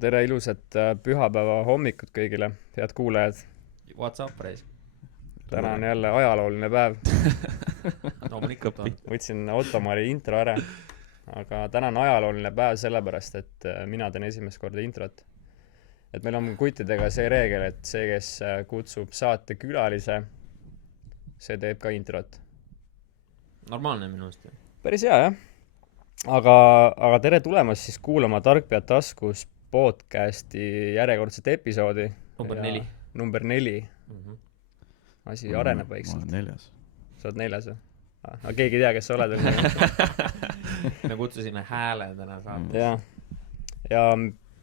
Tere ilusat pühapäeva hommikut kõigile, head kuulajad. What's up, Reis? Täna on jälle ajalooline päev. Loomulikult on. Võtsin Ottomari intro ära, aga täna on ajalooline päev sellepärast, et mina teen esimest korda introt. Et meil on kuttidega see reegel, et see, kes kutsub saate külalise, see teeb ka introt. Normaalne minu arust. Päris hea, jah. Aga tere tulemast siis kuulama Tarkpead taskus podcasti järjekordset episoodi. Number 4. Asi areneb vaikselt. Ma olen 4. Sa oled 4 või? Aga keegi ei tea, kes sa oled. Me kutsusime hääle täna saate. Ja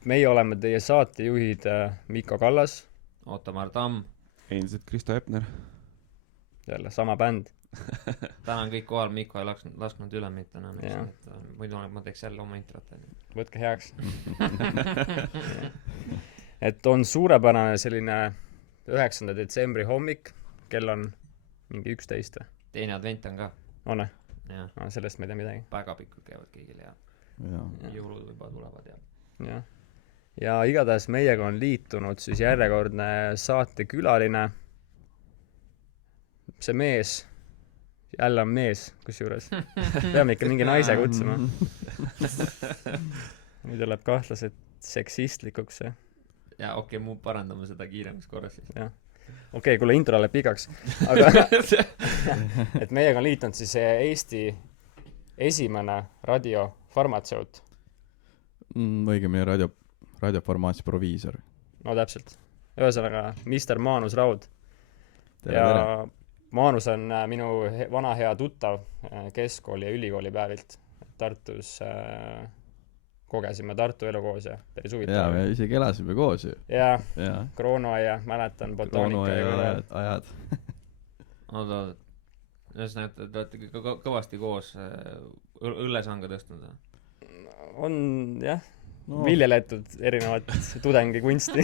meie oleme teie saatejuhid Mikko Kallas. Ottomar Tamm. Endiselt Kristo Epner. Jälle sama bänd. Täna on kõik kohal, Mikko ei lasknud üle mitte enam. Jah. Muidu ma teeks jälle oma introt. Võtke heaks. Et on suurepärane selline 9. detsembri hommik. Kell on mingi 11. Teine advent on ka. On? Jah. Sellest me ei tea midagi. Päevapikud käivad kõigil ja jõulud juba tulevad. Ja. Ja igatahes meiega on liitunud siis järjekordne saatekülaline. See mees, jälle on mees, kusjuures. Peame ikka mingi naise kutsuma. Nüüd läheb kahtlased seksistlikuks see. Ja okei, muu parandame seda kiiremas korras siis. Ja. Okei, kuule intro läheb pikaks. Aga et meiega on liitunud siis Eesti esimene radiofarmatseut. Õigemini radioformaatsi proviisor. No täpselt. Ühesõnaga, Mr. Maanus Raud. Tere. Maanus on minu vana hea tuttav keskkooli ja ülikooli päevilt. Tartus kogesime Tartu elu koos ja päris huvitav. Jaa, me isegi elasime koos ju. Jaa, Jaa. Kroonoaia, mäletan, botaanika ja ajad. Oota, ühesõnaga, te olete kõvasti koos õllesanga tõstnud. On, jah, viljeletud erinevat tudengi kunsti.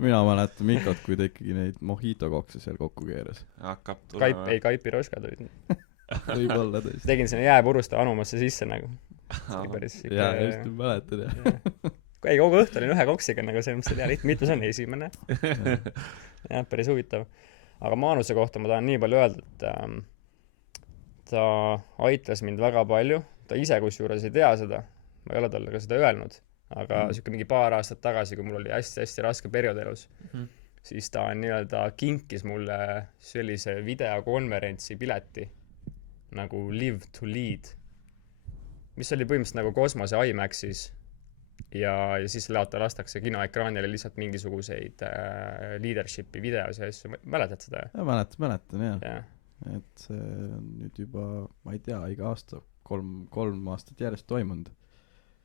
Mina mäletan Mikot, kui ta ikkagi neid mojito-kokse seal kokku keeras. Kaipi roskad olid. Võib-olla tõesti. Tegin sinna jääpurusta anumasse sisse nagu. Jaa, just mäletan, jah. Ei, kogu õhtu olin ühe koksiga nagu see, mis oli mitu see on esimene. Jah, päris huvitav. Aga Maanuse kohta ma tahan nii palju öelda, et ta aitas mind väga palju. Ta ise kusjuures ei tea seda. Ma ei ole talle ka seda öelnud. Aga siuke mingi paar aastat tagasi, kui mul oli hästi raske periood elus, siis ta nii-öelda kinkis mulle sellise videokonverentsi pileti nagu Live to Lead, mis oli põhimõtteliselt nagu kosmose IMAX-is ja siis lastakse kinoekraanile lihtsalt mingisuguseid leadershipi videos ja asju. Mäletad seda? Ja mäletan, jah. Et see on nüüd juba, ma ei tea, iga aasta 3 aastat järjest toimunud.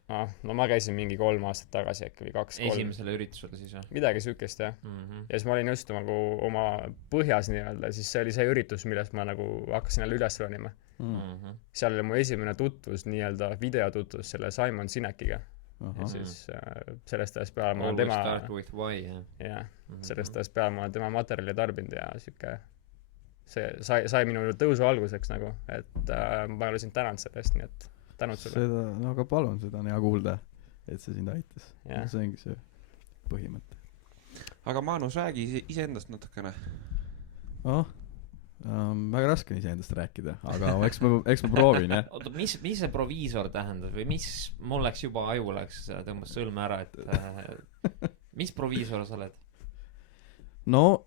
No ma käisin mingi 3 aastat tagasi äkki või 2-3. Esimesele üritusele siis või? Midagi sükest, jah. Ja siis ma olin just nagu oma põhjas nii-öelda, siis see oli see üritus, millest ma nagu hakkasin jälle üles ronima. Seal oli mu esimene tutvus, nii-öelda videotutvus selle Simon Sinekiga. Ja siis sellest ajast peale ma olen tema... Start with why, jah. Jah, sellest ajast peale ma olen tema materjali tarbinud ja siuke... See sai minu tõusu alguseks nagu, et ma olen sind tänanud sellest, nii et tänud sulle. No aga palun, seda on hea kuulda, et see sind aitas. See ongi see põhimõte. Aga Maanus, räägi iseendast natukene. Väga raske on iseendast rääkida, aga eks ma proovin, jah. Oota, mis see proviisor tähendas või mis mul läks juba aju tõmbas sõlme ära, et mis proviisor sa oled? No,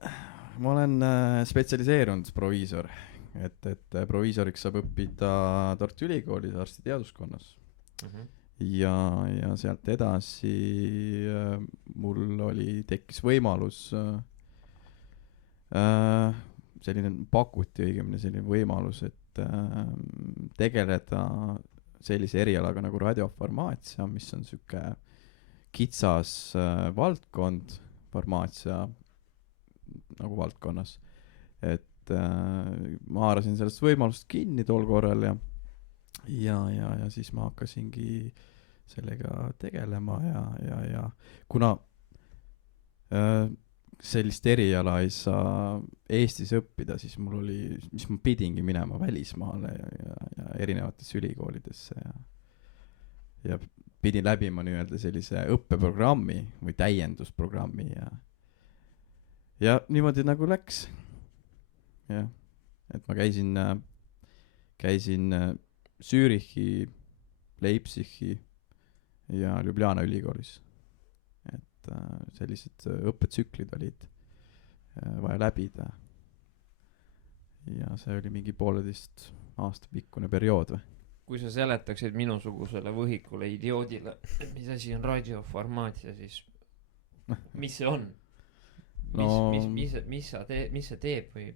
ma olen spetsialiseerunud proviisor. Et proviisoriks saab õppida Tartu Ülikoolis arstiteaduskonnas. Ja sealt edasi mul tekkis võimalus pakuti õigemini selline võimalus, et tegeleda sellise erialaga nagu radiofarmaatsia, mis on siuke kitsas valdkond farmaatsia nagu valdkonnas. Et ma haarasin sellest võimalust kinni tol korral ja siis ma hakkasingi sellega tegelema ja kuna sellist eriala ei saa Eestis õppida, siis mis ma pidingi minema välismaale ja erinevatesse ülikoolidesse ja pidin läbima nii-öelda sellise õppeprogrammi või täiendusprogrammi ja niimoodi nagu läks. Jah, et ma käisin Zürichi, Leipzigi ja Ljubljana ülikoolis. Et sellised õppetsüklid olid vaja läbida. Ja see oli mingi 1,5 aasta pikkune periood või? Kui sa seletaksid minusugusele võhikule idioodile, et mis asi on radiofarmaatia, siis mis see on? Mis see teeb või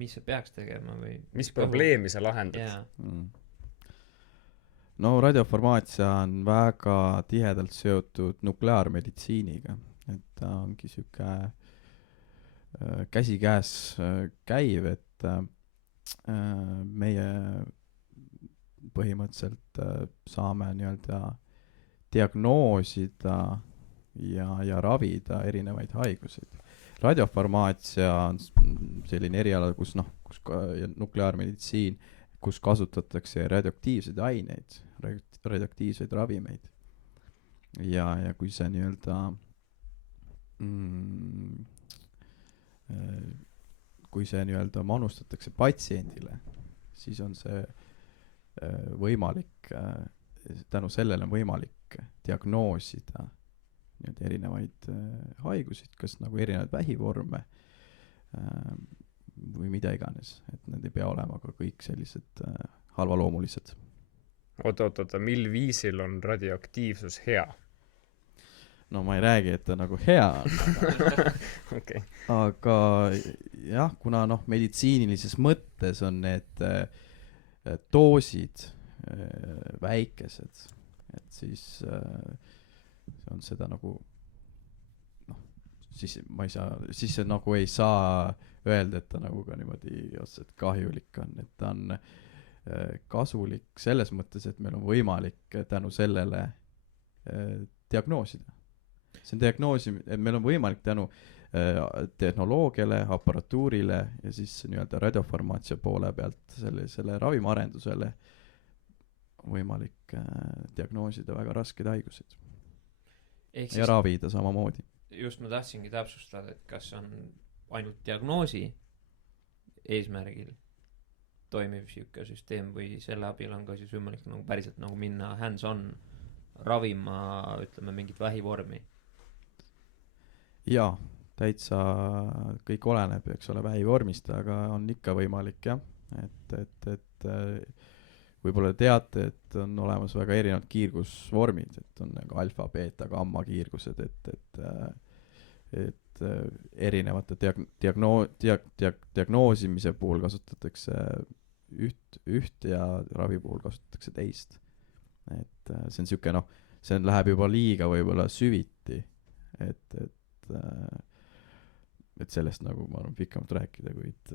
mis see peaks tegema või mis probleemi sa lahendad? Yeah. No radiofarmaatsia on väga tihedalt seotud nukleaarmeditsiiniga, et ta ongi siuke käsikäes käiv, et meie põhimõtteliselt saame nii-öelda diagnoosida ja ravida erinevaid haiguseid. Radiofarmaatsia on selline eriala, kus nukleaarmeditsiin, kus kasutatakse radioaktiivseid aineid, radioaktiivseid ravimeid. Ja kui see nii-öelda kui see nii-öelda manustatakse patsiendile, siis on see võimalik, tänu sellele on võimalik diagnoosida nii-öelda erinevaid haigusid, kas nagu erinevaid vähivorme või mida iganes, et need ei pea olema ka kõik sellised halvaloomulised. Oota, mil viisil on radioaktiivsus hea? No ma ei räägi, et ta nagu hea on. Okay. Aga jah, kuna meditsiinilises mõttes on need doosid väikesed, et siis on seda nagu siis ma ei saa, siis see nagu ei saa öelda, et ta nagu ka niimoodi otseselt kahjulik on, et ta on kasulik selles mõttes, et meil on võimalik tänu sellele diagnoosida. See on diagnoosi, et meil on võimalik tänu tehnoloogiale, aparatuurile ja siis nii-öelda radiofarmaatsia poole pealt selle ravimarendusele võimalik diagnoosida väga raskeid haiguseid. Ja ravida samamoodi. Just ma tahtsingi täpsustada, et kas on ainult diagnoosi eesmärgil toimiv siuke süsteem või selle abil on ka siis võimalik nagu päriselt nagu minna hands-on ravima, ütleme, mingit vähivormi. Jaa, täitsa kõik oleneb, eks ole, vähivormist, aga on ikka võimalik, jah. Et võib-olla teate, et on olemas väga erinevad kiirgusvormid, et on nagu alfa, beta, gamma kiirgused, et erinevate diagnoosimise puhul kasutatakse üht ja ravi puhul kasutatakse teist. Et see on siuke, see läheb juba liiga võib-olla süviti, et sellest nagu ma arvan pikemalt rääkida, kuid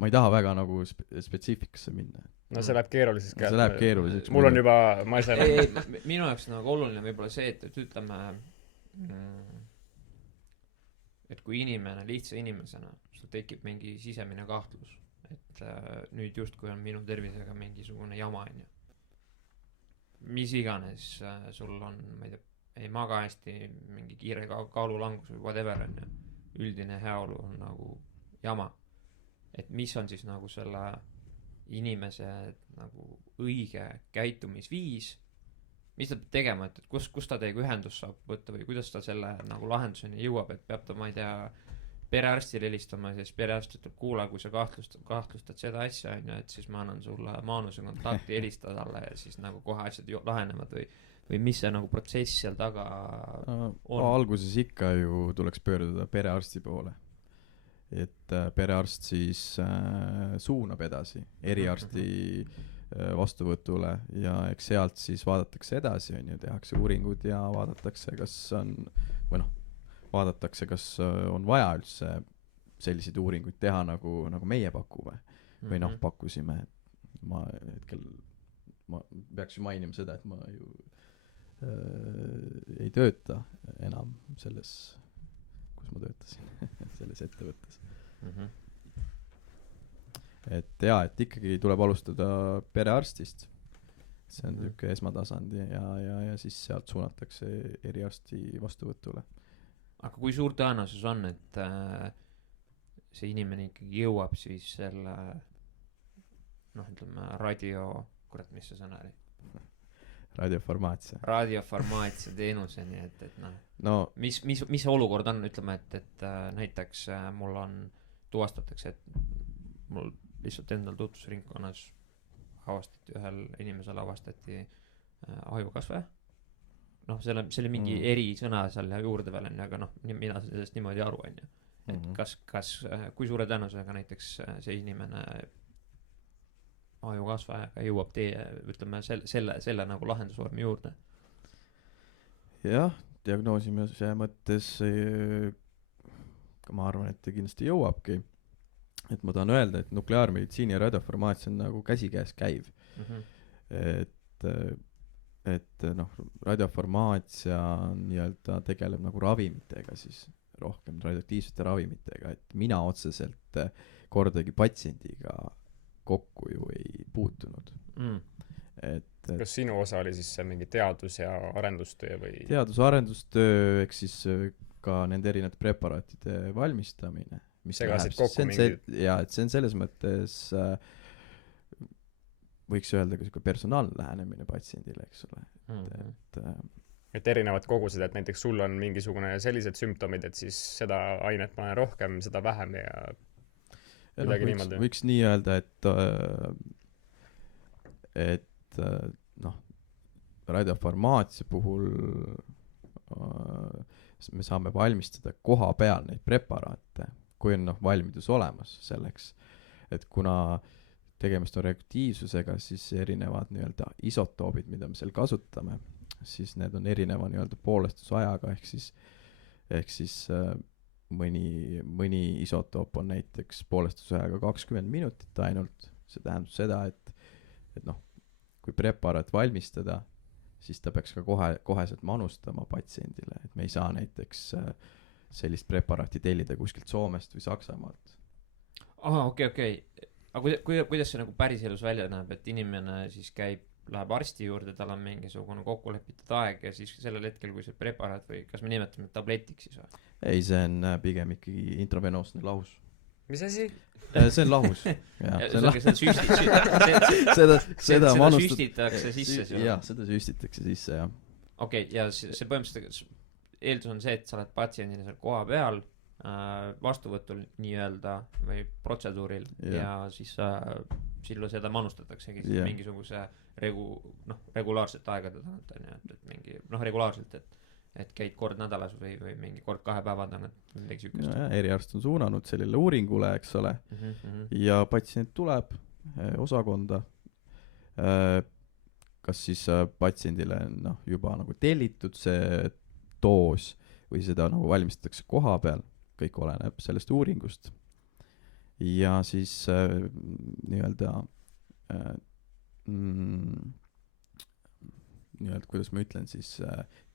ma ei taha väga nagu spetsiifikasse minna. No see läheb keeruliseks kätte. See läheb keeruliseks. Mul on juba, ma ei saa minu jaoks nagu oluline võib-olla see, et ütleme, et kui inimene, lihtsa inimesena, sul tekib mingi sisemine kahtlus, et nüüd justkui on minu tervisega mingisugune jama, on ju. Mis iganes sul on, ma ei tea, ei maga hästi, mingi kiire kaalulangus või whatever on ju, üldine heaolu on nagu jama. Et mis on siis nagu selle inimese nagu õige käitumisviis, mis ta peab tegema, et kus ta teiega ühendust saab võtta või kuidas ta selle nagu lahenduseni jõuab, et peab ta, ma ei tea, perearstile helistama ja siis perearst ütleb, kuule, kui sa kahtlustad seda asja, on ju, et siis ma annan sulle Maanuse kontakti, helista talle ja siis nagu kohe asjad lahenevad või mis see nagu protsess seal taga on? Alguses ikka ju tuleks pöörduda perearsti poole. Et perearst siis suunab edasi eriarsti vastuvõtule ja eks sealt siis vaadatakse edasi, on ju, tehakse uuringud ja vaadatakse, kas on vaja üldse selliseid uuringuid teha, nagu meie pakume või pakkusime. Ma peaks ju mainima seda, et ma ju ei tööta enam selles, kus ma töötasin, selles ettevõttes. Et jaa, et ikkagi tuleb alustada perearstist. see on niisugune esmatasand ja siis sealt suunatakse eriarsti vastuvõtule. aga kui suur tõenäosus on, et see inimene ikkagi jõuab siis selle noh, ütleme kurat, mis see sõna oli? Radiofarmaatsia teenuseni, et no mis olukord on, ütleme, et näiteks mul tuvastatakse, et mul lihtsalt endal tutvusringkonnas ühel inimesel avastati ajukasve. Noh, selle oli mingi erisõna seal juurde veel, aga noh, mina sellest niimoodi aru, on ju. Et kas kui suure tõenäosusega näiteks see inimene ajukasvajaga jõuab ütleme, selle nagu lahendusvormi juurde? jah, diagnoosimise mõttes ma arvan, et ta kindlasti jõuabki. Et ma tahan öelda, et nukleaarmeditsiini ja radiofarmaatsia on nagu käsikäes käiv. Et noh, radiofarmaatsia nii-öelda tegeleb nagu ravimitega siis rohkem radioaktiivsete ravimitega, et mina otseselt kordagi patsiendiga kokku ju ei puutunud. Kas sinu osa oli siis see mingi teadus- ja arendustöö või? Teadus-arendustöö, eks siis ka nende erinevate preparaatide valmistamine. Segasid kokku mingid? Jaa, et see on selles mõttes võiks öelda ka personaalne lähenemine patsiendile, eks ole. Et erinevad kogused, et näiteks sul on mingisugune sellised sümptomid, et siis seda ainet pane rohkem, seda vähem ja midagi niimoodi. Võiks nii öelda, et noh, radiofarmaatsia puhul me saame valmistada koha peal neid preparaate, kui on valmidus olemas selleks, et kuna tegemist on reaktiivsusega, siis erinevad nii-öelda isotoobid, mida me seal kasutame, siis need on erineva nii-öelda poolestusajaga, ehk siis mõni isotoop on näiteks poolestusajaga 20 minutit ainult. See tähendab seda, et noh, kui preparaat valmistada, siis ta peaks ka koheselt manustama patsiendile, et me ei saa näiteks sellist preparaati tellida kuskilt Soomest või Saksamaalt. Okei. Aga kuidas see nagu päriselus välja näeb, et inimene siis läheb arsti juurde, tal on mingisugune kokkulepitud aeg ja siis sellel hetkel, kui see preparaat või kas me nimetame tabletiks siis või? Ei, see on pigem ikkagi intravenoosne lahus. Mis asi? See on lahus. Seda süstitakse sisse. Jah, seda süstitakse sisse, jah. Okei, ja see põhimõtteliselt eeldus on see, et sa oled patsiendina seal koha peal vastuvõtul nii-öelda või protseduuril ja siis sillu seda manustataksegi mingisuguse regulaarsete aegade tagant, et mingi regulaarselt, et käid kord nädalas või mingi kord 2 päeva tagant midagi sükest. No, eriarst on suunanud sellele uuringule, eks ole, ja patsient tuleb osakonda, kas siis patsiendile juba nagu tellitud see doos või seda nagu valmistatakse koha peal, kõik oleneb sellest uuringust. Ja siis nii-öelda kuidas ma ütlen siis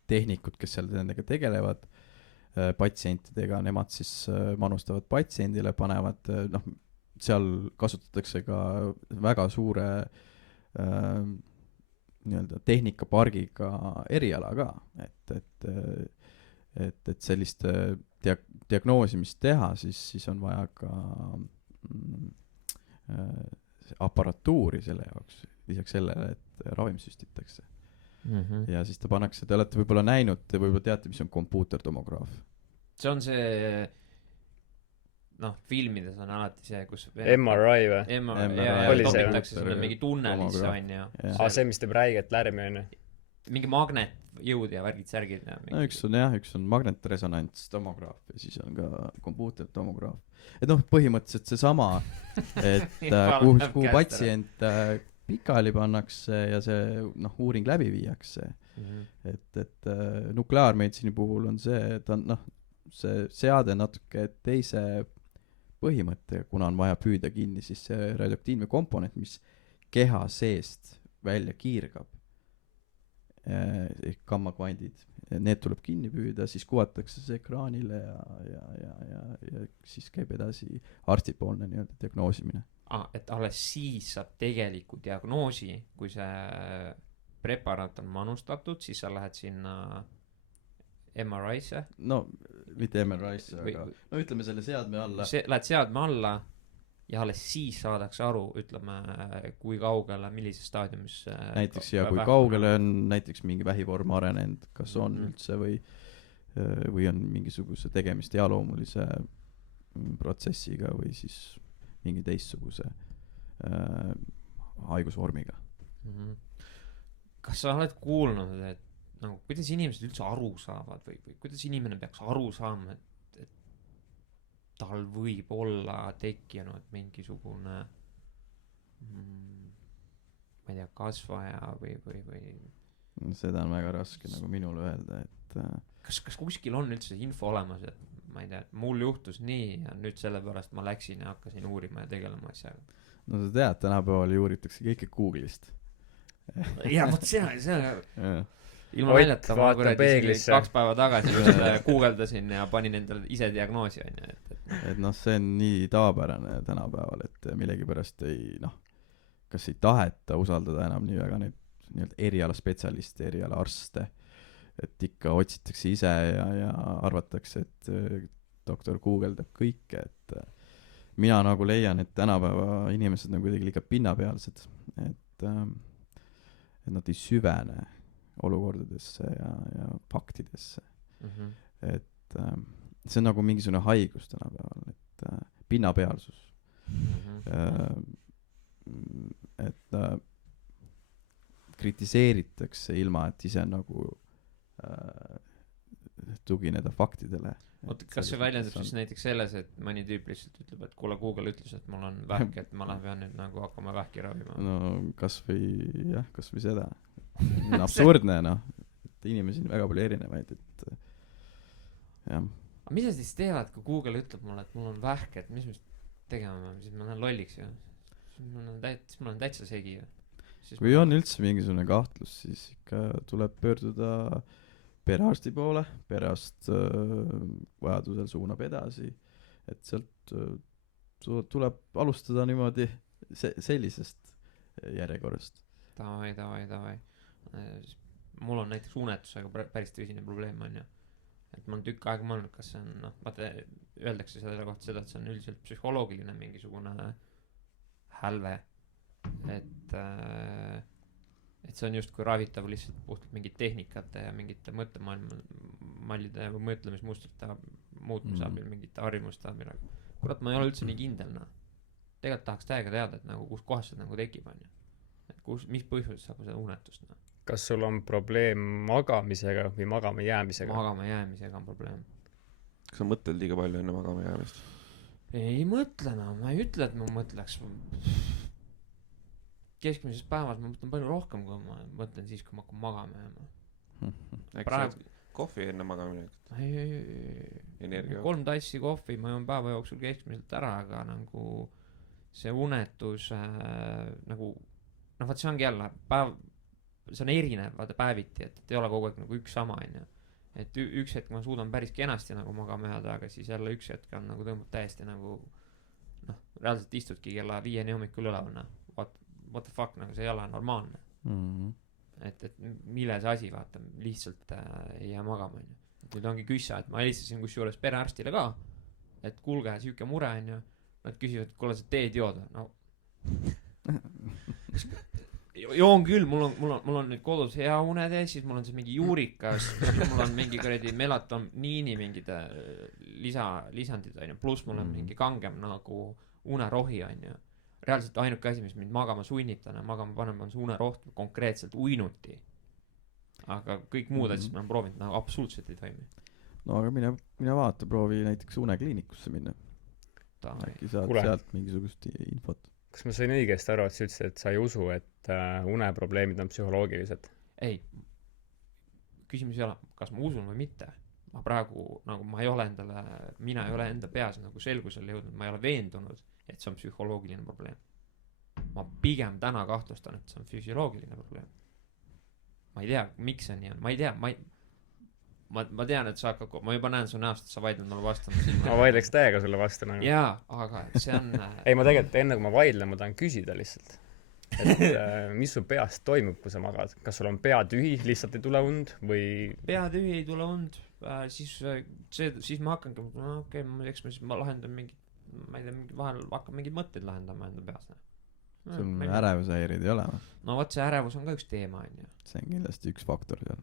tehnikud, kes seal nendega tegelevad patsientidega, nemad siis manustavad patsiendile, panevad, seal kasutatakse ka väga suure nii-öelda tehnikapargiga eriala ka, et sellist diagnoosimist teha, siis on vaja ka aparatuuri selle jaoks, lisaks sellele, et ravim süstitakse. Ja siis ta pannakse, te olete võib-olla näinud, te võib-olla teate, mis on kompuutertomograaf. See on see filmides on alati see, kus MRI või? MRI topitakse sinna mingi tunnelisse on ju. See, mis teeb räiget lärmi on ju. Mingi magnetjõud ja särgid üks on magnetresonantstomograaf ja siis on ka kompuutertomograaf. Et põhimõtteliselt see sama, et kuhu patsient pikali pannakse ja see uuring läbi viiakse. Et nukleaarmeditsiini puhul on see, see seade natuke teise põhimõttega, kuna on vaja püüda kinni siis see radioaktiivne komponent, mis keha seest välja kiirgab. Ehk gammakvandid. Need tuleb kinni püüda, siis kuvatakse see ekraanile ja siis käib edasi arstipoolne diagnoosimine. Et alles siis saab tegeliku diagnoosi, kui see preparaat on manustatud , siis sa lähed sinna MRI-sse , no mitte MRI-sse , Või- aga no ütleme selle seadme alla . lähed seadme alla ja alles siis saadakse aru , ütleme , kui kaugele , millises staadiumis näiteks ja kui kaugele on näiteks mingi vähivorm arenenud , kas on Mhm. üldse või on mingisuguse tegemist ealoomulise protsessiga või siis mingi teistsuguse haigusvormiga . Mhm. Kas sa oled kuulnud , et nagu kuidas inimesed üldse aru saavad või kuidas inimene peaks aru saama , et tal võib olla tekkinud mingisugune ma ei tea , kasvaja või seda on väga raske nagu minul öelda , et kas kuskil on üldse info olemas , et ma ei tea , et mul juhtus nii ja nüüd sellepärast ma läksin ja hakkasin uurima ja tegelema asjaga . no sa tead , tänapäeval ju uuritakse kõike Google'ist . ja vot see ilma Ott naljata ma vaatab kuradi peeglisse. 2 päeva tagasi just guugeldasin ja panin endale ise diagnoosi onju , et noh , see on nii tavapärane tänapäeval , et millegipärast ei noh , kas ei taheta usaldada enam nii väga neid nii-öelda erialaspetsialiste , erialaarste , et ikka otsitakse ise ja arvatakse , et doktor guugeldab kõike , et mina nagu leian , et tänapäeva inimesed on kuidagi liiga pinnapealsed , et nad ei süvene olukordadesse ja faktidesse , et see on nagu mingisugune haigus tänapäeval , et pinnapealsus , et kritiseeritakse ilma , et ise nagu tugineda faktidele . oot , kas see väljendub siis näiteks selles , et mõni tüüp lihtsalt ütleb , et kuule , Google ütles , et mul on vähk , et ma pean nüüd nagu hakkama vähki ravima . no kasvõi seda . see on absurdne noh , et inimesi on väga palju erinevaid , et jah . aga mida siis teevad , kui Google ütleb mulle , et mul on vähk , et mis ma siis tegema pean , siis ma lähen lolliks ju . siis ma olen täitsa segi ju . kui on üldse mingisugune kahtlus , siis ikka tuleb pöörduda perearsti poole , perearst vajadusel suunab edasi , et sealt tuleb alustada niimoodi sellisest järjekorrast . davai . mul on näiteks unetusega päris tõsine probleem onju , et ma olen tükk aega mõelnud , kas see on noh , vaata öeldakse selle kohta seda , et see on üldiselt psühholoogiline mingisugune hälve , et see on justkui ravitav lihtsalt puhtalt mingite tehnikate ja mingite mõttemallide või mõtlemismustrite muutmise abil , mingite harjumuste abil , aga kurat , ma ei ole üldse nii kindel noh . tegelikult tahaks täiega teada , et nagu kus kohas see nagu tekib onju , et mis põhjusel saab seda unetust noh . kas sul on probleem magamisega või magama jäämisega ? magama jäämisega on probleem . kas sa mõtled liiga palju enne magama jäämist ? ei mõtle noh , ma ei ütle , et ma mõtleks . keskmises päevas ma mõtlen palju rohkem , kui ma mõtlen siis , kui ma hakkan magama jääma . äkki Praegu- sa oled kohvi enne magaminek ? ei , Energia 3 tassi kohvi ma joon päeva jooksul keskmiselt ära , aga nagu see unetus nagu noh , vaat see ongi jälle päev , see on erinev vaata päeviti , et ei ole kogu aeg nagu üks sama onju . et üks hetk ma suudan päris kenasti nagu magama jääda , aga siis jälle üks hetk on nagu tõmbab täiesti nagu noh , reaalselt istudki kella 5 hommikul üleval noh , what the fuck nagu see ei ole normaalne . et milles asi vaata , lihtsalt ei jää magama onju . et nüüd ongi küssa , et ma helistasin kusjuures perearstile ka , et kuulge , siuke mure onju . Nad küsivad , kuule sa teed jood või ? no joon küll , mul on nüüd kodus hea unetee , siis mul on see mingi juurikas , mul on mingi kuradi melatoniini mingid lisandid onju , pluss mul on mingi kangem nagu unerohi onju . reaalselt ainuke asi , mis mind magama sunnib täna magama paneb , on see uneroht , konkreetselt uinuti . aga kõik muud asjad ma olen proovinud , nagu absoluutselt ei toimi . no aga mine vaata , proovi näiteks unekliinikusse minna , äkki saad Kuule. sealt mingisugust infot . kas ma sain õigesti aru , et sa ütlesid , et sa ei usu , et uneprobleemid on psühholoogilised ? ei , küsimus ei ole , kas ma usun või mitte . ma praegu nagu mina ei ole enda peas nagu selgusele jõudnud , ma ei ole veendunud , et see on psühholoogiline probleem . ma pigem täna kahtlustan , et see on füsioloogiline probleem . ma ei tea , miks see nii on , ma ei tea , ma tean , et sa hakkad , ma juba näen su näost , et sa vaidled mulle vastu . ma vaidleks täiega sulle vastu nagu . jaa , aga see on ei , ma tegelikult enne kui ma vaidlen , ma tahan küsida lihtsalt . et mis su peas toimub, kui sa magad, kas sul on pea tühi, lihtsalt ei tule und või pea tühi, ei tule und, siis ma hakkangi, okei, eks ma lahendan mingit, ma ei tea, vahel hakkan mingeid mõtteid lahendama enda peas. sul ärevushäirid ei ole või? No vot, see ärevus on ka üks teema, on ju. see on kindlasti üks faktor seal.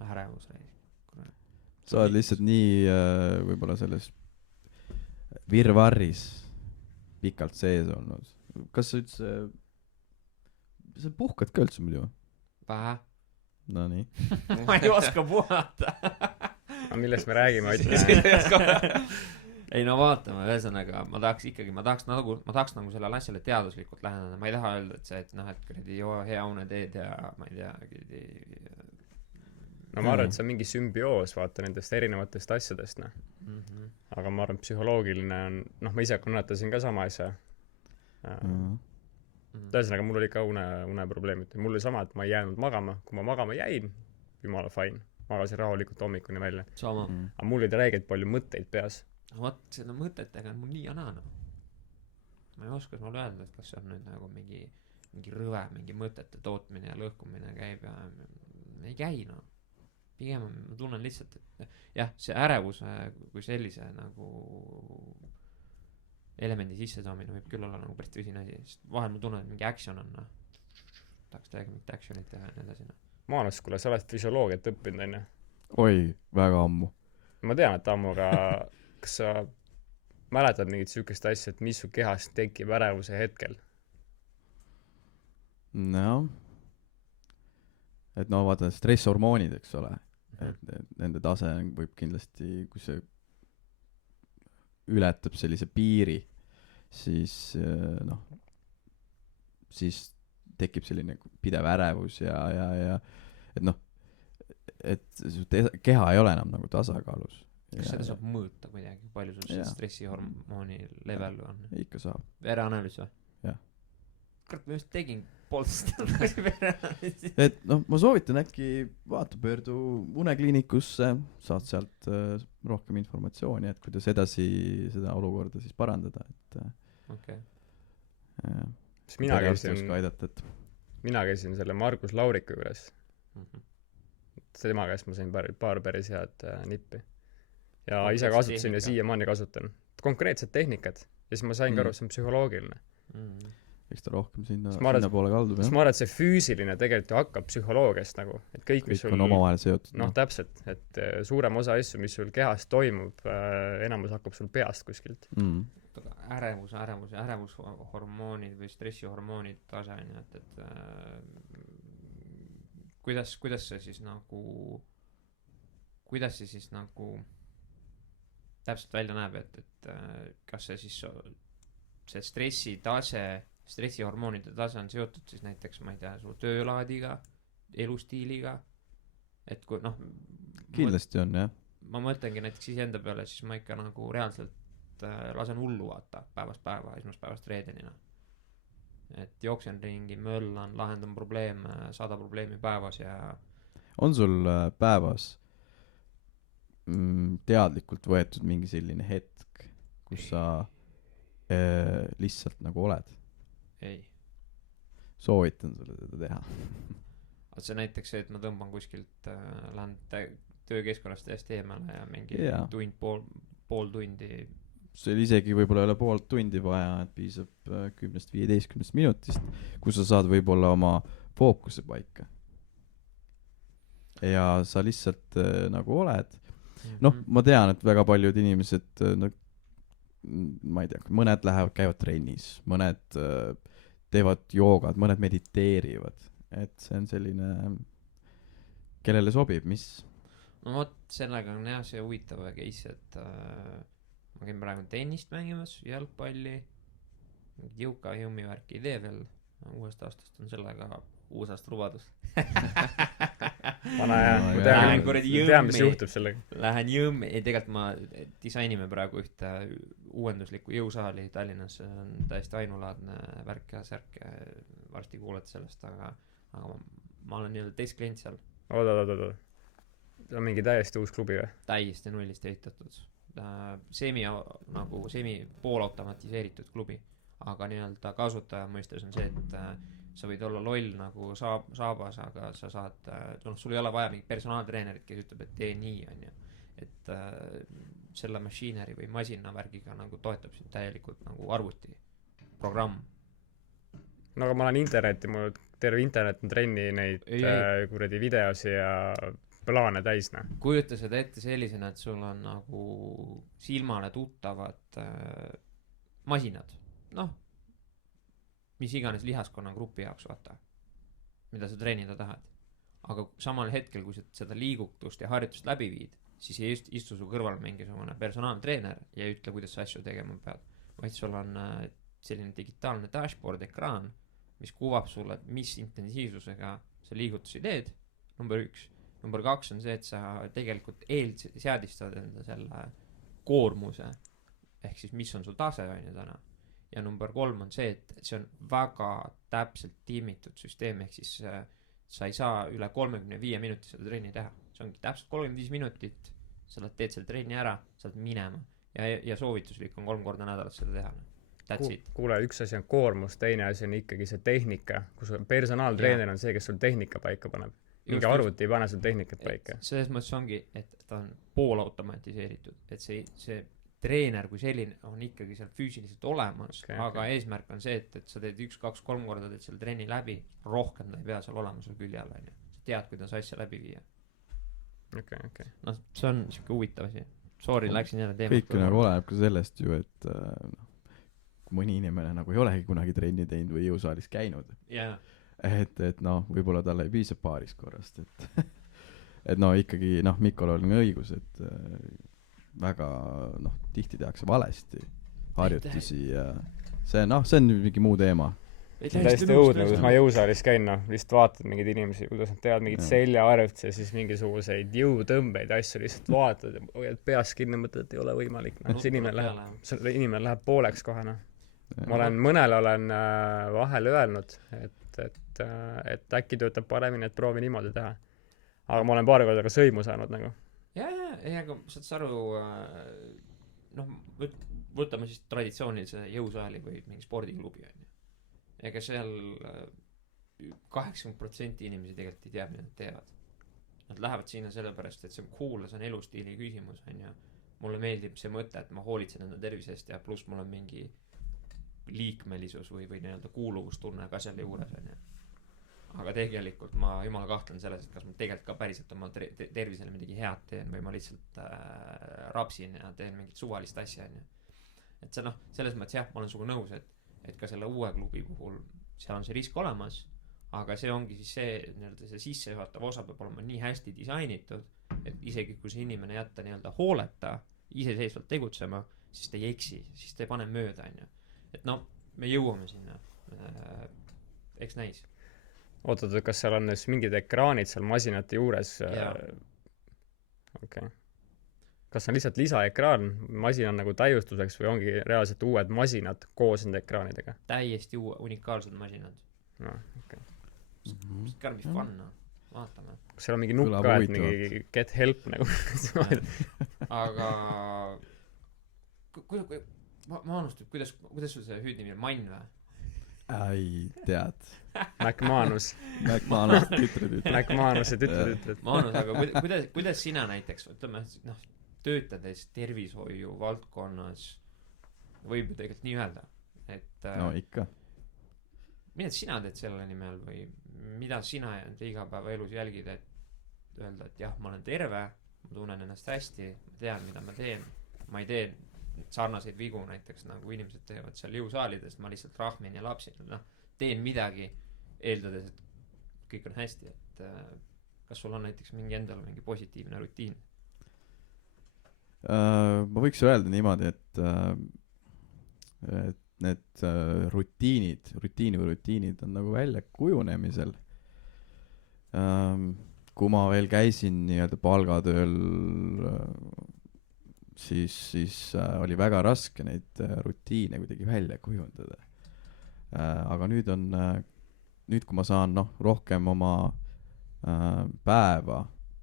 Ärevus oli. sa oled lihtsalt nii võib-olla selles virvarris pikalt sees olnud. Kas sa üldse sa puhkad ka üldse muidu? Vähe. No nii. Ma ei oska puhata. aga millest me räägime, ütle. Ei no vaatame, ühesõnaga ma tahaks nagu sellele asjale teaduslikult läheneda. Ma ei taha öelda, et see, et noh, et kuradi hea une teed ja ma ei tea, no ma arvan, et see on mingi sümbioos, vaata, nendest erinevatest asjadest, noh. Aga ma arvan, et psühholoogiline on, noh, ma ise kannatasin ka sama asja. Ühesõnaga, mul oli ka uneprobleemid. Mul oli sama, et ma ei jäänud magama. Kui ma magama jäin, jumala fine. Magasin rahulikult hommikuni välja. sama. Aga mul oli räigelt palju mõtteid peas. Vot, seda mõtetega on mul nii ja naa, noh. Ma ei oska mulle öelda, et kas see on nüüd nagu mingi rõve, mingi mõtete tootmine ja lõhkumine käib ja ei käi, noh. Pigem ma tunnen lihtsalt, et jah, see ärevus kui sellise nagu elemendi sissetoomine võib küll olla nagu päris tõsine asi, sest vahel ma tunnen, et mingi action on, noh. Tahaks täiega mingit actionit teha ja nii edasi, noh. Maanus, kuule, sa oled füsioloogiat õppinud, on ju? Oi, väga ammu. Ma tean, et ammu, aga kas sa mäletad mingit sükest asja, et mis su kehas tekib ärevuse hetkel? No. Et no vaata, stresshormoonid, eks ole. Et nende tase võib kindlasti, kui see ületab sellise piiri, siis noh, siis tekib selline pidev ärevus ja et noh, et su keha ei ole enam nagu tasakaalus. Kas seda saab mõõta kuidagi, palju sul see stressihormooni level on? Ikka saab. Vereanalüüs või? Jah. Kurat, ma just tegin pooltest vereanalüüsi. Et noh, ma soovitan äkki pöördu unekliinikusse, saad sealt rohkem informatsiooni, et kuidas edasi seda olukorda siis parandada, et okei. Mina käisin selle Margus Lauriku juures. Tema käest ma sain paar päris head nippi. Ja ise kasutasin ja siiamaani kasutan. Konkreetsed tehnikad. Ja siis ma sain ka aru, see on psühholoogiline. Eks ta rohkem sinna poole kaldub, jah? Ma arvan, et see füüsiline tegelikult ju hakkab psühholoogiast nagu. Et kõik on omavahel seotud. Noh, täpselt. Et suurem osa asju, mis sul kehas toimub, enamus hakkab sul peast kuskilt. Ärevushormoonid või stressihormoonid tase, et kuidas see siis nagu täpselt välja näeb, et kas see siis see stressihormoonide tase on seotud siis näiteks, ma ei tea, su töölaadiga, elustiiliga, et kui noh kindlasti on, jah. Ma mõtlengi näiteks iseenda peale, siis ma ikka nagu reaalselt lasen hullu vaata päevast päeva, esmaspäevast reedenina. Et jooksen ringi, möllan, lahendan probleeme, 100 probleemi päevas ja on sul päevas teadlikult võetud mingi selline hetk, kus sa lihtsalt nagu oled? Ei. Soovitan sulle seda teha. Aga see näiteks see, et ma tõmban kuskilt, lähen töökeskkonnast täiesti eemale ja mingi tund, pool tundi. See isegi võib-olla ei ole poolt tundi vaja, et piisab 10-15 minutist, kus sa saad võib-olla oma fookuse paika. Ja sa lihtsalt nagu oled. Noh, ma tean, et väga paljud inimesed, ma ei tea, mõned käivad trennis, mõned teevad joogat, mõned mediteerivad. Et see on selline, kellele sobib, mis? No vot, sellega on jah see huvitav case, et ma käin praegu tennist mängimas, jalgpalli, jõuka jõmmivärki ei tee veel. Uuest aastast on sellega uus aasta lubadus. Vana jah, ma tean, mis juhtub sellega. Lähen jõmmi, tegelikult ma disainime praegu ühte uuenduslikku jõusaali Tallinnas, on täiesti ainulaadne värk ja särk, varsti kuulete sellest, aga ma olen nii-öelda teist klient seal. Oota. See on mingi täiesti uus klubi või? Täiesti nullist ehitatud. Semi poolautomatiseeritud klubi. aga nii-öelda kasutaja mõistes on see, et sa võid olla loll nagu saabas, aga sa saad, sul ei ole vaja mingit personaaltreenerit, kes ütleb, et tee nii, on ju. Et selle machinery või masinavärgiga nagu toetab sind täielikult nagu arvuti programm. no aga ma olen mul terve internet on trenni neid kuradi videosi ja plaane täis, noh. Kujuta seda ette sellisena, et sul on nagu silmale tuttavad masinad, noh, mis iganes lihaskonna grupi jaoks, vaata, mida sa treenida tahad. Aga samal hetkel, kui sa seda liigutust ja harjutust läbi viid, siis ei istu su kõrval mingisugune personaaltreener ja ei ütle, kuidas sa asju tegema pead. Vaid sul on selline digitaalne dashboard ekraan, mis kuvab sulle, mis intensiivsusega sa liigutusi teed, number 1. Number 2 on see, et sa tegelikult seadistad enda selle koormuse, ehk siis mis on sul tase on ju täna. Ja number 3 on see, et see on väga täpselt tiimitud süsteem, ehk siis sa ei saa üle 35 minuti seda trenni teha. See ongi täpselt 35 minutit, sa teed selle trenni ära, sa oled minema ja soovituslik on 3 korda nädalas seda teha. That's it. Kuule, üks asi on koormus, teine asi on ikkagi see tehnika, kus personaaltreener on see, kes sul tehnika paika paneb. Mingi arvuti ei pane sul tehnikat paika. Selles mõttes ongi, et ta on poolautomatiseeritud, et see treener kui selline on ikkagi seal füüsiliselt olemas, aga eesmärk on see, et sa teed 1, 2, 3 korda teed selle trenni läbi, rohkem ta ei pea seal olema sul külje all, sa tead, kuidas asja läbi viia. Okay. No see on siuke huvitav asi. Sorry, läksin jälle teemast. Kõik nagu oleneb ka sellest ju, et kui mõni inimene nagu ei olegi kunagi trenni teinud või jõusaalis käinud. Yeah. Et noh, võib-olla talle ei piisa paaris korrast, et et no ikkagi, noh, Mikol on õigus, et väga, noh, tihti tehakse valesti harjutusi ja see on mingi muu teema. Täiesti õudne, kus ma jõusaalis käin, noh, lihtsalt vaatad mingeid inimesi, kuidas nad teevad mingid seljaharjutusi ja siis mingisuguseid jõutõmbeid asju lihtsalt vaatad ja hoiad peas kinni, mõtled, et ei ole võimalik, noh, see inimene läheb pooleks kohe, noh. Ma mõnele olen vahel öelnud, et äkki töötab paremini, et proovi niimoodi teha. Aga ma olen paar korda ka sõimu saanud, nagu. Aga saad sa aru, noh, võtame siis traditsioonilise jõusaali või mingi spordiklubi, on ju. Ega seal 80% inimesi tegelikult ei tea, mida nad teevad. Nad lähevad sinna sellepärast, et see on cool, see on elustiili küsimus, on ju. Mulle meeldib see mõte, et ma hoolitsen enda tervisest ja pluss mul on mingi liikmelisus või nii-öelda kuuluvustunne ka selle juures, on ju. Aga tegelikult ma jumala kahtlen selles, et kas ma tegelikult ka päriselt oma tervisele midagi head teen või ma lihtsalt rapsin ja teen mingit suvalist asja, on ju. Et see, noh, selles mõttes jah, ma olen sugu nõus, et ka selle uue klubi puhul seal on see risk olemas, aga see ongi siis see, nii-öelda see sissejuhatav osa peab olema nii hästi disainitud, et isegi kui see inimene jätta nii-öelda hooleta, iseseisvalt tegutsema, siis ta ei eksi, siis ta ei pane mööda, on ju. Et no, me jõuame sinna, eks näis. Ootad, kas seal on mingid ekraanid seal masinate juures? Okay. Kas on lihtsalt lisaekraan, masin on nagu täiustuseks või ongi reaalselt uued masinad koos nende ekraanidega? Täiesti unikaalsed masinad. No, okay. It's gotta be fun, no. Vaatame. Kas seal on mingi nukk ka, et mingi get help nagu? Aga ma unustab, kuidas sul see hüüdnimi on, Mann või? Ei tead. Macmanus, tütred. Macmanuse tütred. Manus, aga kuidas sina näiteks, ütleme, noh, töötades tervishoiu valdkonnas, võib ju tegelikult nii öelda, et no ikka. Mida sina teed selle nimel või mida sina igapäevaelus jälgid, et öelda, et jah, ma olen terve, ma tunnen ennast hästi, ma tean, mida ma teen, ma ei tee sarnaseid vigu näiteks, nagu inimesed teevad seal jõusaalides, ma lihtsalt rahmin ja lapsin, noh, teen midagi, eeldades, et kõik on hästi, et kas sul on näiteks mingi endal mingi positiivne rutiin? Ma võiks öelda niimoodi, et need rutiinid on nagu välja kujunemisel. Kui ma veel käisin nii-öelda palgatööl, siis oli väga raske neid rutiine kuidagi välja kujundada. Aga nüüd kui ma saan rohkem oma päeva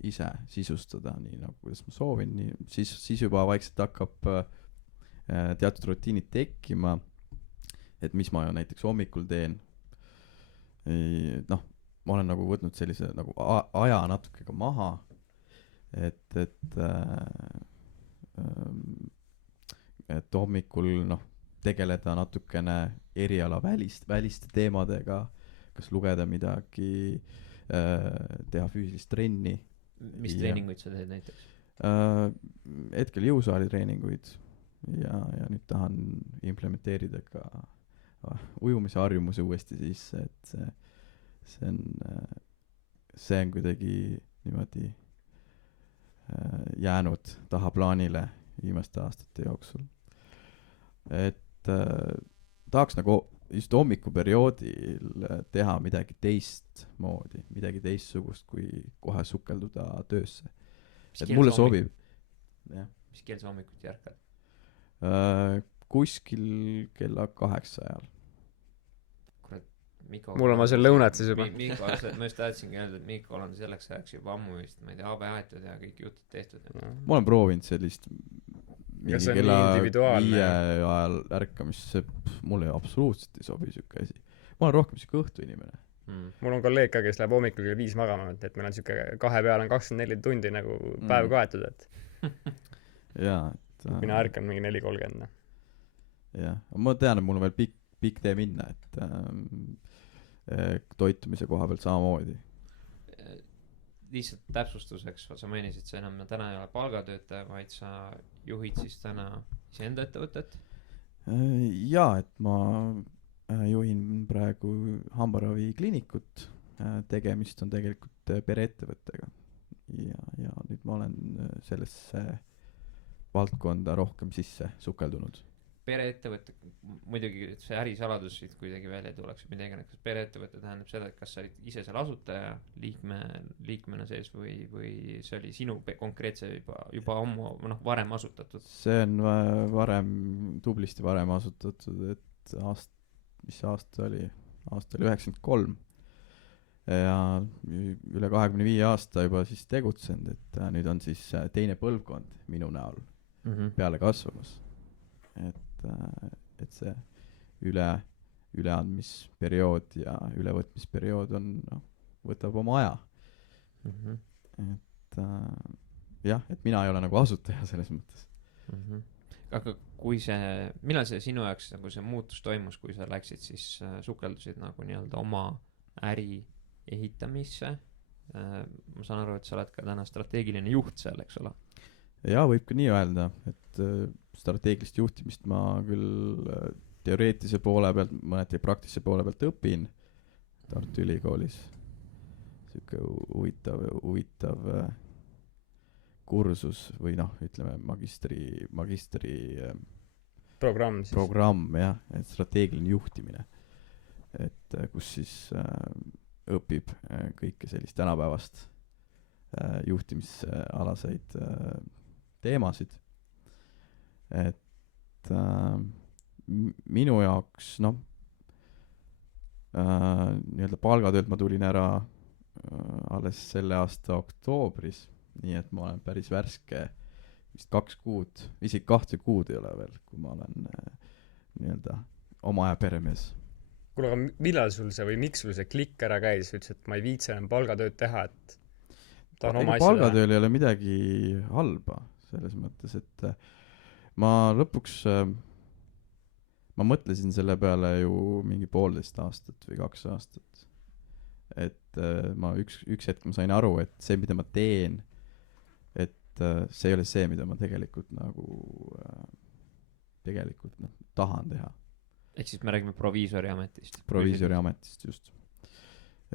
ise sisustada, nii nagu kuidas ma soovin, siis juba vaikselt hakkab teatud rutiinid tekkima et mis ma näiteks hommikul teen. Noh, ma olen nagu võtnud sellise nagu aja natuke ka maha, et hommikul noh, tegeleda natukene eriala väliste teemadega, kas lugeda midagi, teha füüsilist trenni. mis treeninguid sa teed näiteks? Hetkel jõusaali treeninguid ja nüüd tahan implementeerida ka ujumise harjumuse uuesti sisse, et see on kuidagi niimoodi jäänud tahaplaanile viimaste aastate jooksul. Et tahaks nagu just hommikuperioodil teha midagi teistmoodi, midagi teistsugust, kui kohe sukelduda töösse. Et mulle sobib. Mis kell sa hommikuti ärkad? Kuskil kella 8 ajal. Mul on vaja lõunat siis juba. Mikko, ma just tahtsingi öelda, et Mikko on selleks ajaks juba ammu vist, ma ei tea, AB aetud ja kõik jutud tehtud. Ma olen proovinud sellist Kas see on nii individuaalne? 5 ajal ärkamist, mulle absoluutselt ei sobi siuke asi. Ma olen rohkem siuke õhtu inimene. Mul on kolleeg ka, kes läheb hommikul kell 5 magama, et meil on siuke 2 peal on 24 tundi nagu päev kaetud, et jaa, mina ärkan mingi 4:30. jah, ma tean, et mul on veel pikk tee minna, et toitumise koha pealt samamoodi. Lihtsalt täpsustuseks, sa mainisid, sa enam täna ei ole palgatöötaja, vaid sa juhid siis täna iseenda ettevõtet? Jaa, et ma juhin praegu hambaravikliinikut. Tegemist on tegelikult pereettevõttega. Ja nüüd ma olen sellesse valdkonda rohkem sisse sukeldunud. Pereettevõte, muidugi see ärisaladus siit kuidagi välja tuleks, midagi, kas pereettevõte tähendab seda, et kas sa olid ise seal asutaja liikmena sees või see oli sinu konkreetse juba ammu varem asutatud? See on tublisti varem asutatud, et mis aasta oli? Aasta oli 93 ja üle 25 aasta juba siis tegutsenud, et nüüd on siis teine põlvkond minu näol peale kasvamas. Et see üleandmisperiood ja ülevõtmisperiood on, võtab oma aja. Et jah, et mina ei ole nagu asutaja selles mõttes. Aga millal see sinu jaoks nagu see muutus toimus, kui sa läksid siis sukeldusid nagu nii-öelda oma äri ehitamisse? Ma saan aru, et sa oled ka täna strateegiline juht seal, eks ole? Jaa, võib ka nii öelda, et strateegilist juhtimist ma küll teoreetilise poole pealt, mõneti praktilise poole pealt õpin Tartu Ülikoolis. Siuke huvitav kursus või ütleme magistri programm, jah, et strateegiline juhtimine. Et kus siis õpib kõike sellist tänapäevast juhtimisalaseid teemasid. Et minu jaoks nii-öelda palgatöölt ma tulin ära alles selle aasta oktoobris, nii et ma olen päris värske, vist 2 kuud, isegi 2 kuud ei ole veel, kui ma olen nii-öelda oma aja peremees. Kuule, aga millal sul see või miks sul see klikk ära käis, ütles, et ma ei viitsi enam palgatööd teha, et tahan oma asja palgatööl ei ole midagi halba selles mõttes, et ma lõpuks ma mõtlesin selle peale ju mingi 1,5 aastat või 2 aastat, et ma üks hetk ma sain aru, et see, mida ma teen, et see ei ole see, mida ma tegelikult tahan teha. Ehk siis me räägime proviisori ametist. Proviisori ametist, just.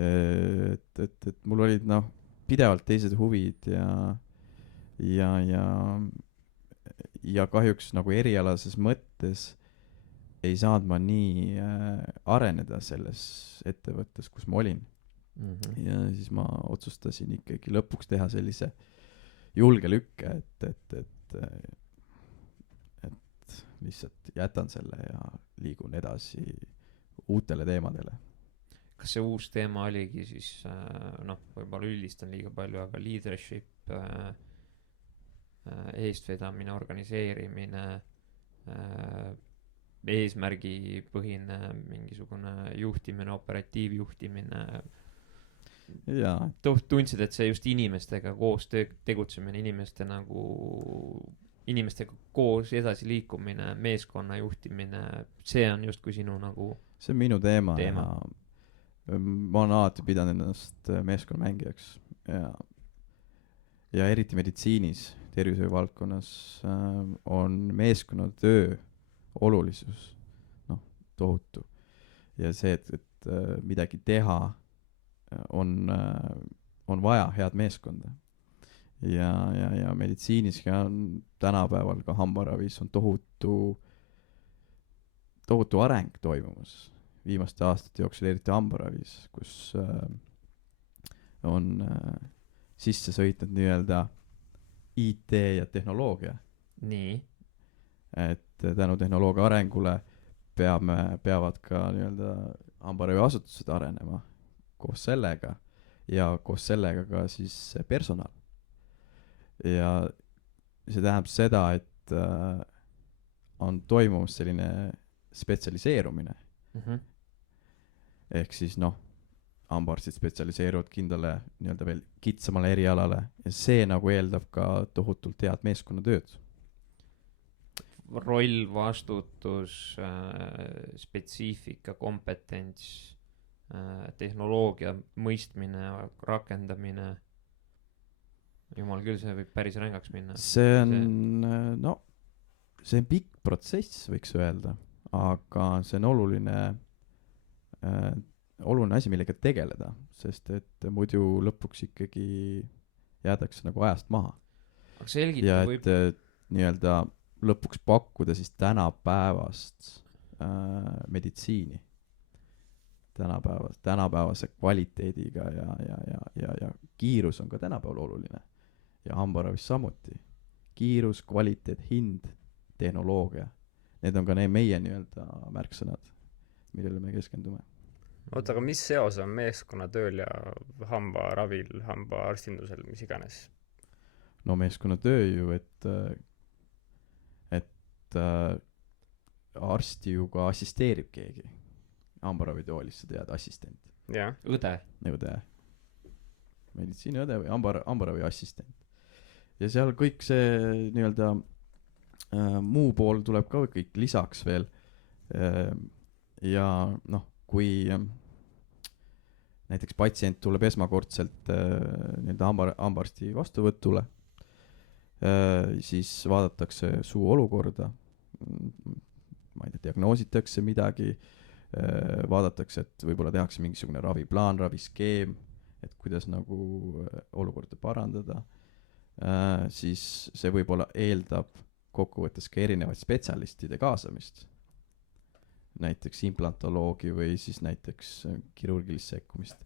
Et mul olid pidevalt teised huvid ja kahjuks erialases mõttes ei saanud ma nii areneda selles ettevõttes, kus ma olin. Ja siis ma otsustasin ikkagi lõpuks teha sellise julge lükke, et lihtsalt jätan selle ja liigun edasi uutele teemadele. Kas see uus teema oligi siis, võib-olla üldistan liiga palju, aga leadership, eestvedamine, organiseerimine, eesmärgipõhine mingisugune juhtimine, operatiivjuhtimine. jaa , Tundsid, et see just inimestega koos tegutsemine, inimestega koos edasi liikumine, meeskonna juhtimine, see on justkui sinu nagu see on minu teema, Teema. ja ma olen alati pidanud ennast meeskonnamängijaks ja eriti meditsiinis, tervishoiu valdkonnas on meeskonnatöö olulisus tohutu ja see, et midagi teha on vaja head meeskonda ja meditsiinis ka on tänapäeval ka hambaravis on tohutu areng toimumas viimaste aastate jooksul, eriti hambaravis, kus on sisse sõitnud nii-öelda IT ja tehnoloogia, nii. et tänu tehnoloogia arengule peavad ka nii-öelda hambaraviasutused arenema koos sellega ja koos sellega ka siis personal. Ja see tähendab seda, et on toimumas selline spetsialiseerumine. Ehk siis hambaarstid spetsialiseeruvad kindlale nii-öelda veel kitsamale erialale ja see nagu eeldab ka tohutult head meeskonnatööd. Roll, vastutus, spetsiifika, kompetents, tehnoloogia mõistmine, rakendamine. Jumal küll, see võib päris rängaks minna. See on pikk protsess, võiks öelda, aga see on oluline asi, millega tegeleda, sest et muidu lõpuks ikkagi jäädakse nagu ajast maha. Aga selgita ja võib... et nii-öelda lõpuks pakkuda siis tänapäevast meditsiini. Tänapäevase kvaliteediga ja kiirus on ka tänapäeval oluline. Ja hambaravis samuti. Kiirus, kvaliteet, hind, tehnoloogia. Need on ka meie nii-öelda märksõnad, millele me keskendume. Oota, aga mis seos on meeskonnatööl ja hambaravil, hambaarstindusel, mis iganes? No meeskonnatöö ju, et arsti ju ka assisteerib keegi. Hambaravitoolis sa tead, assistent. Jah. Õde. Meditsiiniõde või hambaravi assistent. Ja seal kõik see nii-öelda muu pool tuleb ka kõik lisaks veel. Ja kui näiteks patsient tuleb esmakordselt nii-öelda hambaarsti vastuvõtule, siis vaadatakse suu olukorda, ma ei tea, diagnoositakse midagi, vaadatakse, et võib-olla tehakse mingisugune raviplaan, raviskeem, et kuidas nagu olukorda parandada, siis see võib-olla eeldab kokkuvõttes ka erinevaid spetsialistide kaasamist. Näiteks implantoloogi või siis näiteks kirurgilist sekkumist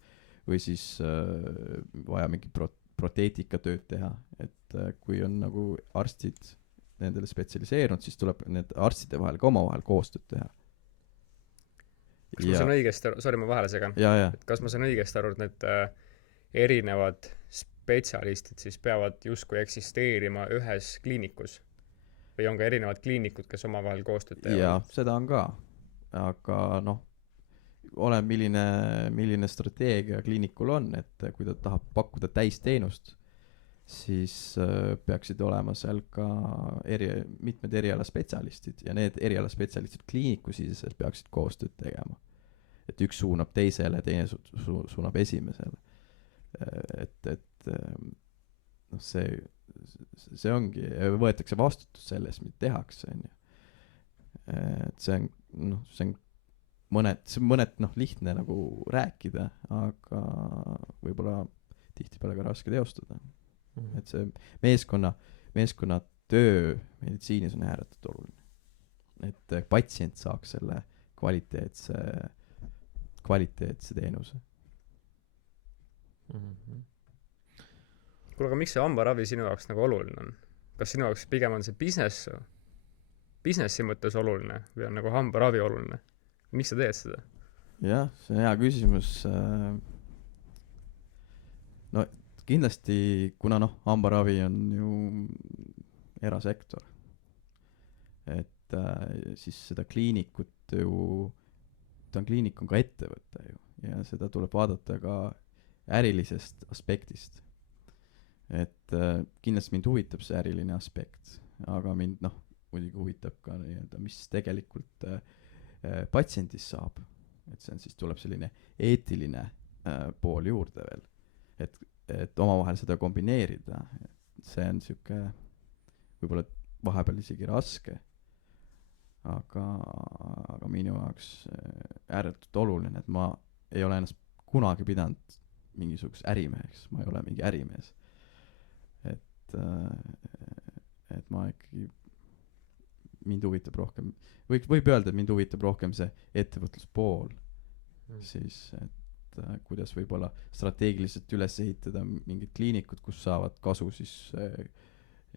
või siis vaja mingi proteetikatööd teha, et kui on nagu arstid nendele spetsialiseerunud, siis tuleb need arstide vahel ka omavahel koostööd teha. Kas ma saan õigesti aru, sorry ma vahele segan, et kas ma saan õigesti aru, et need erinevad spetsialistid siis peavad justkui eksisteerima ühes kliinikus või on ka erinevad kliinikud, kes omavahel koostööd teevad? Jaa, seda on ka, aga olen milline strateegia kliinikul on, et kui ta tahab pakkuda täisteenust, siis peaksid olema seal ka mitmed erialaspetsialistid ja need erialaspetsialistid kliinikusiseselt peaksid koostööd tegema. Et üks suunab teisele, teine suunab esimesele. See ongi, võetakse vastutus selles, mida tehakse. Et see on mõned lihtne nagu rääkida, aga võib-olla tihtipeale ka raske teostada. Et see meeskonna töö meditsiinis on ääretult oluline. Et patsient saaks selle kvaliteetse teenuse. Kuule, aga miks see hambaravi sinu jaoks nagu oluline on? Kas sinu jaoks pigem on see businessi mõttes oluline või on nagu hambaravi oluline? Miks sa teed seda? Jah, see on hea küsimus. Kindlasti, kuna hambaravi on ju erasektor, et et siis seda kliinikut ju, kliinik on ka ettevõte ju ja seda tuleb vaadata ka ärilisest aspektist. Et kindlasti mind huvitab see äriline aspekt, aga mind muidugi huvitab ka nii-öelda, mis tegelikult patsiendist saab. Et see on siis, tuleb selline eetiline pool juurde veel. Et omavahel seda kombineerida, see on siuke võib-olla vahepeal isegi raske, aga minu jaoks ääretult oluline, et ma ei ole ennast kunagi pidanud mingisuguseks ärimeheks, ma ei ole mingi ärimees. Et ma ikkagi, mind huvitab rohkem, võib öelda, et mind huvitab rohkem see ettevõtluspool, siis et kuidas võib-olla strateegiliselt üles ehitada mingid kliinikud, kus saavad kasu siis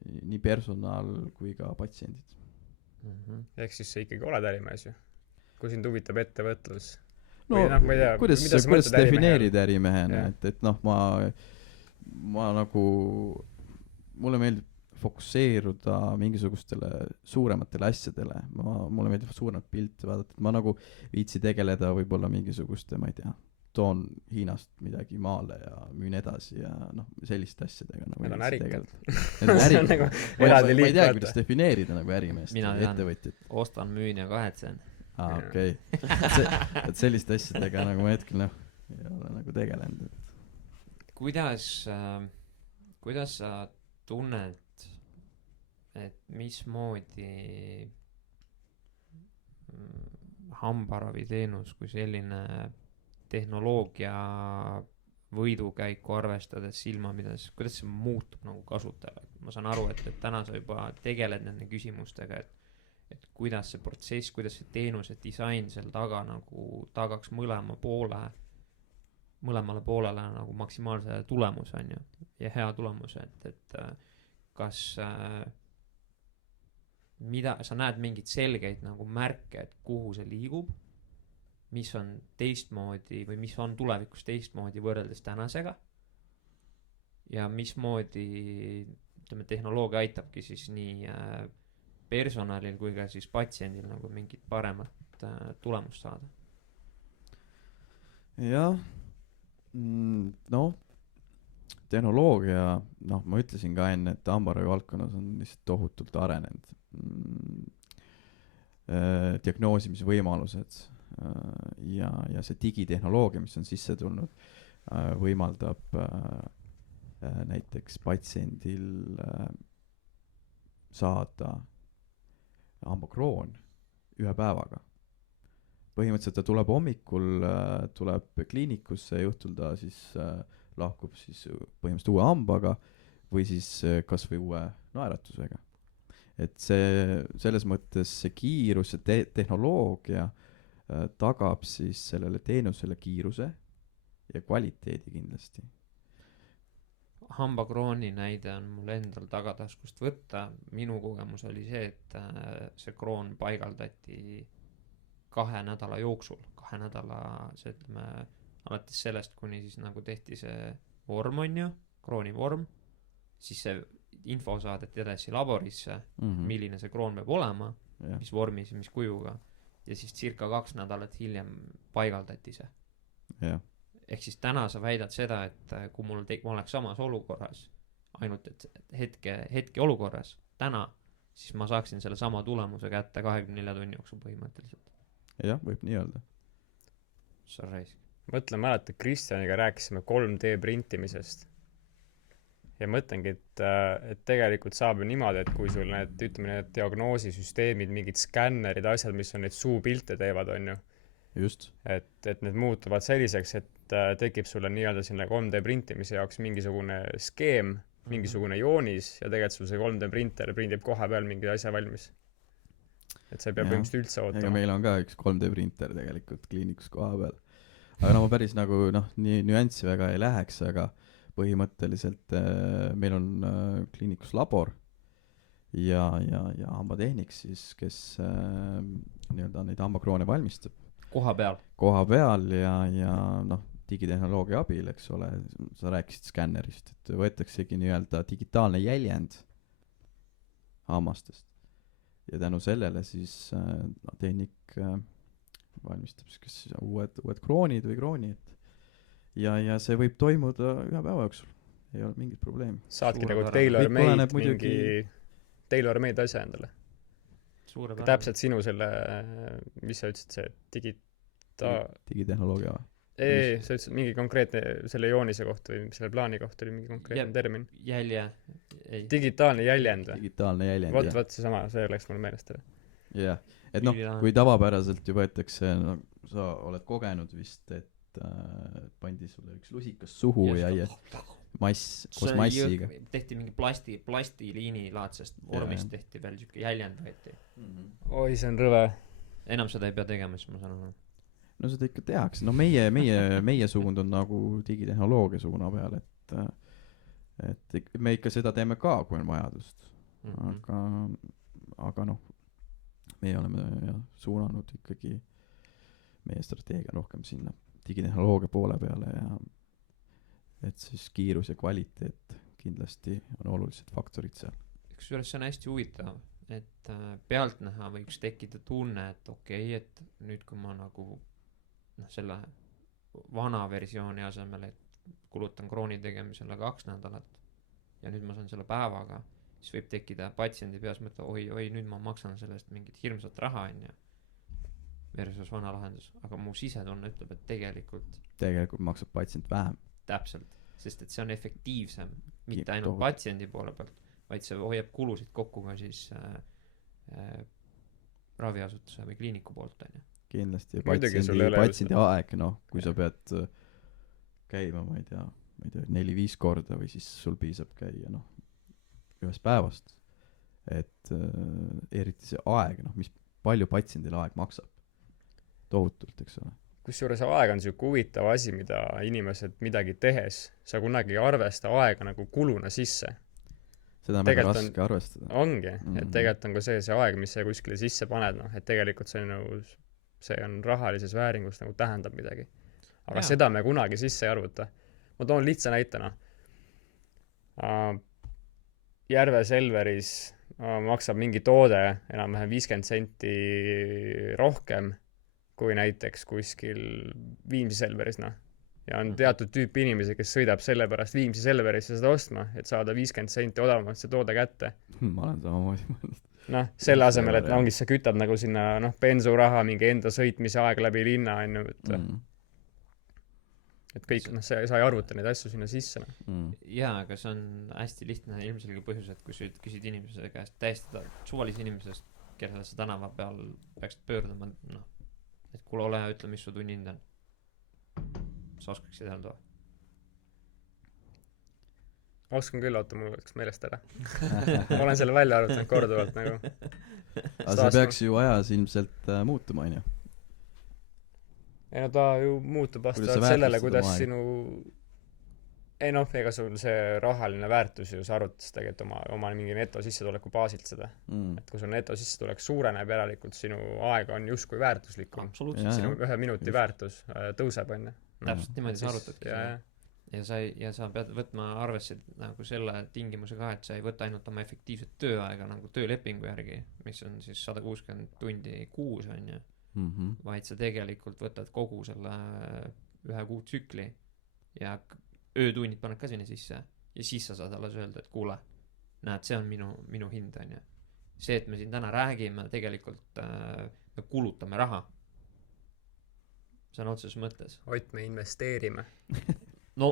nii personal kui ka patsiendid. Ehk siis sa ikkagi oled ärimees ju? Kui sind huvitab ettevõtlus? No ma ei tea, kuidas defineerida ärimehena, et ma nagu, mulle meeldib fokusseeruda mingisugustele suurematele asjadele, mulle meeldib suuremat pilti vaadata, et ma nagu viitsi tegeleda võib-olla mingisuguste, ma ei tea, toon Hiinast midagi maale ja müün edasi ja selliste asjadega nagu need on ärikad. ma ei tea, kuidas defineerida nagu ärimeest, ettevõtjat. Ostan, müün ja kahetsen. Okei. Et selliste asjadega nagu ma hetkel ei ole nagu tegelenud. Kuidas sa tunned, et mismoodi hambaraviteenus kui selline tehnoloogia võidukäiku arvestades silmapidades, kuidas see muutub nagu kasutajale? Ma saan aru, et täna sa juba tegeled nende küsimustega, et kuidas see protsess, kuidas see teenuse disain seal taga nagu tagaks mõlemale poolele nagu maksimaalse tulemuse on ju, ja hea tulemuse, et kas mida sa näed mingid selgeid nagu märke, et kuhu see liigub, mis on teistmoodi või mis on tulevikus teistmoodi võrreldes tänasega ja mismoodi ütleme, tehnoloogia aitabki siis nii personalil kui ka siis patsiendil nagu mingit paremat tulemust saada? Jah, tehnoloogia, ma ütlesin ka enne, et hambaravi valdkonnas on lihtsalt tohutult arenenud. Diagnoosimisvõimalused ja see digitehnoloogia, mis on sisse tulnud, võimaldab näiteks patsiendil saada hambakroon 1 päevaga. Põhimõtteliselt ta tuleb hommikul, tuleb kliinikusse, õhtul ta siis lahkub siis põhimõtteliselt uue hambaga või siis kas või uue naeratusega. Et see, selles mõttes see kiirus ja tehnoloogia tagab siis sellele teenusele kiiruse ja kvaliteedi kindlasti. Hambakrooni näide on mul endal tagataskust võtta. Minu kogemus oli see, et see kroon paigaldati 2 nädala jooksul. 2 nädala, see ütleme, alates sellest, kuni siis nagu tehti see vorm on ju, krooni vorm, siis see info saadeti edasi laborisse, milline see kroon peab olema, mis vormis ja mis kujuga. Ja siis circa 2 nädalat hiljem paigaldati see. Ehk siis täna sa väidad seda, et kui ma oleks samas olukorras, ainult et hetke olukorras, täna, siis ma saaksin selle sama tulemuse kätte 24 tunni jooksul põhimõtteliselt. Jah, võib nii öelda. Mõtlen mäletan, et Kristjaniga rääkisime 3D printimisest. Ja mõtlengi, et tegelikult saab ju niimoodi, et kui sul need diagnoosisüsteemid, mingid skännerid, asjad, mis on neid suupilte teevad, on ju. Just. Et need muutuvad selliseks, et tekib sulle nii-öelda sinna 3D printimise jaoks mingisugune skeem, mingisugune joonis ja tegelikult sul see 3D printer prindib kohe peal mingi asja valmis. Et see peab põhimõtteliselt üldse ootama. Ega meil on ka üks 3D printer tegelikult kliinikus koha peal. Aga ma päris nagu nii nüanssi väga ei läheks, aga põhimõtteliselt meil on kliinikus labor ja hambatehnik siis, kes nii-öelda neid hambakroone valmistab. Koha peal ja digitehnoloogia abil, eks ole, sa rääkisid skännerist, et võetaksegi nii-öelda digitaalne jäljend hammastest ja tänu sellele siis tehnik valmistab siis kas uued kroonid või krooni, et ja see võib toimuda 1 päeva jooksul, ei ole mingit probleemi. saadki nagu Suurepärane. Kõik oleneb tailor-made muidugi- tailor-made asja endale. suurepärane. täpselt sinu selle, mis sa ütlesid, see digitehnoloogia või? ei, sa ütlesid mingi konkreetne selle joonise kohta või selle plaani kohta oli mingi konkreetne Jep. termin. jälje, ei. Digitaalne jäljend või? Digitaalne jäljend, vot seesama, see läks mul meelest ära. jah. Et noh, Ülilahe. kui tavapäraselt ju võetakse, no sa oled kogenud vist, et pandi sulle üks lusikas suhu ja mass, koos massiga. tehti mingi plastiliini laadsest vormist tehti veel siuke jäljend võeti. oi, see on rõve. enam seda ei pea tegema, siis ma saan aru. No seda ikka tehakse, no meie suund on nagu digitehnoloogia suuna peal, et me ikka seda teeme ka, kui on vajadust. Aga noh, meie oleme suunanud ikkagi meie strateegia rohkem sinna digitehnoloogia poole peale ja et siis kiirus ja kvaliteet kindlasti on olulised faktorid seal. kusjuures see on hästi huvitav, et pealtnäha võiks tekkida tunne, et okei, et nüüd kui ma nagu selle vana versiooni asemel, et kulutan krooni tegemisele 2 nädalat ja nüüd ma saan selle päevaga, siis võib tekkida patsiendi peas mõtle, oi, nüüd ma maksan sellest mingit hirmsat raha, onju, versus vana lahendus, aga mu sisetunne ütleb, et tegelikult maksab patsient vähem. täpselt, sest et see on efektiivsem, mitte Tohutu. ainult patsiendi poole pealt, vaid see hoiab kulusid kokku ka siis raviasutuse või kliiniku poolt, onju. Kindlasti ja Muidugi sul ei ole patsiendi aeg, noh, kui sa pead käima, ma ei tea, 4-5 korda või siis sul piisab käia, noh, 1 päevast. Et eriti see aeg, noh, mis palju patsiendile aeg maksab. Tohutult, eks ole. kusjuures aeg on siuke huvitav asi, mida inimesed midagi tehes, sa kunagi ei arvesta aega nagu kuluna sisse. Seda on väga Tegelikult raske arvestada. ongi, et tegelikult on ka see aeg, mis sa kuskile sisse paned, noh, et tegelikult see on nagu, see on rahalises vääringus nagu tähendab midagi. Aga Jaa. seda me kunagi sisse ei arvuta. Ma toon lihtsa näitena. Järve Selveris maksab mingi toode enam-vähem 50 senti rohkem kui näiteks kuskil Viimsi Selveris, noh. Ja on teatud tüüpi inimesi, kes sõidab selle pärast Viimsi Selverisse seda ostma, et saada 50 senti odavamalt see toode kätte. Ma olen samamoodi mõelnud. Noh, selle asemel, et ongi sa kütad nagu sinna, noh, bensuraha, mingi enda sõitmise aeg läbi linna, onju, et kõik, noh, sa ei arvuta neid asju sinna sisse, noh. jaa, aga see on hästi lihtne ilmselge põhjus, et kui sa küsid inimese käest täiesti suvalise inimesest, kellele sa tänava peal peaksid pöörduma, noh, et kuule, ole hea, ütle, mis su tunnihind on. Sa oskaksid öelda? Oskan küll, oota, mul läks meelest ära. Ma olen selle välja arvutanud korduvalt nagu. Aga see peaks ju ajas ilmselt muutuma, onju. Ei no ta ju muutub vastavalt Kuidas sa sellele, väärtustad kuidas oma aega? sinu ei noh, ega sul see rahaline väärtus ju sa arvutas tegelikult oma mingi netosissetuleku baasilt seda. Et kui sul netosissetulek suureneb, järelikult sinu aeg on justkui väärtuslikum. Absoluutselt. Jaa. Sinu 1 minuti Just. väärtus tõuseb, onju. Täpselt niimoodi sa arvutadki ja, seda. Ja sa pead võtma arvesse nagu selle tingimuse ka, et sa ei võta ainult oma efektiivset tööaega nagu töölepingu järgi, mis on siis 160 tundi kuus, onju, vaid sa tegelikult võtad kogu selle 1 kuu tsükli ja öötunnid paned ka sinna sisse ja siis sa saad alles öelda, et kuule, näed, see on minu hind, onju. See, et me siin täna räägime, tegelikult me kulutame raha. See on otseses mõttes. Ott, me investeerime. No,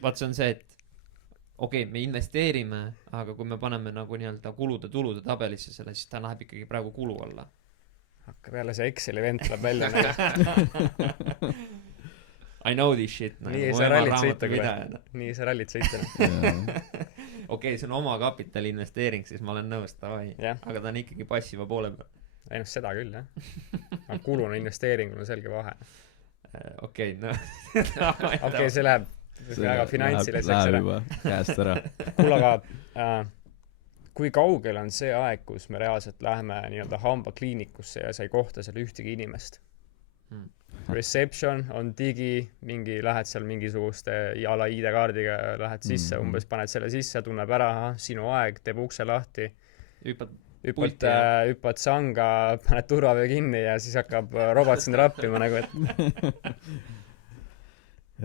vaat see on see, et okei, me investeerime, aga kui me paneme nagu nii-öelda kulude-tulude tabelisse selle, siis ta läheb ikkagi praegu kulu alla. Hakkab jälle see Exceli vend tuleb välja nagu. I know this shit. Nii sa rallid sõita, kuule. Nii sa rallid sõita. Okei, see on oma kapitali investeering, siis ma olen nõus, tavai. Jah. Aga ta on ikkagi passiva poole peal. Ei noh, seda küll, jah. Aga kuluna investeeringul on selge vahe. Okei, no. Okei, see läheb väga finantsiliseks ära. Läheb juba käest ära. Kuule, aga kui kaugel on see aeg, kus me reaalselt läheme nii-öelda hambakliinikusse ja sa ei kohta seal ühtegi inimest? Reception on digi, lähed seal mingisuguste jala ID-kaardiga, lähed sisse, umbes paned selle sisse, tunneb ära, sinu aeg, teeb ukse lahti. Hüppad Pulti, jah. hüppad sanga, paned turvavöö kinni ja siis hakkab robot sind rappima nagu, et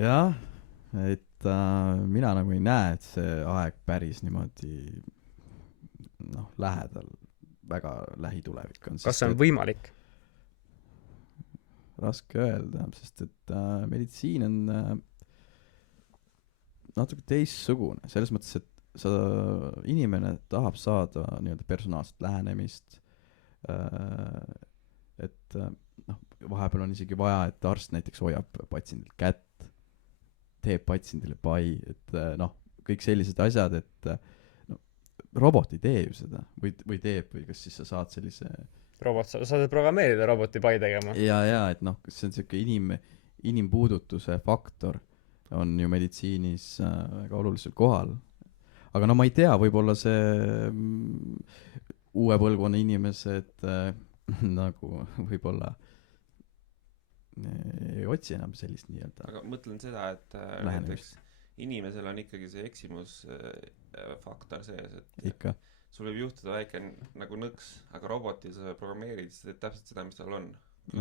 jah, et mina nagu ei näe, et see aeg päris niimoodi lähedal, väga lähitulevik on. kas see on võimalik? Raske öelda, sest et meditsiin on natuke teistsugune, selles mõttes, et inimene tahab saada nii-öelda personaalset lähenemist, et vahepeal on isegi vaja, et arst näiteks hoiab patsiendil kätt, teeb patsiendile pai, et kõik sellised asjad, et robot ei tee ju seda või teeb või kas siis sa saad sellise Robot, sa saad programmeerida roboti pai tegema. ja, et kas see on siuke inimpuudutuse faktor on ju meditsiinis väga olulisel kohal. Aga ma ei tea, võib-olla see uue põlvkonna inimesed nagu võib-olla ei otsi enam sellist nii-öelda. aga mõtlen seda, et näiteks inimesel on ikkagi see eksimusfaktor sees, et ikka. Sul võib juhtuda väike nagu nõks, aga robotil sa programmeerid, sa teed täpselt seda, mis tal on.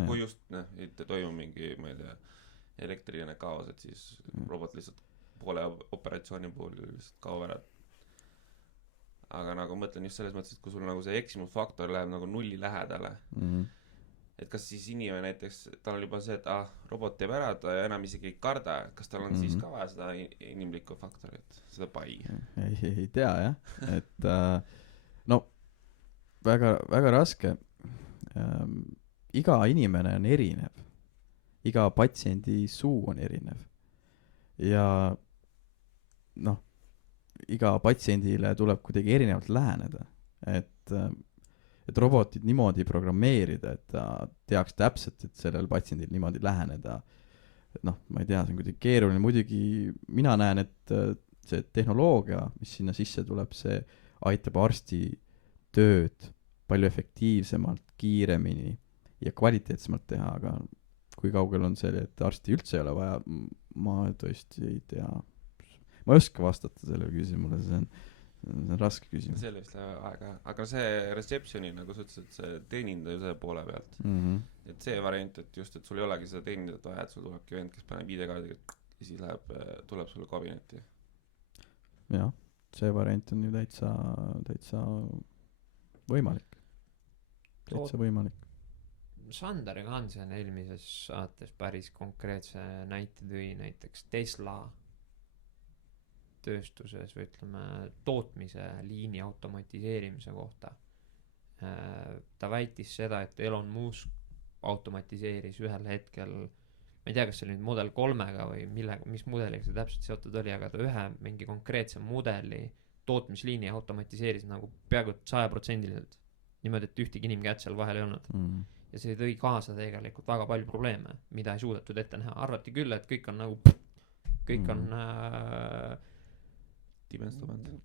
Kui just, ei toimu mingi, ma ei tea, elektriline kaos, et siis robot lihtsalt poole operatsiooni puhul lihtsalt kaob ära. Aga nagu mõtlen just selles mõttes, et kui sul nagu see eksimusfaktor läheb nagu nulli lähedale, et kas siis inimene näiteks, tal on juba see, et robot teeb ära, ta enam isegi ei karda, kas tal on siis ka vaja seda inimlikku faktorit, seda pai? Ei tea, jah. Et väga, väga raske. Iga inimene on erinev. Iga patsiendi suu on erinev. Ja iga patsiendile tuleb kuidagi erinevalt läheneda. Et robotid niimoodi programmeerida, et ta teaks täpselt, et sellel patsiendil niimoodi läheneda. Et ma ei tea, see on kuidagi keeruline. Muidugi mina näen, et see tehnoloogia, mis sinna sisse tuleb, see aitab arsti tööd palju efektiivsemalt, kiiremini ja kvaliteetsemalt teha, aga kui kaugel on see, et arsti üldse ei ole vaja, ma tõesti ei tea. Ma ei oska vastata sellele küsimusele, see on raske küsimus. Selle vist läheb aega, aga see receptioni, nagu sa ütlesid, see teenindajuse poole pealt, et see variant, et just, et sul ei olegi seda teenindajat vaja, et sul tulebki vend, kes paneb ID-kaardiga ja siis tuleb sulle kabinetti. Jah, see variant on ju täitsa võimalik. Täitsa võimalik. Sander Kansen eelmises saates päris konkreetse näite tõi näiteks Tesla tööstuses või ütleme tootmise liini automatiseerimise kohta. Ta väitis seda, et Elon Musk automatiseeris ühel hetkel, ma ei tea, kas see oli nüüd Model 3-ga või mis mudeliga see täpselt seotud oli, aga ta ühe mingi konkreetse mudeli tootmisliini automatiseeris nagu peaaegu 100%. Niimoodi, et ühtegi inimkätt seal vahel ei olnud. Ja see tõi kaasa tegelikult väga palju probleeme, mida ei suudetud ette näha. Arvati küll, et kõik on nagu kõik on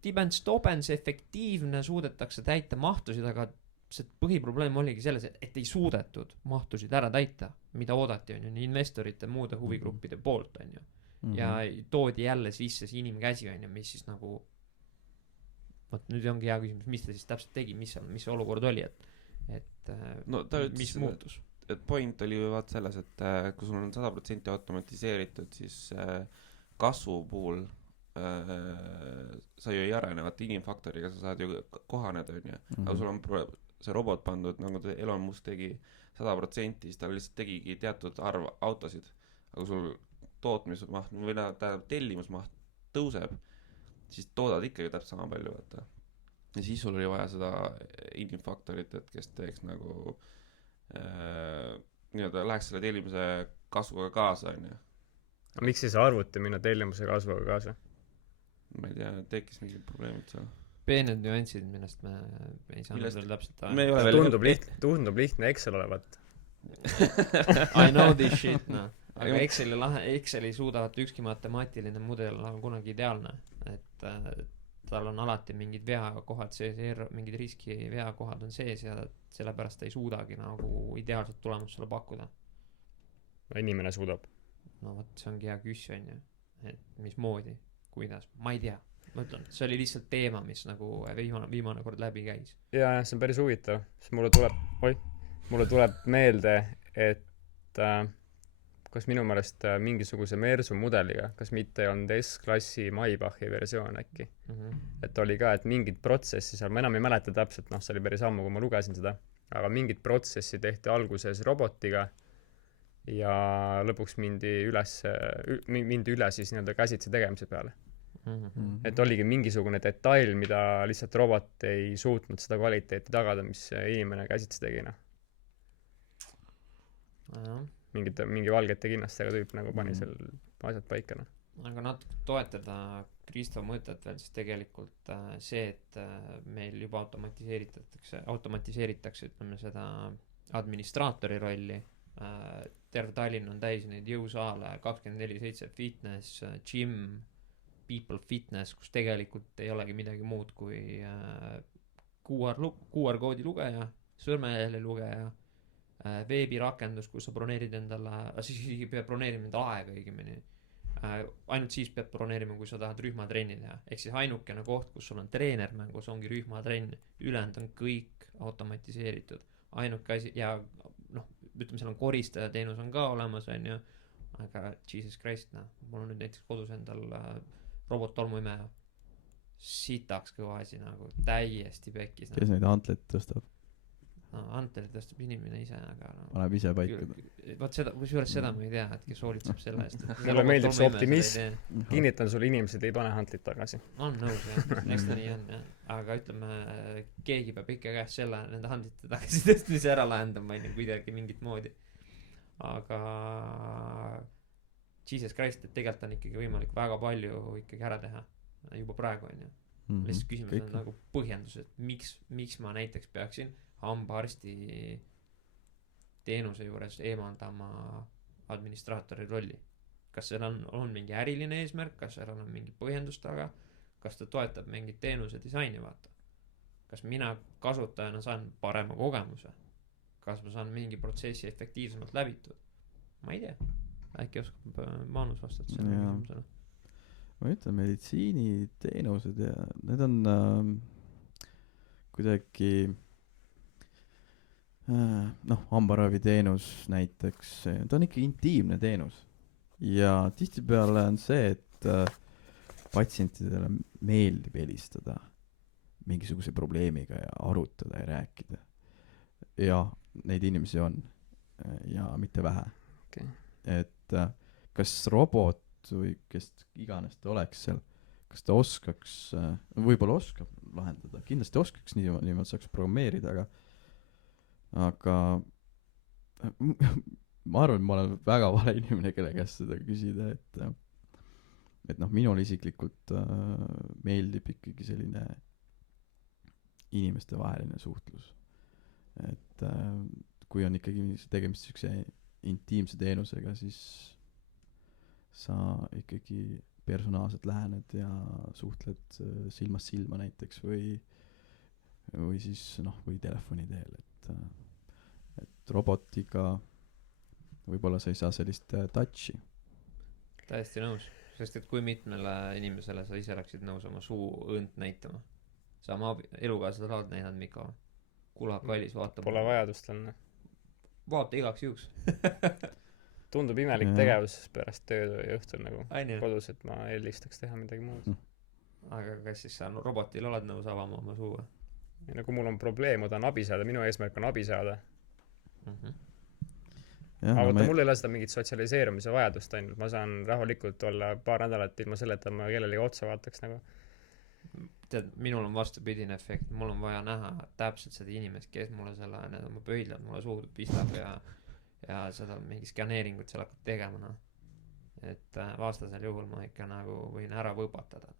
Tibens-Tobens efektiivne, suudetakse täita mahtusid, aga see põhiprobleem oligi selles, et ei suudetud mahtusid ära täita, mida oodati on ju nii investorite, muude huvigruppide poolt on ju. Ja toodi jälle sisse see inimkäsi on ju, mis siis nagu nüüd ongi hea küsimus, mis ta siis täpselt tegi, mis see olukord oli, et no, mis muutus? Et point oli ju vaat selles, et kui sul on 100% automatiseeritud, siis kasvu puhul sa ju ei arene, vaat inimfaktoriga sa saad ju kohaneda, on ju. Aga sul on see robot pandud, nagu Elon Musk tegi 100%, siis ta lihtsalt tegigi teatud arv autosid. Aga sul tootmismaht või tellimusmaht tõuseb, siis toodad ikkagi täpselt sama palju, vaata. Ja siis sul oli vaja seda inimfaktorit, et kes teeks nagu nii-öelda läheks selle tellimuse kasvuga kaasa, on ju. Miks siis arvuti minna tellimuse kasvuga kaasa? Ma ei tea, tekkis mingid probleemid seal. Peened nüansid, millest me ei saanud veel täpselt tundub lihtne Excel olevat. I know this shit, no. Aga Exceli suudavad ükski matemaatiline mudel on kunagi ideaalne, et tal on alati mingid veakohad sees, mingid riski veakohad on sees ja sellepärast ta ei suudagi nagu ideaalset tulemust sulle pakkuda. Inimene suudab. No võt, see ongi hea küsimus, et mismoodi, kuidas, ma ei tea. ma ütlen see oli lihtsalt teema mis nagu viimane kord läbi käis ja see on päris huvitav, sest mulle tuleb meelde, et kas minu meelest mingisuguse Mersu mudeliga, kas mitte ei olnud S-klassi Maybachi versioon äkki, et oli ka, et mingid protsessi seal, ma enam ei mäleta täpselt, noh, see oli päris ammu, kui ma lugesin seda, aga mingid protsessi tehti alguses robotiga ja lõpuks mindi üle siis nii-öelda käsitsi tegemise peale. Et oligi mingisugune detail, mida lihtsalt robot ei suutnud seda kvaliteeti tagada, mis inimene käsitsi tegi, noh. Mingi valgete kinnastega tüüp nagu pani seal asjad paika, noh. Aga natuke toetada Kristo mõtet veel, siis tegelikult see, et meil juba automatiseeritakse ütleme seda administraatori rolli, terve Tallinn on täis neid jõusaale, 24/7 fitness, gym, people fitness, kus tegelikult ei olegi midagi muud kui QR-koodi lugeja, sõrmejälje lugeja, veebirakendus, kus sa broneerid endale, siis peab broneerima endale aega õigemini. Ainult siis peab broneerima, kui sa tahad rühmatrenni teha. Ehk siis ainukene koht, kus sul on treener mängus, ongi rühmatrenn. Ülejäänud on kõik automatiseeritud. Ainuke asi, ja noh, ütleme, seal on koristaja teenus on ka olemas, on ju. Aga Jesus Christ, noh. Mul on nüüd näiteks kodus endal robot-tolmuimeja. Sitaks kõva asi nagu, täiesti pekkis. Kes neid hantleid tõstab? Anteli tõstab inimene ise, aga paneb ise paika. Vaat seda, kusjuures seda ma ei tea, et kes hoolitseb selle eest. Mulle meeldib see optimism. Kinnitan sulle, inimesed ei pane hantlit tagasi. On nõus, jah. Eks ta nii on, jah. Aga ütleme, keegi peab ikka käest selle nende hantlite tagasi tõstmise ära lahendama, kuidagi mingit moodi. Aga Jesus Christ, et tegelikult on ikkagi võimalik väga palju ikkagi ära teha. Juba praegu on ju. Lihtsalt küsimus on nagu põhjendus, et miks ma näiteks peaksin hambaarsti teenuse juures eemaldama administraatori rolli. Kas seal on mingi äriline eesmärk, kas seal on mingi põhjendus taga, kas ta toetab mingit teenuse disaini vaata. Kas mina kasutajana saan parema kogemuse, kas ma saan mingi protsessi efektiivsemalt läbitud. Ma ei tea, äkki oskab Maanus vastata selle küsimusele. Ma ütlen, meditsiiniteenused ja need on kuidagi hambaraviteenus näiteks, ta on ikka intiimne teenus ja tihtipeale on see, et patsientidele meeldib helistada mingisuguse probleemiga ja arutada ja rääkida ja neid inimesi on ja mitte vähe. Et kas robot või kes iganes ta oleks seal, kas ta oskaks, võib-olla oskab lahendada, kindlasti oskaks niimoodi saaks programmeerida, aga ma arvan, et ma olen väga vale inimene, kelle käest seda küsida, et noh, minul isiklikult meeldib ikkagi selline inimeste vaheline suhtlus. Et kui on ikkagi tegemist siukse intiimse teenusega, siis sa ikkagi personaalselt lähened ja suhtled silmast silma näiteks või siis või telefoni teel, et robotiga võib-olla sa ei saa sellist touchi. Täiesti nõus, sest et kui mitmele inimesele sa ise läksid nõus oma suu õnd näitama. Sa oma elukaaslased oled näidanud Miko. Kulab kallis, vaata. Pole vajadust on. Vaata igaks juhuks. Tundub imelik tegevus pärast tööd või õhtul nagu kodus, et ma eelistaks teha midagi muud. Aga kas siis sa robotil oled nõus avama oma suu? Ja kui mul on probleem, ma tahan abi saada, minu eesmärk on abi saada. Aga mul ei ole seda mingit sotsialiseerumise vajadust ainult, ma saan rahulikult olla paar nädalat ilma selleta, ma kellelegi otsa vaataks nagu. Tead, minul on vastupidine efekt, mul on vaja näha täpselt seda inimest, kes mulle selle, need oma pöidlad mulle suudu pistab ja seda mingi skaneeringut seal hakkab tegema. Et vastasel juhul ma ikka nagu võin ära võpatada.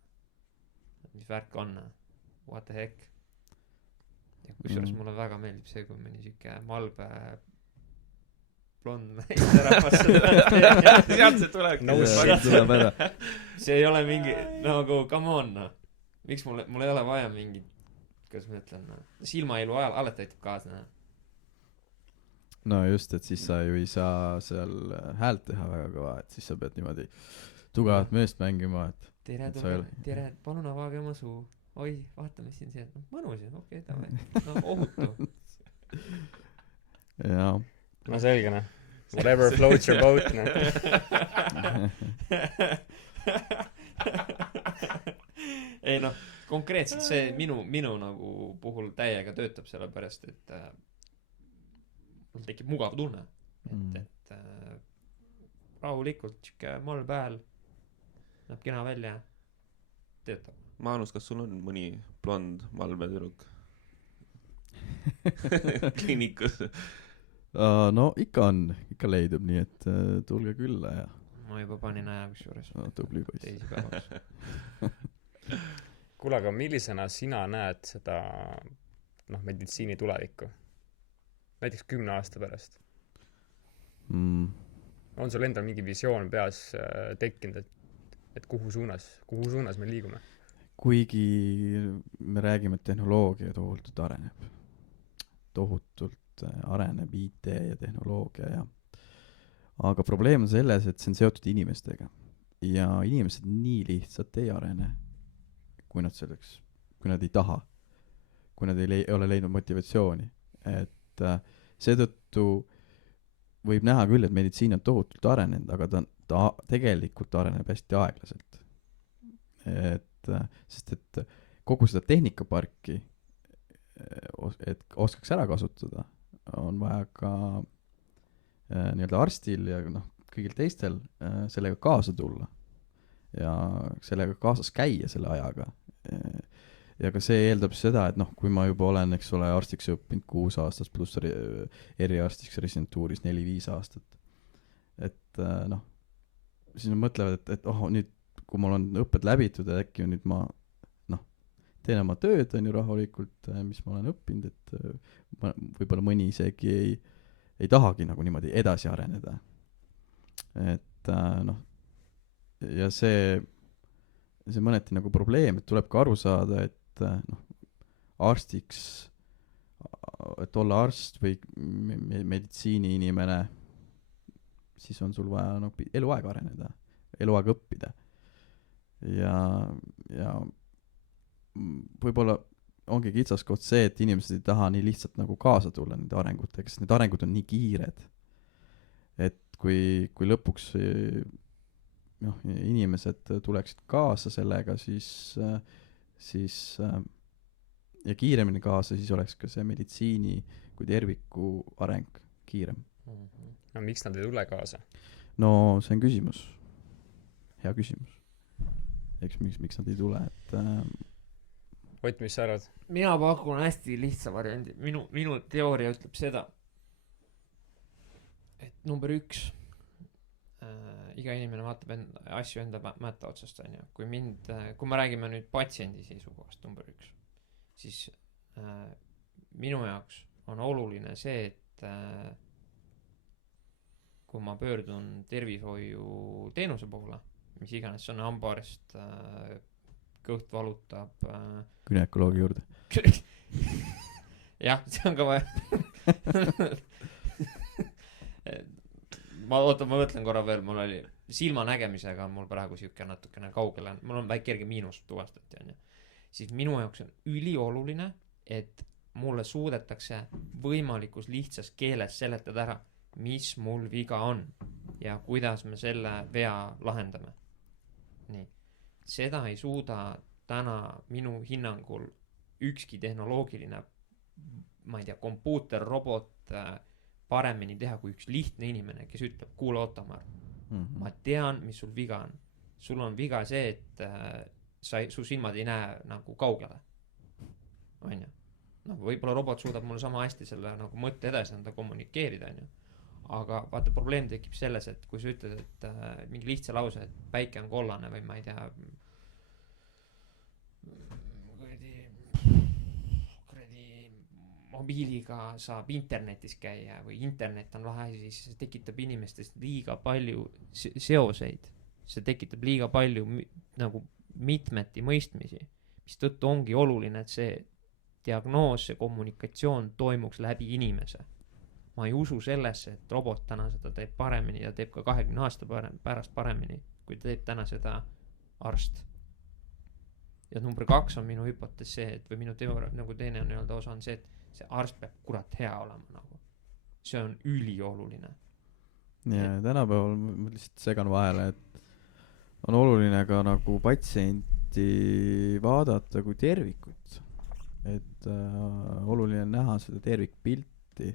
Mis värk on? What the heck? Ja kusjuures mulle väga meeldib see, kui mõni siuke malbe blond naisterahvas sealt see tuleb. See ei ole mingi nagu come on, no. Miks mul ei ole vaja mingi, kuidas ma ütlen, silmailu ajal alati aitab kaasneda. No just, et siis sa ju ei saa seal häält teha väga kõva, et siis sa pead niimoodi tugevat meest mängima, et tere, et sa ei ole- tere, palun avage oma suu. Oi, vaatame siin see, mõnus ju, okei, davai. No ohutu. jaa. no selge noh, whatever floats your boat noh. ei noh, konkreetselt see minu nagu puhul täiega töötab, sellepärast et mul tekib mugav tunne, et rahulikult siuke mall pääl, näeb kena välja, töötab. Maanus, kas sul on mõni blond malmetüdruk kliinikus? No ikka on, ikka leidub, nii et tulge külla ja ma juba panin aja kusjuures no, tubli poiss. teisipäevaks. kuule, aga millisena sina näed seda meditsiini tulevikku? Näiteks 10 aasta pärast. On sul endal mingi visioon peas tekkinud, et kuhu suunas me liigume? Kuigi me räägime, et tehnoloogia tohutult areneb IT ja tehnoloogia ja aga probleem on selles, et see on seotud inimestega ja inimesed nii lihtsalt ei arene, kui nad ei taha, kui nad ei ole leidnud motivatsiooni, et seetõttu võib näha küll, et meditsiin on tohutult arenenud, aga ta tegelikult areneb hästi aeglaselt. Sest et kogu seda tehnikaparki, et oskaks ära kasutada, on vaja ka nii-öelda arstil ja kõigil teistel sellega kaasa tulla ja sellega kaasas käia selle ajaga. Ja ka see eeldab seda, et kui ma juba olen, eks ole, arstiks õppinud 6 aastat pluss eriarstiks residentuuris 4-5 aastat. Et siis nad mõtlevad, et nüüd, kui mul on õpped läbitud ja äkki nüüd ma teen oma tööd, on ju rahulikult, mis ma olen õppinud, et võib-olla mõni isegi ei tahagi niimoodi edasi areneda. Et ja see mõneti probleem, et tuleb ka aru saada, et arstiks, et olla arst või meditsiini inimene, siis on sul vaja eluaeg areneda, eluaeg õppida. Ja võib-olla ongi kitsaskoht see, et inimesed ei taha nii lihtsalt kaasa tulla nende arengutega, sest need arengud on nii kiired. Et kui lõpuks inimesed tuleksid kaasa sellega, siis ja kiiremini kaasa, siis oleks ka see meditsiini kui terviku areng kiirem. No miks nad ei tule kaasa? No see on küsimus. Hea küsimus. Eks miks nad ei tule, et Ott, mis sa arvad? Mina pakun hästi lihtsa variandi. Minu teooria ütleb seda, et number 1, iga inimene vaatab asju enda mätta otsast, on ju. Kui me räägime nüüd patsiendi seisukohast number 1, siis minu jaoks on oluline see, et kui ma pöördun tervishoiu teenuse poole, mis iganes on hambaarst, kõht valutab günekoloogi juurde. jah, see on ka vaja. ma mõtlen korra veel, mul oli silmanägemisega mul praegu siuke natukene kaugele, mul on väike kerge miinus tuvastati, on ju. Siis minu jaoks on ülioluline, et mulle suudetakse võimalikus lihtsas keeles seletada ära, mis mul viga on ja kuidas me selle vea lahendame. Nii. Seda ei suuda täna minu hinnangul ükski tehnoloogiline, ma ei tea, kompuuter, robot paremini teha kui üks lihtne inimene, kes ütleb, kuule Ottamar, ma tean, mis sul viga on. Sul on viga see, et su silmad ei näe kaugele. On ju? Võib-olla robot suudab mulle sama hästi selle mõtte edasi anda kommunikeerida, on ju. Aga vaata, probleem tekib selles, et kui sa ütled, et mingi lihtsa lause, et päike on kollane või ma ei tea, mobiiliga saab internetis käia või internet on lahe, siis see tekitab inimestest liiga palju seoseid. See tekitab liiga palju mitmeti mõistmisi, mis tõttu ongi oluline, et see diagnoos, see kommunikatsioon toimuks läbi inimese. Ma ei usu sellesse, et robot täna seda teeb paremini ja teeb ka 20 aasta pärast paremini kui teeb täna seda arst. Ja number 2 on minu hüpotees see, et või minu teooria nagu teine on nii-öelda osa on see, et see arst peab kurat hea olema nagu. See on ülioluline. ja tänapäeval ma lihtsalt segan vahele, et on oluline ka nagu patsienti vaadata kui tervikut. Et oluline on näha seda tervikpilti.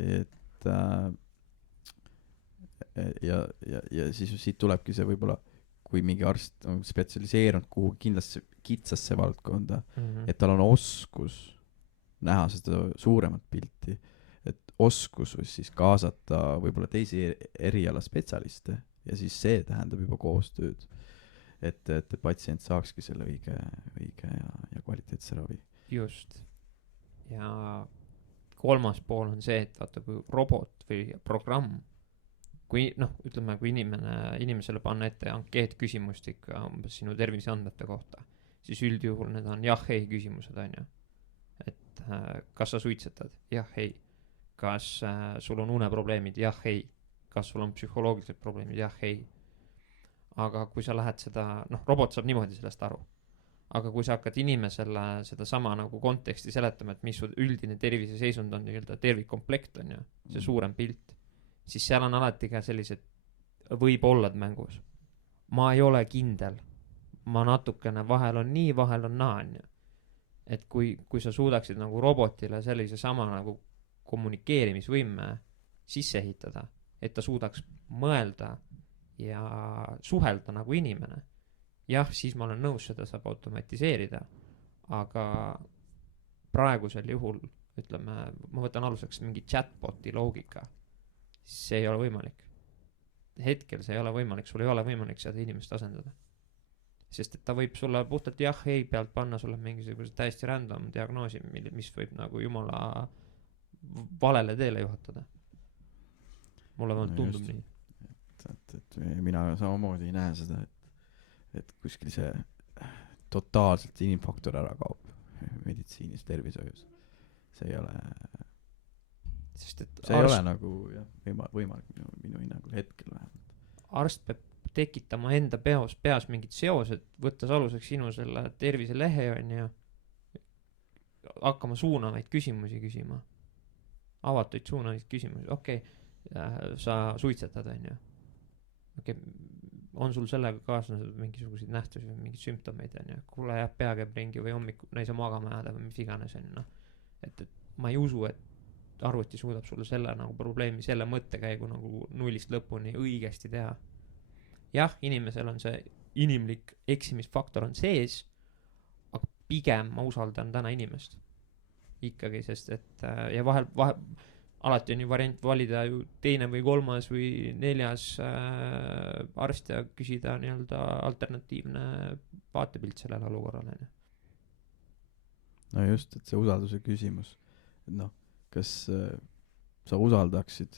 Et ja siis siit tulebki see võib-olla, kui mingi arst on spetsialiseerunud kuhu kindlasti kitsasse valdkonda, et tal on oskus näha seda suuremat pilti, et oskus või siis kaasata võib-olla teisi eriala spetsialiste ja siis see tähendab juba koostööd, et patsient saakski selle õige ja kvaliteetse ravi. Just. Ja kolmas pool on see, et vaata kui robot või programm, kui ütleme, kui inimesele panna ette ankeetküsimustik umbes sinu terviseandmete kohta, siis üldjuhul need on jah-ei küsimused, on ju. Et kas sa suitsetad? Jah-ei. Kas sul on uneprobleemid? Jah-ei. Kas sul on psühholoogilised probleemid? Jah-ei. Aga kui sa lähed seda, robot saab niimoodi sellest aru. Aga kui sa hakkad inimesele seda sama nagu konteksti seletama, et mis su üldine terviseseisund on nii-öelda tervikkomplekt on ju, see suurem pilt, siis seal on alati ka sellised võib-ollad mängus. Ma ei ole kindel. Ma natukene vahel on nii, vahel on naa, on ju. Et kui sa suudaksid nagu robotile sellise sama nagu kommunikeerimisvõime sisse ehitada, et ta suudaks mõelda ja suhelda nagu inimene. Jah, siis ma olen nõus, seda saab automatiseerida, aga praegusel juhul, ütleme, ma võtan aluseks mingi chatboti loogika. See ei ole võimalik. Hetkel see ei ole võimalik, sul ei ole võimalik seda inimest asendada. Sest et ta võib sulle puhtalt jah-ei pealt panna sulle mingisuguse täiesti random diagnoosi, mis võib nagu jumala valele teele juhatada. Mulle tundub nii. Et mina samamoodi ei näe seda, et kuskil see totaalselt inimfaktor ära kaob meditsiinis, tervishoius. See ei ole... Sest et see ei ole nagu võimalik minu hinnangul hetkel vähemalt. Arst peab tekitama enda peas mingid seosed, võttes aluseks sinu selle terviselehe on ja hakkama suunavaid küsimusi küsima. Avatuid suunavaid küsimusi. Okei, sa suitsetad on ju. Okei, on sul sellega kaasnenud mingisuguseid nähtusi või mingid sümptomeid on ju. Kuule jääb pea käib ringi või hommikul ei saa magama jääda või mis iganes on ju. Et ma ei usu, et arvuti suudab sulle selle nagu probleemi, selle mõttekäigu nagu nullist lõpuni õigesti teha. Jah, inimesel on see inimlik eksimisfaktor on sees, aga pigem ma usaldan täna inimest. Ikkagi, sest et ja vahel alati on ju variant valida ju teine või kolmas või neljas arst ja küsida nii-öelda alternatiivne vaatepilt sellele olukorrale. No just, et see usalduse küsimus. Kas sa usaldaksid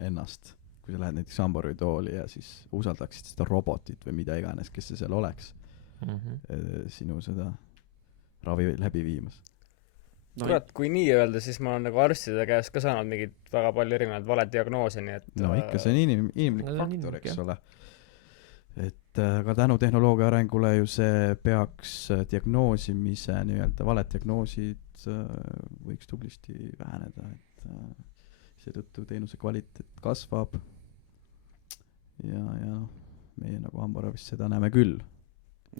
ennast, kui sa lähed näiteks hamburgeritooli ja siis usaldaksid seda robotit või mida iganes, kes see seal oleks sinu seda ravi läbi viimas. Kurat, kui nii öelda, siis ma olen nagu arstide käest ka saanud mingid väga palju erinevaid valed diagnoose, nii et... ikka see on inimlik faktor, eks ole. Et ka tänu tehnoloogia arengule ju see peaks diagnoosimise, nii-öelda valed diagnoosid võiks tublisti väheneda, et seetõttu teenuse kvaliteet kasvab ja meie nagu hambaravist seda näeme küll.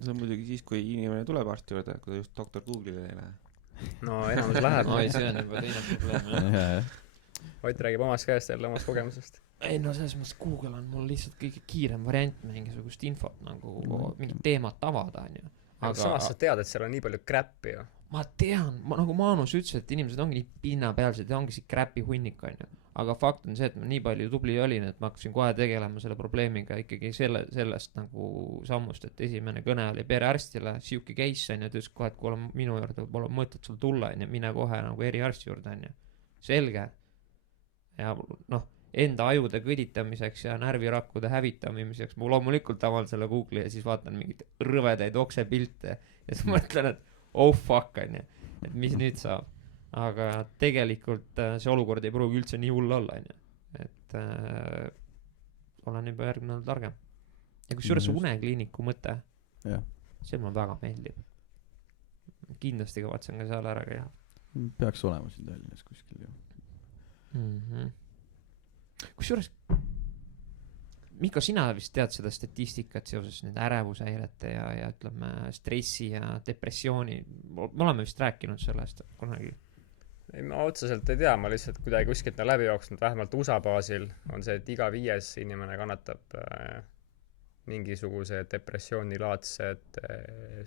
See on muidugi siis, kui inimene tuleb arsti juurde, kui ta just doktor Google'ile ei lähe. No enamus läheb. Oi, see on juba teine probleem. Ott räägib omast käest jälle omast kogemusest. Ei no selles mõttes Google on mul lihtsalt kõige kiirem variant mingisugust infot nagu mingit teemat avada on ju. Aga samas sa tead, et seal on nii palju crap'i ju. Ma tean, nagu Maanus ütles, et inimesed ongi nii pinnapealsed ja ongi see crap'i hunnik on ju. Aga fakt on see, et ma nii palju tubli olin, et ma hakkasin kohe tegelema selle probleemiga ikkagi sellest nagu sammust, et esimene kõne oli perearstile, siuke case on ja ta ütles kohe, et kuule minu juurde pole mõtet sul tulla on ja mine kohe nagu eriarsti juurde on ju. Selge. Ja enda ajude kõditamiseks ja närvirakkude hävitamiseks ma loomulikult avan selle Google'i ja siis vaatan mingid rõvedaid oksepilte ja siis mõtlen, et oh fuck on ju, et mis nüüd saab. Aga tegelikult see olukord ei pruugi üldse nii hull olla on ju. Et olen juba järgmine nädal targem. Ja kusjuures unekliiniku mõte, jah , see mulle väga meeldib. Kindlasti kavatsen ka seal ära käia. peaks olema siin Tallinnas kuskil ju . Kusjuures Mikko, sina vist tead seda statistikat seoses nende ärevushäirete ja ütleme stressi ja depressiooni. Me oleme vist rääkinud sellest kunagi. ei, ma otseselt ei tea, ma lihtsalt kuidagi kuskilt läbi jooksnud, vähemalt USA baasil on see, et iga 5. inimene kannatab mingisuguse depressioonilaadsed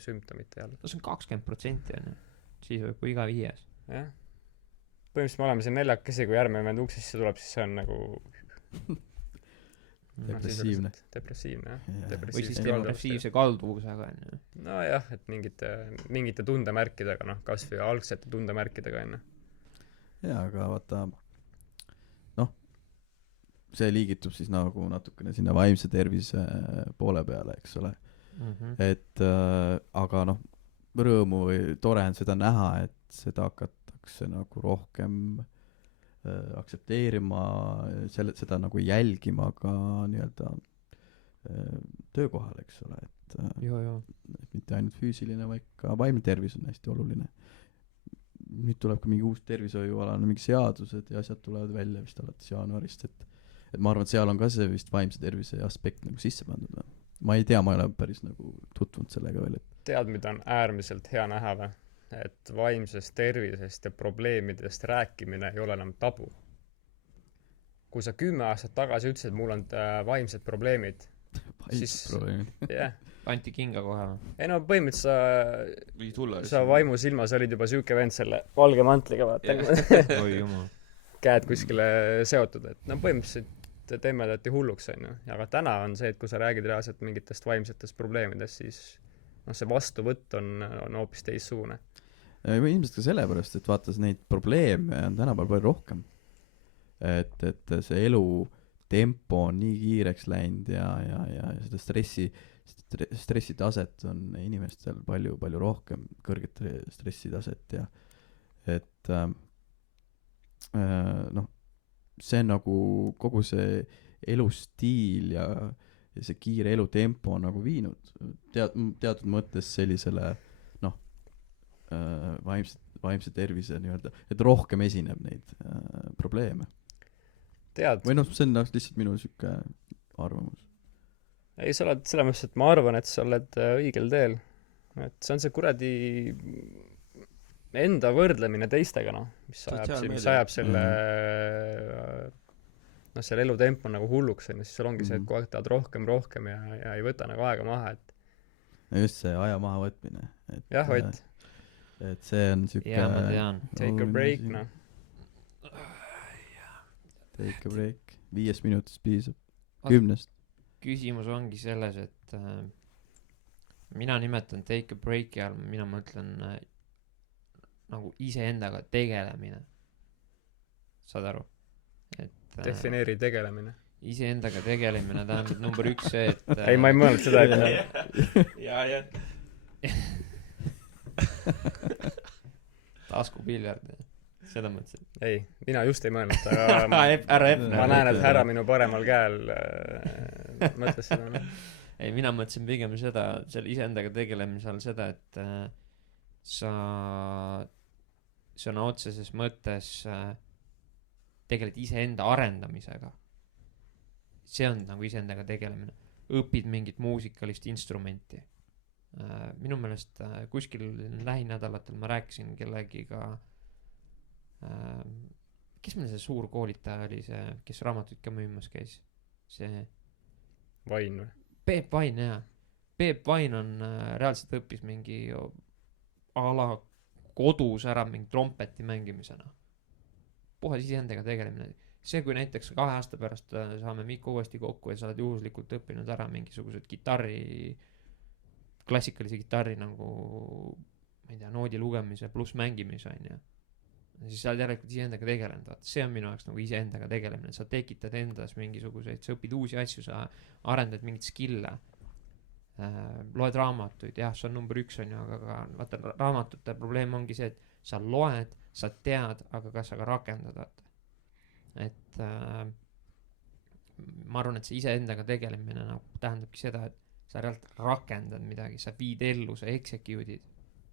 sümptomite all. No see on 20% on ju. Siis võib iga 5. jah. Põhimõtteliselt me oleme siin 4, kui järgmine vend uksesse tuleb, siis see on nagu depressiivne . depressiivne, jah . Või siis Depressiivse depressiivse kalduvusega on ju. nojah, et mingite tundemärkidega, noh, kas või algsete tundemärkidega on ju. jaa , aga vaata see liigitub siis nagu natukene sinna vaimse tervise poole peale, eks ole . Et aga rõõmu või tore on seda näha, et seda hakatakse nagu rohkem aktsepteerima, seda nagu jälgima ka nii-öelda töökohal, eks ole , et mitte ainult füüsiline, vaid ka vaimne tervis on hästi oluline . nüüd tuleb ka mingi uus tervishoiualane mingi seadused ja asjad tulevad välja vist alates jaanuarist , et ma arvan, et seal on ka see vist vaimse tervise aspekt nagu sisse pandud . ma ei tea , ma ei ole päris nagu tutvunud sellega veel , et tead, mida on äärmiselt hea näha või ? Et vaimsest tervisest ja probleemidest rääkimine ei ole enam tabu . Kui sa 10 aastat tagasi ütlesid, et mul on vaimsed probleemid , Siis- jah . Anti kinga kohe . ei no põhimõtteliselt või tulla sa vaimusilmas olid juba siuke vend selle valge mantliga , vaata . oi jumal . käed kuskile seotud , et no põhimõtteliselt temmedati hulluks , on ju . aga täna on see , et kui sa räägid reaalselt mingitest vaimsetest probleemidest , siis see vastuvõtt on hoopis teistsugune . ilmselt ka sellepärast , et vaatas neid probleeme on tänapäeval palju rohkem . et see elu tempo on nii kiireks läinud ja seda stressitaset on inimestel palju rohkem , kõrget stressitaset ja et see on nagu kogu see elustiil ja see kiire elutempo on nagu viinud teatud mõttes sellisele vaimse tervise nii-öelda , et rohkem esineb neid probleeme . tead , või see on lihtsalt minu siuke arvamus . ei sa oled selles mõttes , et ma arvan , et sa oled õigel teel . et see on see kuradi enda võrdlemine teistega , noh , mis ajab selle selle elutempo nagu hulluks , on ju , siis sul ongi see , et kogu aeg tahad rohkem ja ei võta nagu aega maha , et just see aja maha võtmine . jah , Ott , et see on siuke jaa , ma tean . take a break , noh . take a break , 5 minutist piisab , 10-st . Küsimus ongi selles , et mina nimetan take a break'i all , mina mõtlen nagu iseendaga tegelemine . saad aru ? et defineeri tegelemine . iseendaga tegelemine tähendab number 1 see , et ei , ma ei mõelnud seda , et ja taskupiljard , seda mõtlesin . ei , mina just ei mõelnud , aga härra Epner . ma näen , et härra minu paremal käel mõtles seda , noh . ei , mina mõtlesin pigem seda , selle iseendaga tegelemise all seda , et sa sõna otseses mõttes tegeled iseenda arendamisega . see on nagu iseendaga tegelemine . õpid mingit muusikalist instrumenti . minu meelest kuskil lähinädalatel ma rääkisin kellegiga , kes meil see suur koolitaja oli , see , kes raamatuid ka müümas käis , see Vain või ? Peep Vain , jaa . Peep Vain on reaalselt õppis mingi a la kodus ära mingi trompeti mängimisena . puhas iseendaga tegelemine . see , kui näiteks 2 aasta pärast saame Mikko uuesti kokku ja sa oled juhuslikult õppinud ära mingisugused kitarri , klassikalise kitarri nagu ma ei tea , noodi lugemise pluss mängimise on ju , siis sa oled järelikult iseendaga tegelenud , vaata see on minu jaoks nagu iseendaga tegelemine , sa tekitad endas mingisuguseid , sa õpid uusi asju , sa arendad mingeid skill'e , loed raamatuid , jah , see on number 1 on ju , aga vaata raamatute probleem ongi see , et sa loed , sa tead , aga kas sa ka rakendad , vaata . et ma arvan, et see iseendaga tegelemine nagu tähendabki seda, et sa reaalselt rakendad midagi, sa viid ellu, sa execute'id,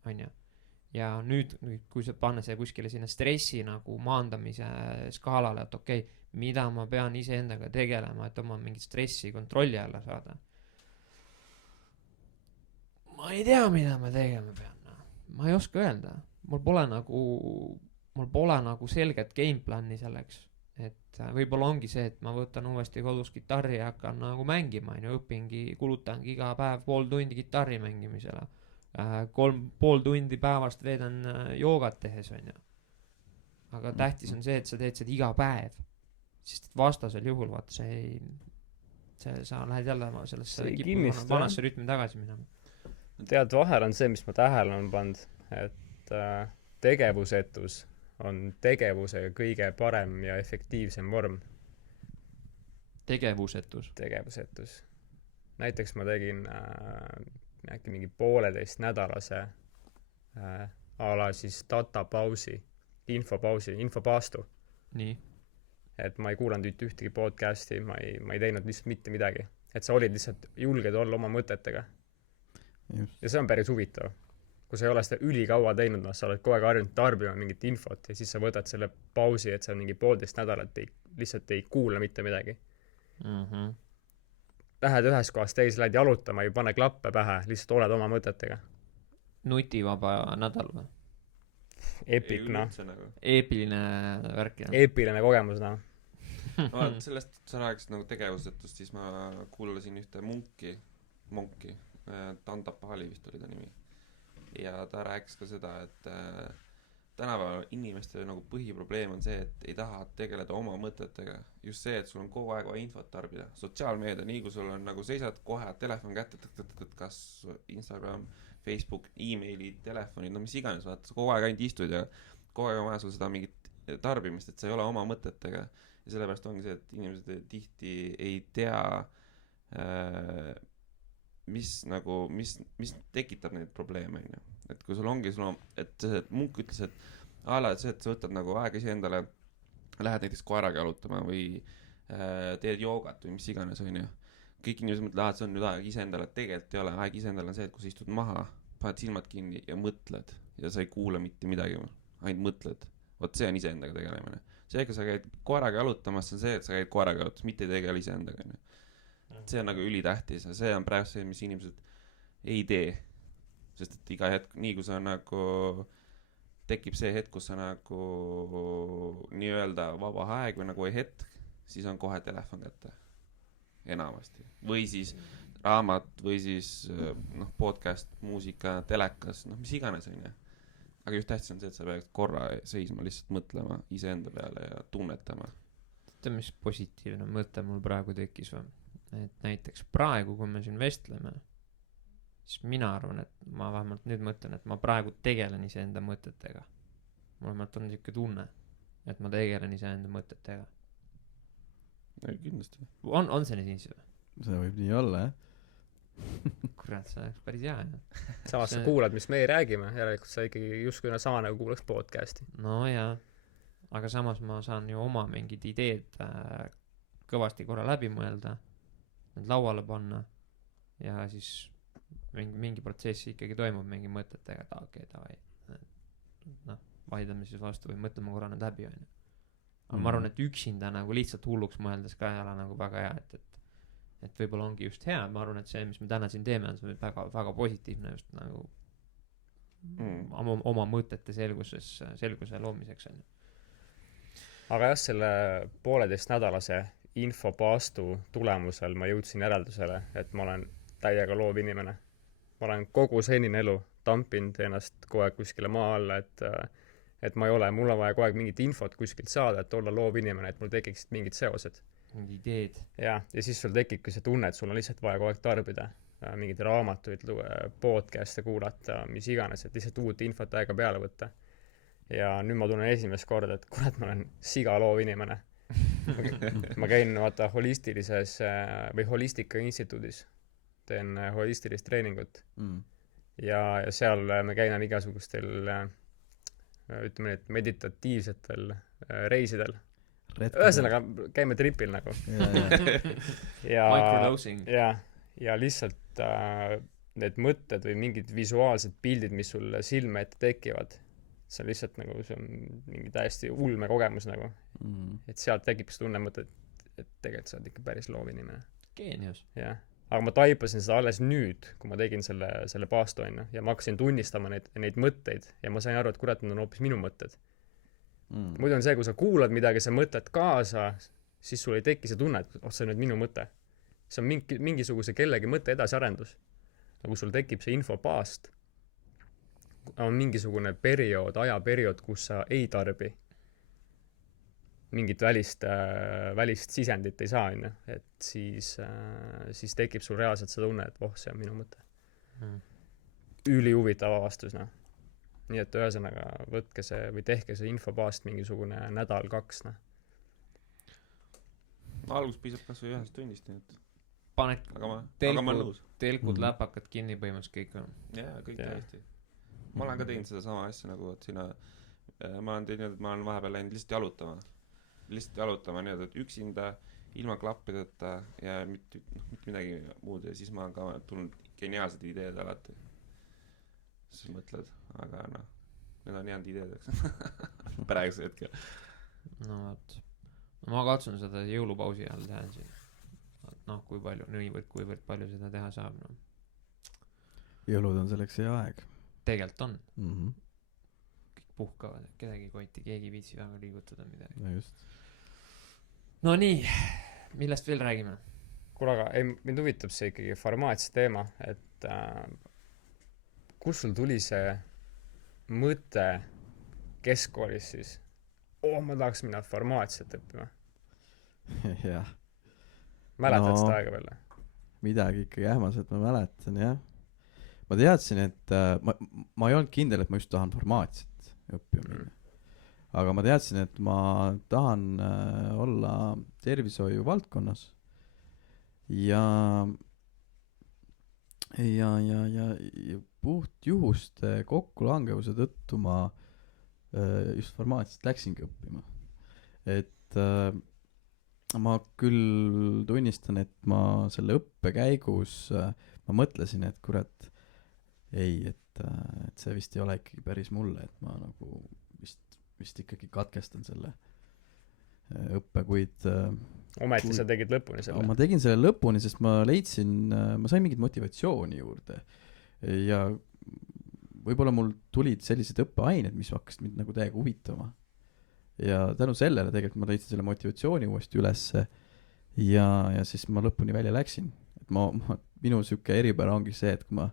on ju. Ja nüüd, kui sa panna see kuskile sinna stressi nagu maandamise skaalale, et okei, mida ma pean iseendaga tegelema, et oma mingit stressi kontrolli alla saada. Ma ei tea, mida ma tegema pean. Ma ei oska öelda. Mul pole nagu selget gameplani selleks. Et võib-olla ongi see, et ma võtan uuesti kodus kitarri ja hakkan nagu mängima, kulutangi iga päev 3 tundi kitarri mängimisele. 3,5 tundi päevast veedan joogat tehes, on ju. Aga tähtis on see, et sa teed seda iga päev. Sest vastasel juhul, vaata, sa lähed jälle sellesse vanasse rütmi tagasi minema. Tead, vahel on see, mis ma tähele on pannud, et tegevusetus on tegevusega kõige parem ja efektiivsem vorm. Tegevusetus. Näiteks ma tegin äkki mingi 1,5 nädalase a la siis datapausi, infopaastu. Nii. Et ma ei kuulanud ühtegi podcasti, ma ei teinud lihtsalt mitte midagi. Et sa olid lihtsalt julged olla oma mõtetega. Just. Ja see on päris huvitav. Kui sa ei ole seda ülikaua teinud, sa oled kogu aeg harjunud tarbima mingit infot ja siis sa võtad selle pausi, et sa mingi 1,5 nädalat lihtsalt ei kuule mitte midagi. Lähed ühes kohas teise, lähed jalutama, ei pane klappe pähe, lihtsalt oled oma mõtetega. Nutivaba nädal või? Epic, noh. Eepiline värk, jah. Eepiline kogemus, noh. No, sellest sa rääkisid nagu tegevusetust, siis ma kuulasin ühte monki, Tandapali vist oli ta nimi. Ja ta rääkis ka seda, et tänapäeval inimeste nagu põhiprobleem on see, et ei taha tegeleda oma mõtetega. Just see, et sul on kogu aeg vaja infot tarbida. Sotsiaalmeedia, nii kui sul on nagu seisad kohe telefon kätte, kas Instagram, Facebook, e-mailid, telefonid, no mis iganes, vaata, sa kogu aeg ainult istud ja kogu aeg on vaja sul seda mingit tarbimist, et sa ei ole oma mõtetega. Ja sellepärast ongi see, et inimesed tihti ei tea mis tekitab neid probleeme, on ju. Et kui sul ongi, et munk ütles, et see, et sa võtad nagu aega ise endale, lähed näiteks koeraga jalutama või teed joogat või mis iganes, on ju. Kõik inimesed mõtlevad, et see on nüüd aeg ise endale, tegelikult ei ole. Aeg ise endale on see, et kui sa istud maha, paned silmad kinni ja mõtled ja sa ei kuule mitte midagi, ainult mõtled. Vot see on ise endaga tegelemine. See, kui sa käid koeraga jalutamas, on see, et sa käid koeraga jalutamas, mitte ei tegele ise endaga, on ju. See on nagu ülitähtis ja see on praegu see, mis inimesed ei tee. Sest et iga hetk, nii kui sa nagu tekib see hetk, kus sa nagu nii-öelda vaba aeg või nagu hetk, siis on kohe telefon kätte. Enamasti. Või siis raamat või siis podcast, muusika, telekas, mis iganes on. Aga just tähtis on see, et sa peaks korra seisma, lihtsalt mõtlema iseenda peale ja tunnetama. Tead, mis positiivne mõte mul praegu tekkis või? Et näiteks praegu, kui me siin vestleme, siis mina arvan, et ma vähemalt nüüd mõtlen, et ma praegu tegelen iseenda mõtetega. Mul vähemalt on niisugune tunne, et ma tegelen iseenda mõtetega. Ei, kindlasti. On see nii siis või? See võib nii olla, Kurat, see oleks päris hea, jah. Samas sa kuulad, mis me ei räägime, järelikult sa ikkagi justkui sama nagu kuulaks podcasti. No jaa, aga samas ma saan ju oma mingid ideed kõvasti korra läbi mõelda, need lauale panna ja siis mingi protsessi ikkagi toimub mingi mõtetega, et okei, davai, vaidleme siis vastu või mõtleme korra need läbi, on ju. Aga ma arvan, et üksinda nagu lihtsalt hulluks mõeldes ka ei ole nagu väga hea, et võib-olla ongi just hea, ma arvan, et see, mis me täna siin teeme, on see väga, väga positiivne just nagu oma mõtete selguse loomiseks, on ju. Aga jah, selle 1,5 nädalase infopaastu tulemusel ma jõudsin järeldusele, et ma olen täiega loov inimene. Ma olen kogu senine elu tampinud ennast kogu aeg kuskile maa alla, et ma ei ole, mul on vaja kogu aeg mingit infot kuskilt saada, et olla loov inimene, et mul tekiksid mingid seosed. Mingid ideed. Ja siis sul tekibki see tunne, et sul on lihtsalt vaja kogu aeg tarbida mingid raamatuid, podcast'e kuulata, mis iganes, et lihtsalt uut infot aega peale võtta. Ja nüüd ma tunnen esimest korda, et kurat, ma olen siga loov inimene. Ma käin vaata holistilises või holistika instituudis, teen holistilist treeningut ja seal me käime igasugustel ütleme need meditatiivsetel reisidel. ühesõnaga käime tripil nagu ja Microdosing. ja lihtsalt need mõtted või mingid visuaalsed pildid, mis sulle silme ette tekivad, see on lihtsalt nagu, see on mingi täiesti ulme kogemus nagu, et sealt tekib see tunne mõte, et tegelikult sa oled ikka päris loovinimene. Geenius. jah, aga ma taipasin seda alles nüüd, kui ma tegin selle paastu onju ja ma hakkasin tunnistama neid mõtteid ja ma sain aru, et kurat, need on hoopis minu mõtted. Muidu on see, kui sa kuulad midagi, sa mõtled kaasa, siis sul ei teki see tunne, et see on nüüd minu mõte. See on mingisuguse kellegi mõtte edasiarendus. Nagu sul tekib see infopaast, on mingisugune ajaperiood, kus sa ei tarbi mingit välist sisendit ei saa, et siis tekib sul reaalselt see tunne, et see on minu mõte. Ülihuvitav avastus, noh. Nii et ühesõnaga võtke see või tehke see infopaast mingisugune nädal, 2, noh. Algus piisab kas või 1 tunnist, nii et paned aga ma nõus. telkud läpakad kinni põhimõtteliselt kõik on. Jaa, kõik täiesti. Ma olen ka teinud seda sama asja nagu, et sina ma olen teinud, et ma olen vahepeal läinud lihtsalt jalutama nii, et üksinda, ilma klappideta ja mitte midagi muud ja siis ma olen ka tulnud geniaalsed ideed alati. Siis mõtled, aga noh, need on jäänud ideedeks praeguse hetkel. No vaat. Ma katsun seda jõulupausi all teha siin. Noh, kui kuivõrd palju seda teha saab, no. Jõulud on selleks hea aeg. Tegelikult on. Kõik puhkavad, kedagi koiti, keegi viitsi väga liigutada midagi. no just. No nii, millest veel räägime? Kuule, aga mind huvitab see ikkagi farmaatsia teema, et kus sul tuli see mõte keskkoolis siis? Ma tahaks minna farmaatsiat õppima. jah. Mäletad seda aega veel? Midagi ikka jähmaselt ma mäletan, jah. Ma teadsin, et ma ei olnud kindel, et ma just tahan farmaatsiat õppima. Aga ma teadsin, et ma tahan olla tervishoiu valdkonnas. Ja puht juhuste kokkulangevuse tõttu ma just farmaatsiat läksingi õppima. Et ma küll tunnistan, et ma selle õppe käigus ma mõtlesin, et kurat et see vist ei ole ikkagi päris mulle, et ma nagu vist ikkagi katkestan selle õppe, kuid ometi sa tegid lõpuni selle? Ma tegin selle lõpuni, sest ma leidsin, ma sain mingit motivatsiooni juurde ja võib-olla mul tulid sellised õppeained, mis hakkasid mind nagu täiega huvitama. Ja tänu sellele tegelikult ma leidsin selle motivatsiooni uuesti ülesse ja siis ma lõpuni välja läksin. Et minu süke eripära ongi see, et kui ma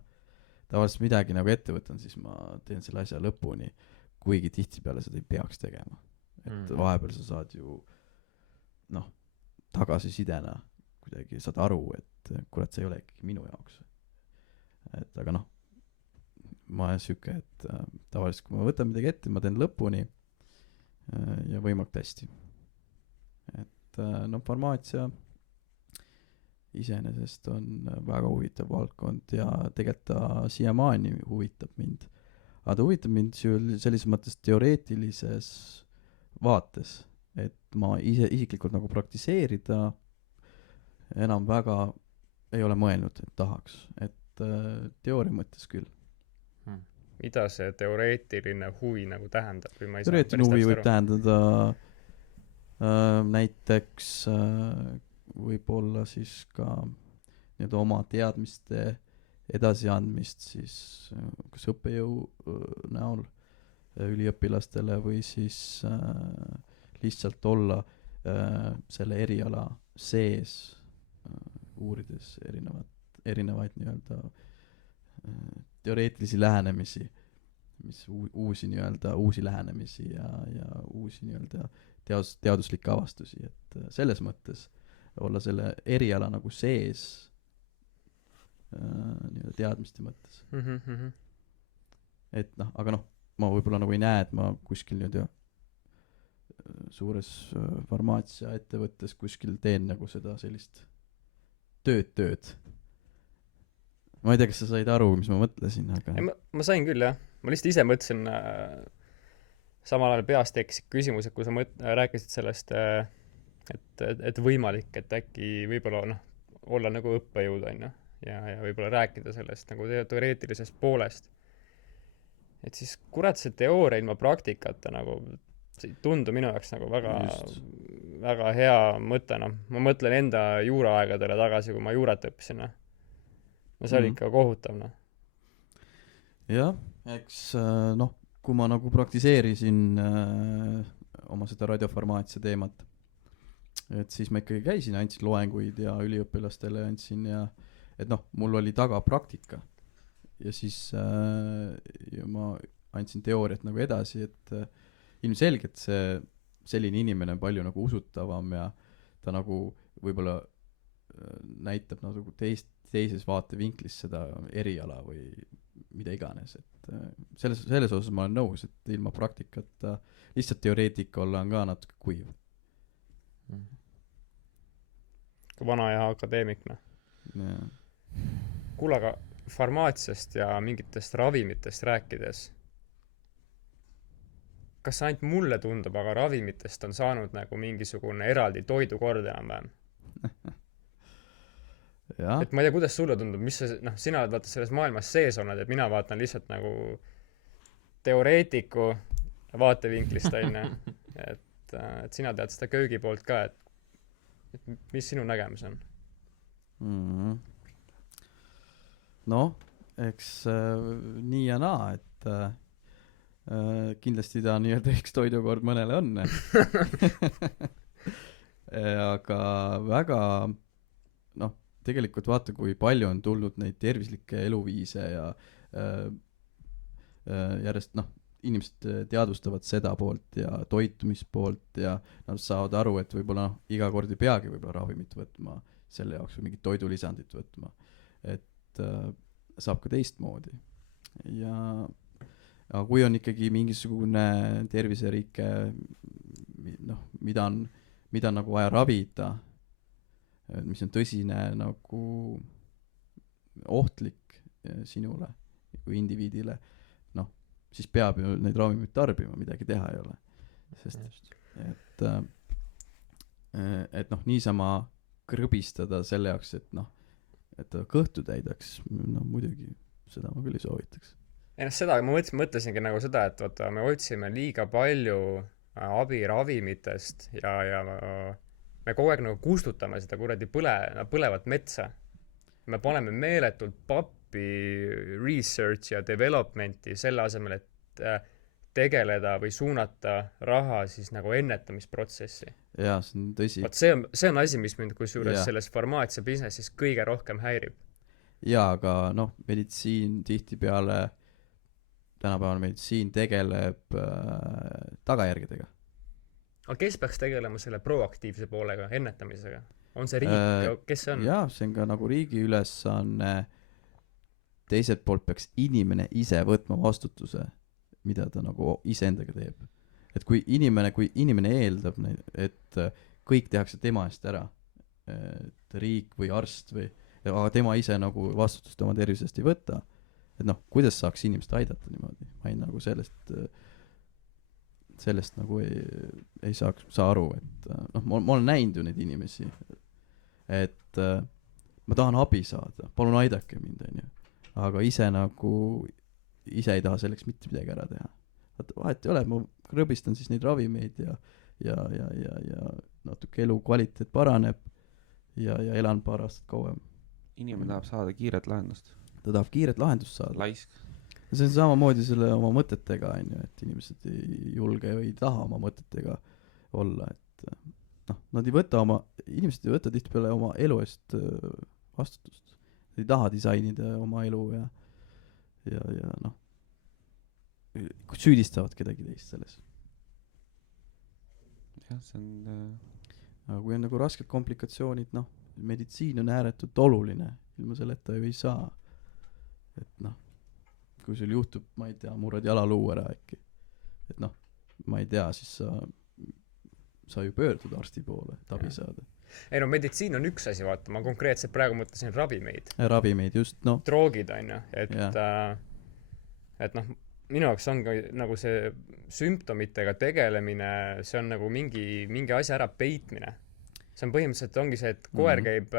tavaliselt midagi nagu ette võtan, siis ma teen selle asja lõpuni, kuigi tihtipeale seda ei peaks tegema. Et vahepeal sa saad ju tagasisidena kuidagi saad aru, et kurat, see ei ole ikkagi minu jaoks. Et aga ma olen süke, et tavaliselt kui ma võtan midagi ette, ma teen lõpuni ja võimalikult hästi. Et farmaatsia iseenesest on väga huvitav valdkond ja tegelikult ta siiamaani huvitab mind. Aga ta huvitab mind sellises mõttes teoreetilises vaates, et ma isiklikult nagu praktiseerida enam väga ei ole mõelnud, et tahaks. Et teooria mõttes küll. Mida see teoreetiline huvi nagu tähendab? Teoreetiline huvi võib tähendada näiteks võib olla siis ka oma teadmiste edasiandmist siis kas õppejõu näol üliõpilastele või siis lihtsalt olla selle eriala sees uurides erinevaid nii-öelda teoreetilisi lähenemisi, mis uusi lähenemisi ja uusi nii-öelda teaduslikke avastusi, et selles mõttes olla selle eriala nagu sees nii-öelda teadmiste mõttes. Et aga ma võib-olla nagu ei näe, et ma kuskil nii-öelda suures farmaatsia ettevõttes kuskil teen nagu seda sellist tööd. Ma ei tea, kas sa said aru, mis ma mõtlesin, aga... Ma sain küll, jah. Ma lihtsalt ise mõtlesin samal ajal peas tekkis küsimus, et kui sa rääkisid sellest, et võimalik, et äkki võib-olla noh, olla nagu õppejõud, on ju, ja võib-olla rääkida sellest nagu teoreetilisest poolest. Et siis kurat see teooria ilma praktikata nagu see ei tundu minu jaoks nagu väga hea mõte, noh. Ma mõtlen enda juuraaegadele tagasi, kui ma juurat õppisin, noh. No see oli ikka kohutav, noh. jah, eks noh, kui ma nagu praktiseerisin oma seda radiofarmaatsia teemat, et siis ma ikkagi käisin, andsin loenguid ja üliõpilastele andsin ja et noh, mul oli taga praktika ja siis ja ma andsin teooriat nagu edasi, et ilmselgelt selline inimene on palju nagu usutavam ja ta nagu võib-olla näitab nagu teises vaatevinklis seda eriala või mida iganes, et selles osas ma olen nõus, et ilma praktikata lihtsalt teoreetika olla on ka natuke kuiv. Vana ja akadeemik, noh. Kuule, aga farmaatsiast ja mingitest ravimitest rääkides, kas ainult mulle tundub, aga ravimitest on saanud nagu mingisugune eraldi toidukord enam-vähem? Et ma ei tea, kuidas sulle tundub, mis see, noh, sina oled vaata selles maailmas sees olnud, et mina vaatan lihtsalt nagu teoreetiku vaatevinklist, on ju. Et sina tead seda köögi poolt ka, et mis sinu nägemus on? Noh, eks nii ja naa, et kindlasti ta nii-öelda üks toidukord mõnele on. Aga väga, noh, tegelikult vaata, kui palju on tulnud neid tervislikke eluviise ja järjest, noh, inimesed teadvustavad seda poolt ja toitumispoolt ja nad saavad aru, et võib-olla iga kord ei peagi võib-olla ravimit võtma selle jaoks või mingit toidulisandit võtma. Et saab ka teistmoodi. Ja kui on ikkagi mingisugune terviseriike, noh, mida on nagu vaja ravida, mis on tõsine nagu ohtlik sinule kui indiviidile, noh, siis peab ju neid ravimeid tarbima, midagi teha ei ole. Sest et noh, niisama krõbistada selle jaoks, et noh, et ta kõhtu täidaks, no muidugi seda ma küll ei soovitaks. Ei noh, seda ma mõtlesingi nagu seda, et vaata, me otsime liiga palju abi ravimitest ja me kogu aeg nagu kustutame seda kuradi põlevat metsa. Me paneme meeletult pappi research ja developmenti selle asemel, et tegeleda või suunata raha siis nagu ennetamisprotsessi. Jaa, see on tõsi. Vaat see on asi, mis mind kusjuures selles farmaatsia businessis kõige rohkem häirib. Jaa, aga noh, meditsiin tihtipeale, tänapäeval meditsiin tegeleb tagajärgedega. Aga kes peaks tegelema selle proaktiivse poolega, ennetamisega? On see riik, kes see on? Jaa, see on ka nagu riigi ülesanne. Teiselt poolt peaks inimene ise võtma vastutuse, mida ta nagu iseendaga teeb. Et kui inimene eeldab, et kõik tehakse tema eest ära, et riik või arst või, aga tema ise nagu vastutust oma tervisest ei võta, et noh, kuidas saaks inimest aidata niimoodi? Ma ei nagu sellest nagu ei saa aru, et noh, ma olen näinud ju neid inimesi, et ma tahan abi saada, palun aidake mind, on ju. Aga ise ei taha selleks mitte midagi ära teha. Vahet ei ole, ma rõbistan siis neid ravimeid ja natuke elu kvaliteet paraneb ja elan paar aastat kauem. Inimene tahab saada kiiret lahendust. Ta tahab kiiret lahendust saada. Laisk. See on samamoodi selle oma mõtetega, on ju, et inimesed ei julge või ei taha oma mõtetega olla, et noh, inimesed ei võta tihtipeale oma elu eest vastutust. Nad ei taha disainida oma elu ja noh, süüdistavad kedagi teist selles. Jah, see on aga kui on nagu rasked komplikatsioonid, noh, meditsiin on ääretult oluline, ilma selleta ju ei saa. Et noh, kui sul juhtub, ma ei tea, murrad jalaluu ära äkki, et noh, ma ei tea, siis sa ju pöördud arsti poole, et abi saada. Ei no, meditsiin on üks asi, vaata, ma konkreetselt praegu mõtlesin ravimeid. Ravimeid, just, noh. Droogid, on ju, et noh, minu jaoks ongi nagu see sümptomitega tegelemine, see on nagu mingi asja ära peitmine. See on põhimõtteliselt ongi see, et koer käib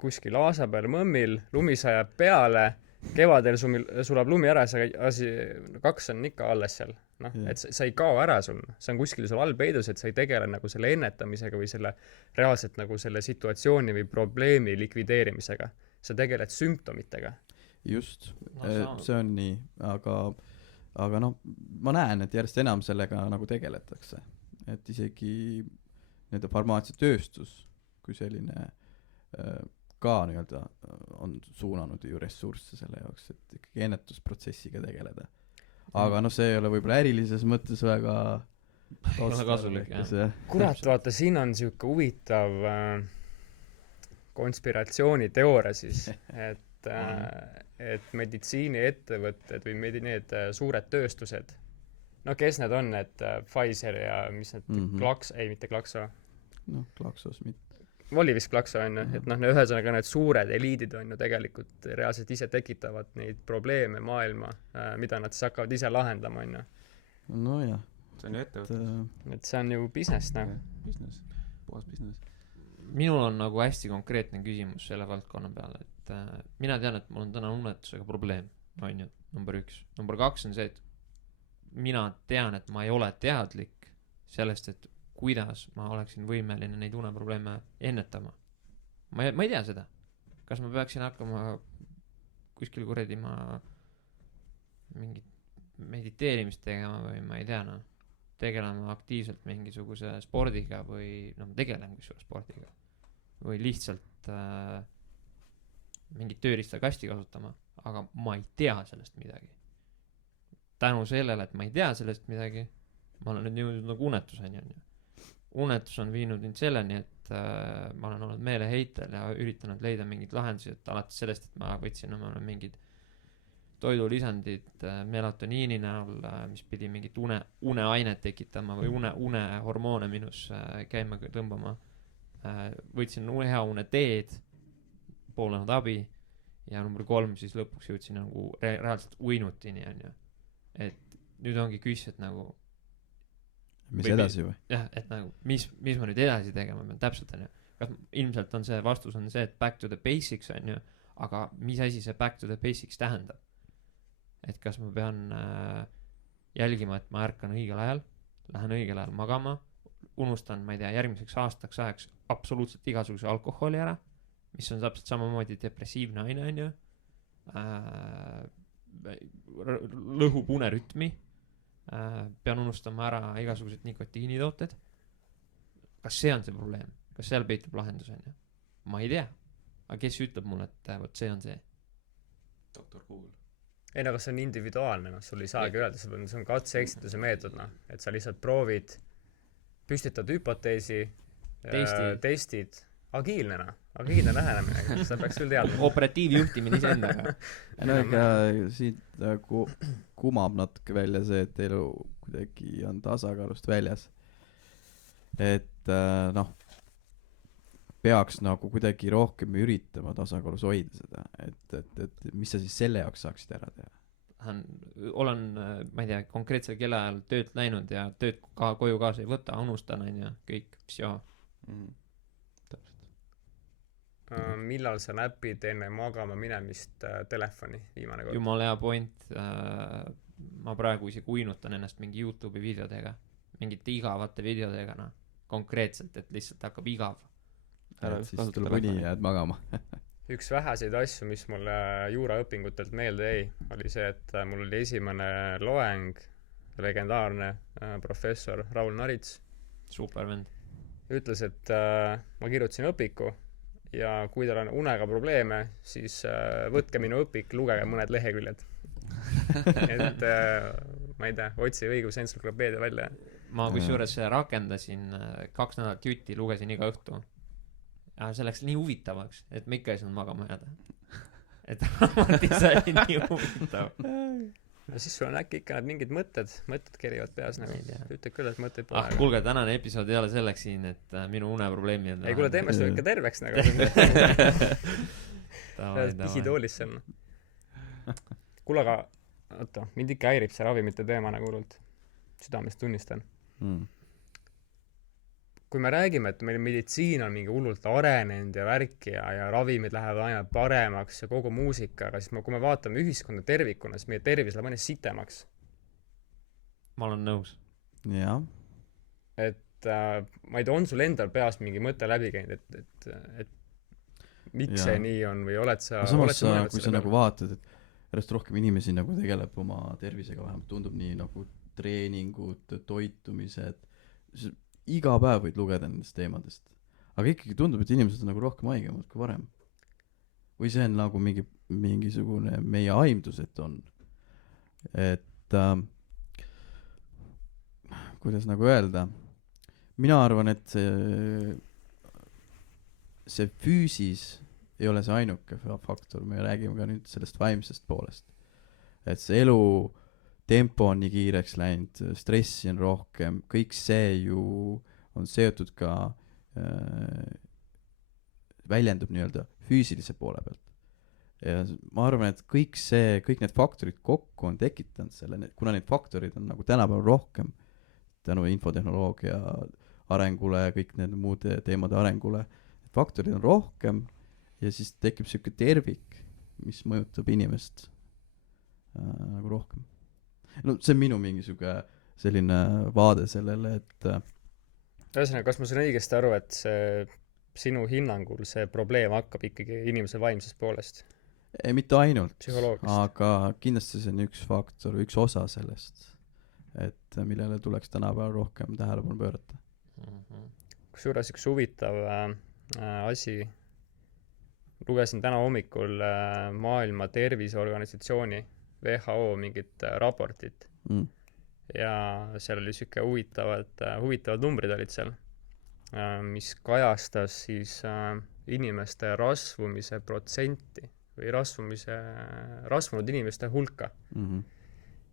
kuskil aasa peal mõmmil, lumi sajab peale, kevadel sulab lumi ära, kaks on ikka alles seal. Noh, et sa ei kao ära sul. See on kuskil sul all peidus, et sa ei tegele nagu selle ennetamisega või selle reaalselt nagu selle situatsiooni või probleemi likvideerimisega. Sa tegeled sümptomitega. Just, see on nii, aga noh, ma näen, et järjest enam sellega nagu tegeletakse. Et isegi nii-öelda farmaatsiatööstus kui selline ka nii-öelda on suunanud ju ressursse selle jaoks, et ikkagi ennetusprotsessiga tegeleda. Aga noh, see ei ole võib-olla ärilises mõttes väga kasulik, jah. Kurat, vaata, siin on siuke huvitav konspiratsiooniteooria siis, et meditsiiniettevõtted või need suured tööstused, no kes need on, need Pfizer ja mis need mitte Glaxo. Noh, Glaxos mitte. Oli vist Glaxo on ju, et noh, ühesõnaga need suured eliidid on ju tegelikult reaalselt ise tekitavad neid probleeme maailma, mida nad siis hakkavad ise lahendama, on ju. No jah. See on ju ettevõtlus. Et see on ju business, noh. Business, puhas business. Minul on nagu hästi konkreetne küsimus selle valdkonna peale, et mina tean, et mul on täna unetusega probleem, on ju, number 1. Number 2 on see, et mina tean, et ma ei ole teadlik sellest, et kuidas ma oleksin võimeline neid uneprobleeme ennetama. Ma ei tea seda. Kas ma peaksin hakkama kuskil kuradi mingit mediteerimist tegema või ma ei tea, noh. Tegelema aktiivselt mingisuguse spordiga või tegelen kusjuures spordiga. Või lihtsalt mingit tööriistakasti kasutama. Aga ma ei tea sellest midagi. Tänu sellele, et ma ei tea sellest midagi, ma olen nüüd jõudnud nagu unetuseni, on ju. Unetus on viinud mind selleni, et ma olen olnud meeleheitel ja üritanud leida mingid lahendusi, et alates sellest, et ma võtsin omale mingid toidulisandid melatoniini näol, mis pidi mingit uneainet tekitama või unehormoone minus käima tõmbama. Võtsin hea une teed, poolenud abi ja number 3 siis lõpuks jõudsin nagu reaalselt uinutini, on ju. Et nüüd ongi küsimus, et nagu mis edasi või? Jah, et nagu, mis ma nüüd edasi tegema pean täpselt, on ju. Kas ilmselt on see vastus on see, et back to the basics, on ju, aga mis asi see back to the basics tähendab? Et kas ma pean jälgima, et ma ärkan õigel ajal, lähen õigel ajal magama, unustan, ma ei tea, järgmiseks aastaks ajaks absoluutselt igasuguse alkoholi ära, mis on täpselt samamoodi depressiivne aine, on ju, lõhub unerütmi, pean unustama ära igasugused nikotiinitooted. Kas see on see probleem? Kas seal peitub lahendus, on ju? Ma ei tea. Aga kes ütleb mulle, et võt see on see? Dr. Google. Ei, no, see on individuaalne, no, sul ei saagi öelda, see on katse-eksituse meetod, no, et sa lihtsalt proovid, püstitad hüpoteesi, testid, agiilne lähenemine, sa peaks küll teadma. Operatiivjuhtimine iseendaga. No ega siit kumab natuke välja see, et elu kuidagi on tasakaalust väljas. Et noh, peaks nagu kuidagi rohkem üritama tasakaalus hoida seda, et mis sa siis selle jaoks saaksid ära teha? Olen, ma ei tea, konkreetsel kellaajal tööd läinud ja tööd koju kaasa ei võta, unustan, on ju, kõik, psio. Millal sa näpid enne magama minemist telefoni viimane kord? Jumal hea point. Ma praegu isegi uinutan ennast mingi YouTube'i videodega, mingite igavate videodega, no, konkreetselt, et lihtsalt hakkab igav. Siis tuleb uni ja jääd magama. Üks väheseid asju, mis mulle juuraõpingutelt meelde jäi, oli see, et mul oli esimene loeng, legendaarne professor Raul Narits. Super vend. Ütles, et ma kirjutasin õpiku ja kui tal on unega probleeme, siis võtke minu õpik, lugege mõned leheküljed. Et ma ei tea, otsi õigus entsüklopeedia välja. Ma kusjuures rakendasin 2 nädalat jutti, lugesin iga õhtu. See läks nii huvitavaks, et ma ikka ei saanud magama jääda. Et raamatisse oli nii huvitav. Ja siis sul on äkki ikka need mingid mõtted kerivad peas. Ütled küll, et mõtteid pole. Kuulge, tänane episood ei ole selleks siin, et minu uneprobleemi on... Ei, kuule, teeme seda ikka terveks nagu. Pihitoolis seal. Kuule, aga oota, mind ikka häirib see ravimite teema nagu hullult. Südamest tunnistan. Kui me räägime, et meil meditsiin on mingi hullult arenenud ja värki ja ravimid lähevad aina paremaks ja kogu muusika, aga siis kui me vaatame ühiskonda tervikuna, siis meie tervis läheb aina sitemaks. ma olen nõus. jah. Et ma ei tea, on sul endal peas mingi mõte läbi käinud, et miks see nii on või oled sa samas kui sa nagu vaatad, et järjest rohkem inimesi nagu tegeleb oma tervisega, vähemalt tundub nii nagu treeningud, toitumised, iga päev võid lugeda nendest teemadest. Aga ikkagi tundub, et inimesed on nagu rohkem haigemad kui varem. Või see on nagu mingisugune meie aimdus, et on. Et kuidas nagu öelda, mina arvan, et see füüsis ei ole see ainuke faktor, me räägime ka nüüd sellest vaimsest poolest. Et see elu tempo on nii kiireks läinud, stressi on rohkem, kõik see ju on seotud ka väljendub nii-öelda füüsilise poole pealt. Ja ma arvan, et kõik need faktorid kokku on tekitanud selle, kuna neid faktorid on nagu tänapäeval rohkem tänu infotehnoloogia arengule ja kõik need muude teemade arengule, faktorid on rohkem ja siis tekib siuke tervik, mis mõjutab inimest nagu rohkem. No see on minu mingisugune selline vaade sellele, et ühesõnaga, kas ma saan õigesti aru, et see sinu hinnangul see probleem hakkab ikkagi inimese vaimsest poolest? ei, mitte ainult, aga kindlasti see on üks faktor, üks osa sellest, et millele tuleks tänapäeval rohkem tähelepanu pöörata. Kusjuures üks huvitav asi, lugesin täna hommikul Maailma Terviseorganisatsiooni WHO mingit raportit ja seal oli siuke huvitavad numbrid olid seal, mis kajastas siis inimeste rasvumise protsenti või rasvunud inimeste hulka.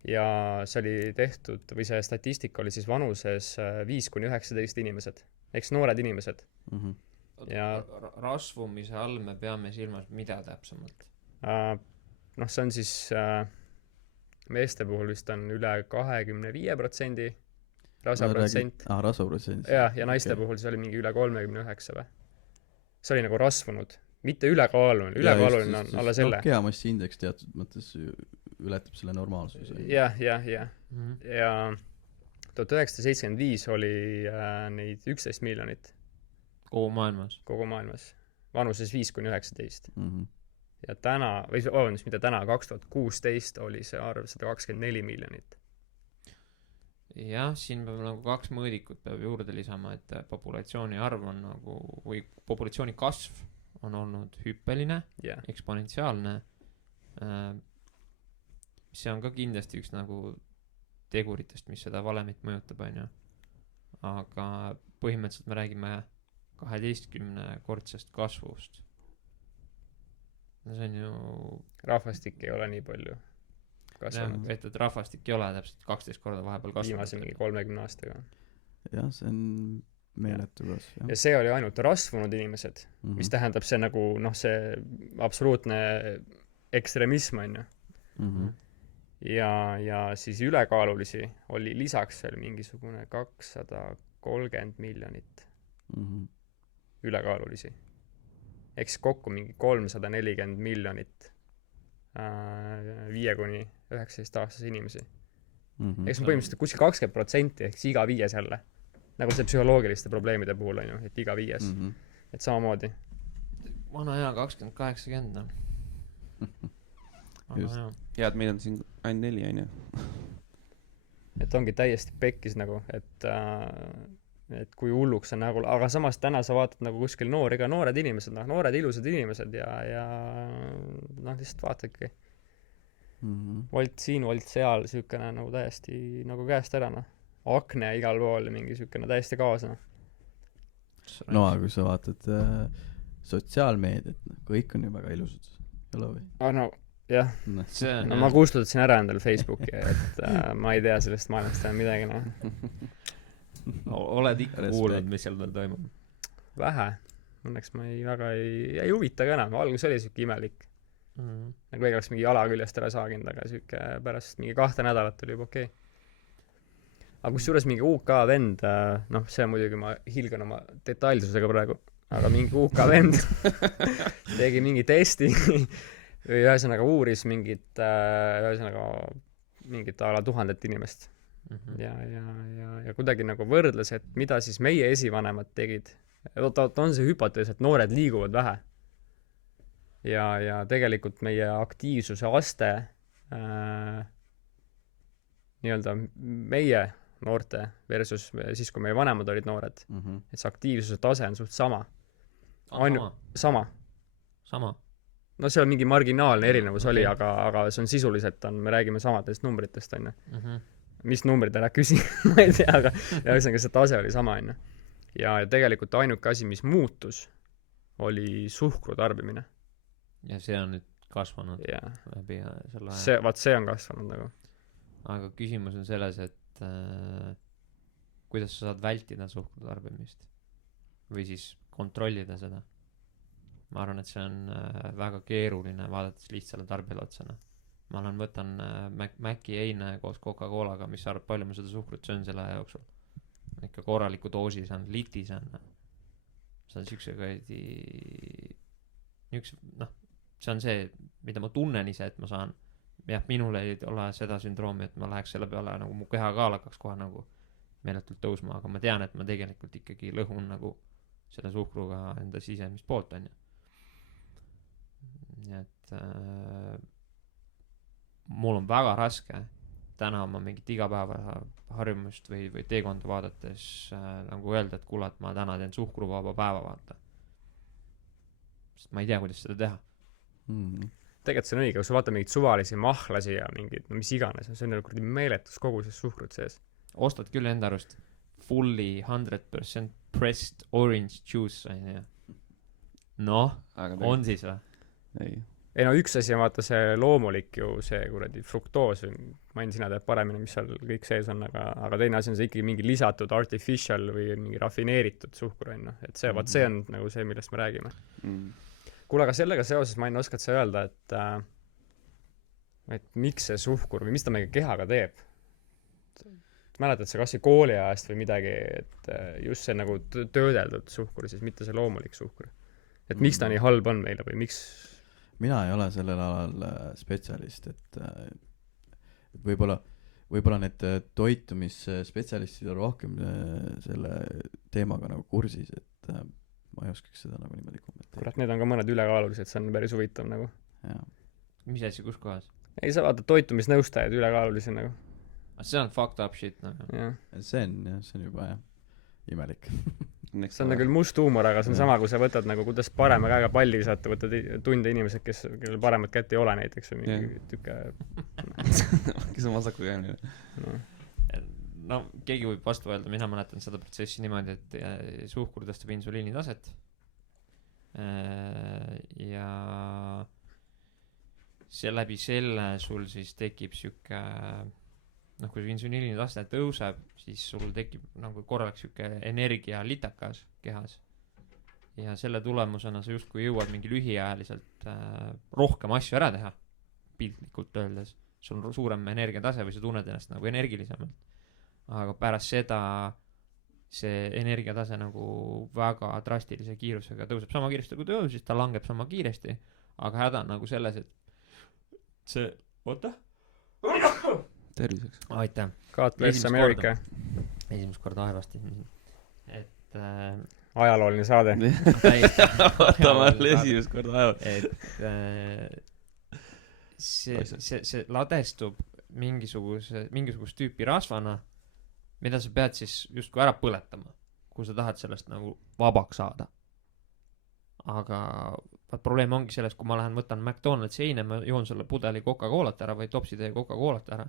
Ja see oli tehtud, või see statistika oli siis vanuses 5-19 inimesed, eks noored inimesed. Ja rasvumise all me peame silmas mida täpsemalt? Noh, see on siis meeste puhul vist on üle 25% rasvaprotsent. Rasvaprotsent. Ja naiste puhul see oli mingi üle 39 või? See oli nagu rasvunud, mitte ülekaaluline. Ülekaaluline on alla selle. Kehamassi indeks teatud mõttes ületab selle normaalsuse. Ja 1975 oli neid 11 miljonit. Kogu maailmas. Vanuses 5-19. Ja täna, mitte täna, 2016 oli see arv 124 miljonit. Jah, siin peab nagu 2 mõõdikut peab juurde lisama, et populatsiooni arv on nagu, või populatsiooni kasv on olnud hüppeline, eksponentsiaalne. See on ka kindlasti üks nagu teguritest, mis seda valemit mõjutab, on ju. Aga põhimõtteliselt me räägime 12-kordsest kasvust. See on ju... Rahvastik ei ole nii palju kasvanud. Et rahvastik ei ole täpselt 12 korda vahepeal kasvanud. Viimase mingi 30 aastaga. Jah, see on meeletu kasv. Ja see oli ainult rasvunud inimesed, mis tähendab see nagu, see absoluutne ekstremism, on ju. Ja siis ülekaalulisi oli lisaks veel mingisugune 230 miljonit ülekaalulisi. Eks kokku mingi 340 miljonit 5-19 aastase inimesi. Eks on põhimõtteliselt kuskil 20%, ehk iga 5 jälle. Nagu see psühholoogiliste probleemide puhul on ju, et iga 5. Et samamoodi. Vana hea 20-80. Head, meil on siin ainult 4, on ju. Et ongi täiesti pekkis nagu, et kui hulluks on nagu, aga samas täna sa vaatad nagu kuskil noored inimesed, noored ilusad inimesed ja lihtsalt vaatadki. Volt siin, volt seal, sükene nagu täiesti nagu käest ära, akne igal pool, mingi sükene täiesti kaasa. No, aga kui sa vaatad sotsiaalmeediat, kõik on ju väga ilusad, ei ole või? Jah, ma kustutasin ära endal Facebooki, et ma ei tea sellest maailmast midagi, oled ikka kuulnud, mis seal toimub? Vähe. Õnneks ma ei huvita ka enam. Algus oli siuke imelik. nagu keegi oleks mingi jala küljest ära saaginud, aga siuke pärast mingi 2 nädalat oli juba okei. Aga kusjuures mingi UK vend, noh, see muidugi ma hilgan oma detailsusega praegu, aga mingi UK vend tegi mingi testi või ühesõnaga uuris mingit a la 1000 inimest. Ja kuidagi nagu võrdles, et mida siis meie esivanemad tegid. On see hüpotees, et noored liiguvad vähe. Ja tegelikult meie aktiivsuse aste nii-öelda meie noorte versus siis, kui meie vanemad olid noored, et see aktiivsuse tase on suht sama. Sama. No see on mingi marginaalne erinevus oli, aga see on sisuliselt me räägime samadest numbritest, on ju. Mis numbrid ära küsi, ma ei tea, aga ühesõnaga see tase oli sama, on ju. Ja tegelikult ainuke asi, mis muutus, oli suhkru tarbimine. Ja see on nüüd kasvanud läbi selle aja. See on kasvanud nagu. Aga küsimus on selles, et kuidas sa saad vältida suhkru tarbimist või siis kontrollida seda. Ma arvan, et see on väga keeruline vaadates lihtsale tarbijale otsana. Ma võtan Maci eine koos Coca-Colaga, mis arvab, palju ma seda suhkrut söön selle aja jooksul. Ikka korraliku doosi saan, liti saan. See on siukse see on see, mida ma tunnen ise, et ma saan. Jah, minul ei ole seda sündroomi, et ma läheks selle peale, nagu mu kehakaal hakkaks kohe nagu meeletult tõusma, aga ma tean, et ma tegelikult ikkagi lõhun nagu selle suhkruga enda sisemist poolt, on ju. Nii et mul on väga raske täna oma mingit igapäeva harjumust või teekonda vaadates nagu öelda, et kuule, et ma täna teen suhkruvaba päeva, vaata. Sest ma ei tea, kuidas seda teha. Tegelikult see on õige, kui sa vaata mingid suvalisi mahlasi ja mingid, no mis iganes, see on nagu meeletus koguses suhkrut sees. Ostad küll enda arust fully 100% pressed orange juice, on ju. Noh, on siis või? Ei no üks asi on vaata see loomulik ju see kuradi fruktoos, ma sina tead paremini, mis seal kõik sees on, aga teine asi on see ikkagi mingi lisatud artificial või mingi rafineeritud suhkur, on ju. Et see, vaat see on nagu see, millest me räägime. Kuule, aga sellega seoses ma oskad sa öelda, et miks see suhkur või mis ta meie kehaga teeb? Mäletad sa kas kooli ajast või midagi, et just see nagu töödeldud suhkur, siis mitte see loomulik suhkur. Et miks ta nii halb on meile või miks? Mina ei ole sellel alal spetsialist, et võib-olla need toitumisspetsialistid on rohkem selle teemaga nagu kursis, et ma ei oskaks seda nagu niimoodi kommenteerida. Kurat, need on ka mõned ülekaalulised, see on päris huvitav nagu. Ja. Mis asi, kus kohas? Ei, sa vaata toitumisnõustajad ülekaalulisi nagu. See on fucked up shit nagu. See on juba imelik. See on küll must huumor, aga see on sama, kui sa võtad nagu, kuidas parema käega palli saata, võtad tunde inimesed, kellel paremat kätt ei ole näiteks või mingi tüke kes on vasaku käinud. No keegi võib vastu öelda, mina mäletan seda protsessi niimoodi, et suhkur tõstab insuliini taset ja läbi selle sul siis tekib siuke kui see insuliini tase tõuseb, siis sul tekib nagu korraks siuke energia litakas kehas. Ja selle tulemusena sa justkui jõuad mingi lühiajaliselt rohkem asju ära teha, piltlikult öeldes. Sul on suurem energiatase või sa tunned ennast nagu energilisemalt. Aga pärast seda see energiatase nagu väga drastilise kiirusega tõuseb sama kiiresti kui tõusis, ta langeb sama kiiresti, aga häda on nagu selles, et see, oota? Terviseks. Aitäh. God bless America. Esimest korda aevastasin. Et ajalooline saade. Vaatame esimest korda et see ladestub mingisugust tüüpi rasvana, mida sa pead siis justkui ära põletama, kui sa tahad sellest nagu vabaks saada. Aga probleem ongi selles, kui ma lähen võtan McDonaldsi eine, ma joon selle pudeli Coca-Colat ära või topsitäie Coca-Colat ära,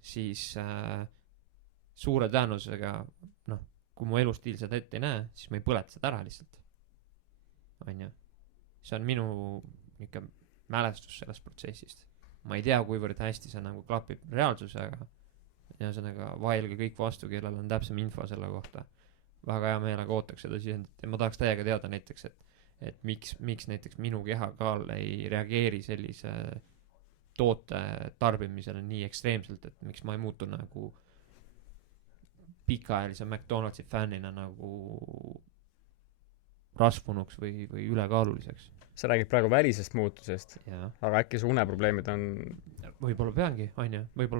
siis suure tõenäosusega, kui mu elustiil seda ette ei näe, siis ma ei põleta seda ära lihtsalt. On ju? See on minu ikka mälestus sellest protsessist. Ma ei tea, kuivõrd hästi see nagu klapib reaalsusega. Ja ühesõnaga vailge kõik vastu, kellel on täpsem info selle kohta. Väga hea meelega ootaks seda sisendit. Ja ma tahaks täiega teada näiteks, et miks näiteks minu kehakaal ei reageeri sellise toote tarbimisele nii ekstreemselt, et miks ma ei muutu nagu pikaajalise McDonaldsi fännina nagu rasvunuks või ülekaaluliseks. sa räägid praegu välisest muutusest, Jaa. aga äkki su uneprobleemid on Võib-olla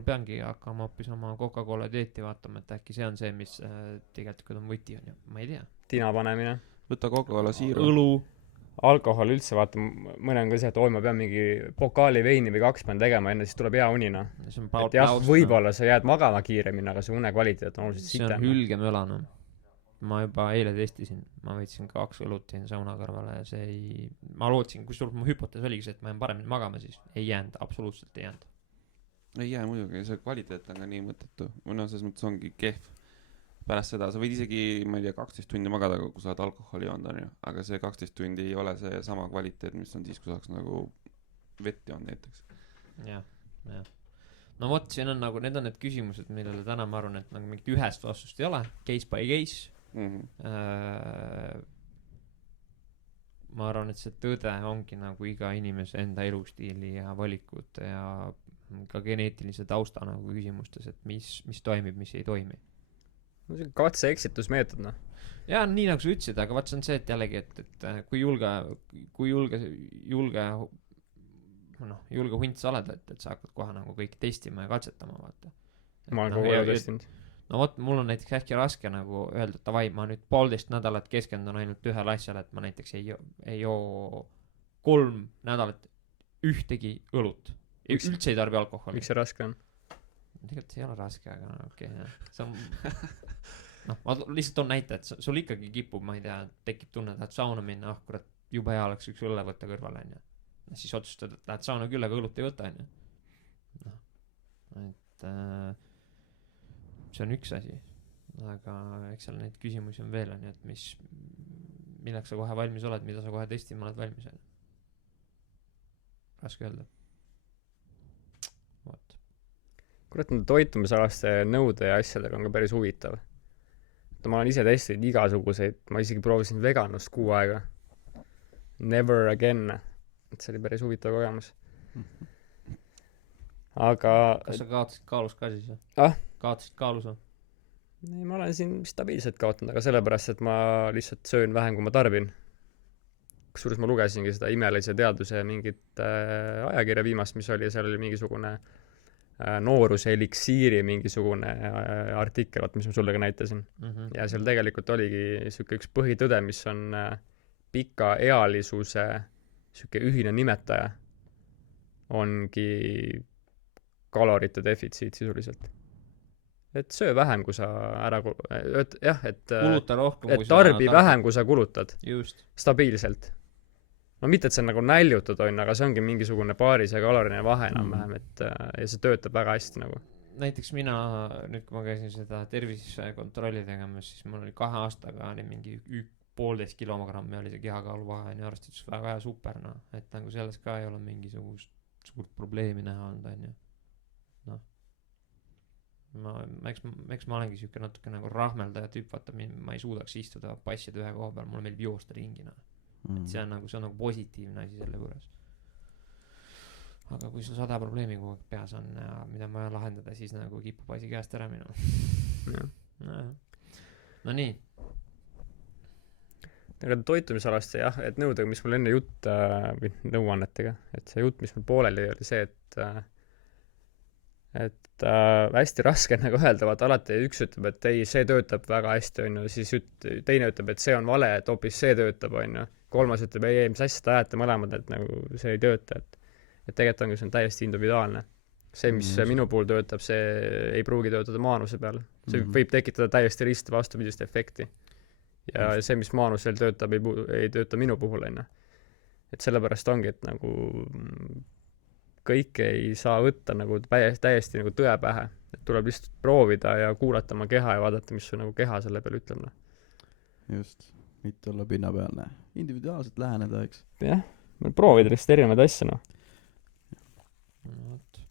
peangi hakkama hoopis oma Coca-Cola dieeti vaatama, et äkki see on see, mis tegelikult on võti on ju, ma ei tea. tina panemine, võta Coca-Cola siiru . õlu. alkohol üldse, vaata, mõne on ka see, et oi, ma pean mingi pokaali veini või 2 pean tegema enne, siis tuleb hea unina. et jah, võib-olla sa jääd magama kiiremini, aga see une kvaliteet on oluliselt see on sitem. hülgemölana. Ma juba eile testisin, ma võtsin 2 õlut siin sauna kõrvale ja see ei, ma lootsin, kusjuures mu hüpotees oligi see, et ma jään paremini magama, siis ei jäänud, absoluutselt ei jäänud. ei jää muidugi , see kvaliteet on ka nii mõttetu . või noh , selles mõttes ongi kehv . pärast seda sa võid isegi , ma ei tea , 12 tundi magada , kui sa oled alkoholi joonud , onju . aga see 12 tundi ei ole see sama kvaliteet , mis on siis , kui sa oleks nagu vett joonud näiteks . jah . no vot , siin on nagu , need on need küsimused , millele täna ma arvan , et nagu mingit ühest vastust ei ole , case by case . Ma arvan , et see tõde ongi nagu iga inimese enda elustiili ja valikute ja ka geneetilise tausta nagu küsimustes , et mis toimib , mis ei toimi . katse-eksitusmeetod , noh . ja nii nagu sa ütlesid , aga vaat see on see , et jällegi , et kui julge hunt sa oled , et sa hakkad kohe nagu kõiki testima ja katsetama , vaata . ma olen kogu aeg testinud . no vot , mul on näiteks hästi raske nagu öelda , et davai , ma nüüd 1,5 nädalat keskendun ainult ühele asjale , et ma näiteks ei joo 3 nädalat ühtegi õlut . üldse ei tarbi alkoholi . miks see raske on ? tegelikult see ei ole raske , aga okei , jah . see on , noh , ma lihtsalt toon näite , et sul ikkagi kipub , ma ei tea , tekib tunne , tahad sauna minna , kurat , jube hea oleks üks õlle võtta kõrvale , onju . siis otsustad , et lähed sauna küll , aga õlut ei võta , onju . noh , et see on üks asi . aga eks seal neid küsimusi on veel , onju , et milleks sa kohe valmis oled , mida sa kohe testima oled valmis , onju . raske öelda . vot . kurat , nende toitumisalaste nõude ja asjadega on ka päris huvitav . ma olen ise testinud igasuguseid , ma isegi proovisin veganust 6 aega . Never again . et see oli päris huvitav kogemus . aga kas sa kaotasid kaalus ka siis või ? kaotasid kaalus või ? ei , ma olen siin stabiilselt kaotanud , aga sellepärast , et ma lihtsalt söön vähem , kui ma tarbin . kusjuures ma lugesingi seda imelise teaduse mingit ajakirja viimast , mis oli , seal oli mingisugune nooruse eliksiiri mingisugune artikkel , vaat mis ma sulle ka näitasin . ja seal tegelikult oligi siuke üks põhitõde , mis on pikaealisuse siuke ühine nimetaja ongi kalorite defitsiit sisuliselt . et söö vähem , kui sa ära jah , et kuluta rohkem , et tarbi vähem , kui sa kulutad . just . stabiilselt . no mitte , et see on nagu näljutad , on , aga see ongi mingisugune paarise kaloriline vahe enam-vähem , et ja see töötab väga hästi nagu . näiteks mina nüüd , kui ma käisin seda tervisekontrolli tegemas , siis mul oli 2 aastaga oli mingi 1,5 kilogrammi oli see kehakaalu vahe , on ju arvestatud väga hea super , noh , et nagu selles ka ei ole mingisugust suurt probleemi näha olnud , on ju . noh , eks ma olengi siuke natuke nagu rahmeldaja tüüp , vaata , ma ei suudaks istuda passida ühe koha peal , mulle meeldib joosta ringi , noh . et see on nagu positiivne asi selle juures . aga kui sul 100 probleemi kogu aeg peas on ja mida on vaja lahendada , siis nagu kipub asi käest ära minema . no nii . aga toitumisalaste jah , et nõudega , mis mul enne jutt või nõuannetega , et see jutt , mis mul pooleli oli see , et hästi raske on nagu öelda , vaata alati üks ütleb , et ei , see töötab väga hästi , on ju , siis teine ütleb , et see on vale , et hoopis see töötab , on ju . kolmas ütleb , ei , mis asja te ajate mõlemad , et nagu see ei tööta , et tegelikult ongi , see on täiesti individuaalne . see , mis minu puhul töötab , see ei pruugi töötada Maanuse peal . see võib tekitada täiesti risti vastupidist efekti . ja see , mis Maanusel töötab , ei tööta minu puhul , on ju . et sellepärast ongi , et nagu kõike ei saa võtta nagu täiesti nagu tõe pähe , et tuleb lihtsalt proovida ja kuulata oma keha ja vaadata , mis su nagu keha selle peale ütleb , noh . just , mitte olla pinnapealne , individuaalselt läheneda , eks . jah , proovida lihtsalt erinevaid asju , noh . vot .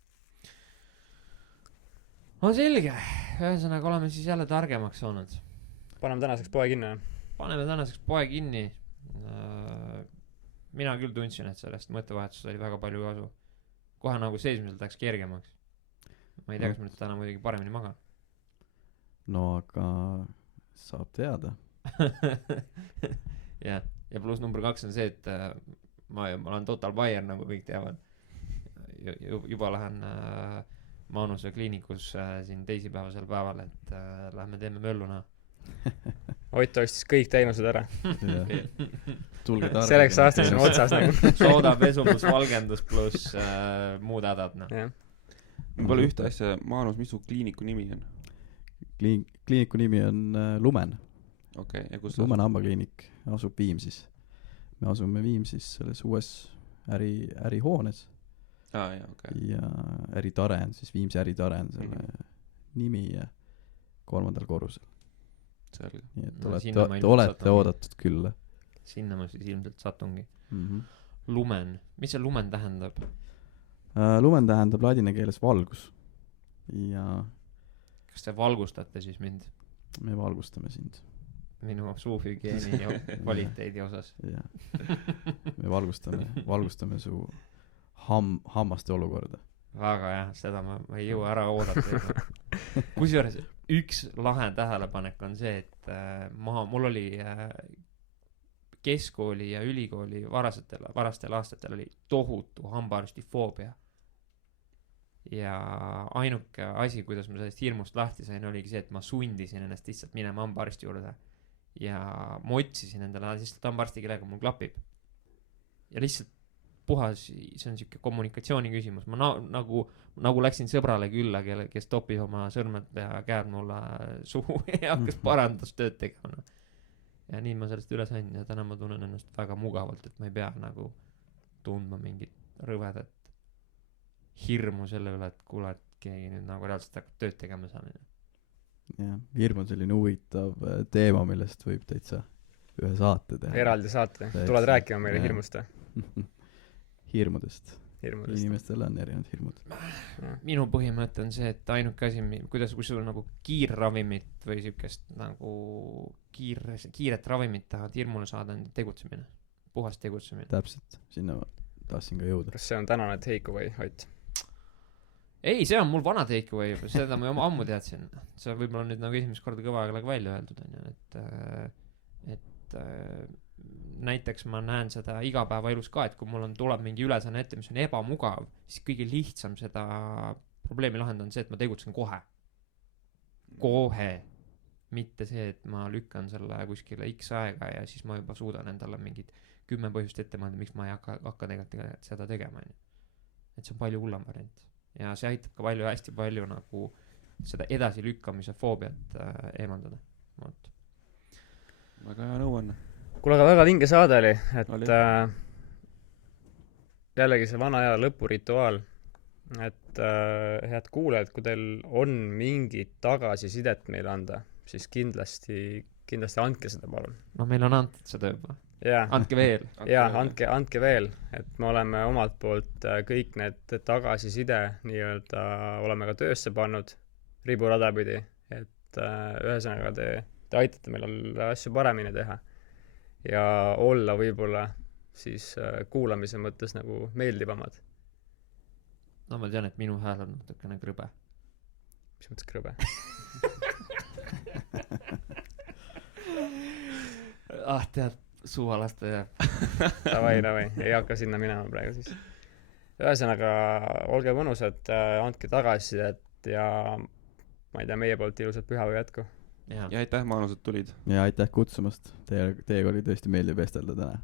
no selge , ühesõnaga oleme siis jälle targemaks saanud . paneme tänaseks poe kinni , jah ? paneme tänaseks poe kinni . mina küll tundsin, et sellest mõttevahetusest oli väga palju kasu. Kohe nagu seismiselt läks kergemaks. Ma ei tea, kas ma nüüd täna muidugi paremini magan. no aga saab teada. ja pluss number 2 on see, et ma olen total buyer, nagu kõik teavad. Juba lähen Maanuse kliinikus siin teisipäevasel päeval, et lähme teeme mölluna. Ott ostis kõik teenused ära. tulge targe. Selleks aastaks on otsas nagu. Soodapesu pluss valgendus pluss muud hädad, noh. Jah. mul pole ühte asja, Maanus, mis su kliiniku nimi on? Kliiniku nimi on Lumen. Okei, ja kus Lumen hambakliinik asub Viimsis. Me asume Viimsis selles uues ärihoones. jaa, okei. Ja äritare on siis Viimsi äritare on selle nimi ja 3. korrusel. Selge. Nii et No, sinna ma ilmselt olete satun. oodatud külla. Sinna ma siis ilmselt satungi. Mm-hmm. Lumen. Mis see lumen tähendab? Lumen tähendab ladina keeles valgus. Ja Kas te valgustate siis mind me valgustame sind. minu suuhügieeni ja kvaliteedi osas? Ja me valgustame su hammaste olukorda. Väga jah, seda ma ei jõua ära oodata. Kusjuures üks lahe tähelepanek on see, et mul oli keskkooli ja ülikooli varastel aastatel oli tohutu hambaristifoobia. Ja ainuke asi, kuidas ma sellest hirmust lahti sain, oligi see, et ma sundisin ennast lihtsalt minema hambaristi juurde. Ja ma otsisin endale lihtsalt hambarsti, kellega mul klapib. Ja lihtsalt puhas, see on siuke kommunikatsiooni küsimus. Ma nagu läksin sõbrale külla, kes topis oma sõrmed ja käed mulle suhu ja hakkas parandustööd tegema. Ja nii ma sellest üle sain ja täna ma tunnen ennast väga mugavalt, et ma ei pea nagu tundma mingit rõvedat hirmu selle üle, et kuule, et keegi nüüd nagu reaalselt hakkab tööd tegema seal. Ja hirm on selline huvitav teema, millest võib täitsa ühe saate teha. Eraldi saate. Tuled rääkima meile hirmust. Hirmudest. Hirmudest. Inimestel on erinevad hirmud. Minu põhimõte on see, et ainuke asi, kui sul nagu kiirravimit või siukest nagu kiiret ravimit tahad hirmule saada, on tegutsemine. Puhas tegutsemine. Täpselt. Sinna ma tahtsin ka jõuda. Kas see on tänane takeaway, Ott? Ei, see on mul vana takeaway, seda ma ammu teadsin. See võib-olla nüüd nagu esimest korda kõva aega välja öeldud on ju, et näiteks ma näen seda igapäevaelus ka, et kui mul tuleb mingi ülesanne ette, mis on ebamugav, siis kõige lihtsam seda probleemi lahendada on see, et ma tegutsen kohe. Mitte see, et ma lükkan selle kuskile X aega ja siis ma juba suudan endale mingid 10 põhjust ette mõelda, miks ma ei hakka tegelikult seda tegema. Et see on palju hullem variant. Ja see aitab ka hästi palju nagu seda edasi lükkamise foobiat eemaldada. Väga hea nõuanne. Kuule, aga väga vinge saade oli, et jällegi see vana aja lõpurituaal, et head kuulajad, kui teil on mingit tagasisidet meile anda, siis kindlasti andke seda palun. No meil on antud seda juba. Andke veel. Andke veel, et me oleme omalt poolt kõik need tagasiside nii-öelda oleme ka töösse pannud riburada pidi, et ühesõnaga te aitate meil asju paremini teha ja olla võib-olla siis kuulamise mõttes nagu meeldivamad. No ma tean, et minu hääl on natukene krõbe. Mis mõttes krõbe? Tead, suvalaste jääb. Davai, ei hakka sinna minema praegu siis. Ühesõnaga, olge mõnusad, andke tagasisidet ja ma ei tea, meie poolt ilusat pühapäeva jätku. Ja aitäh, Maanus, et tulid. Ja aitäh kutsumast. Teiega oli tõesti meeldiv vestelda täna.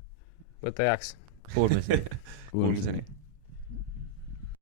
Võta heaks. Kuulmiseni.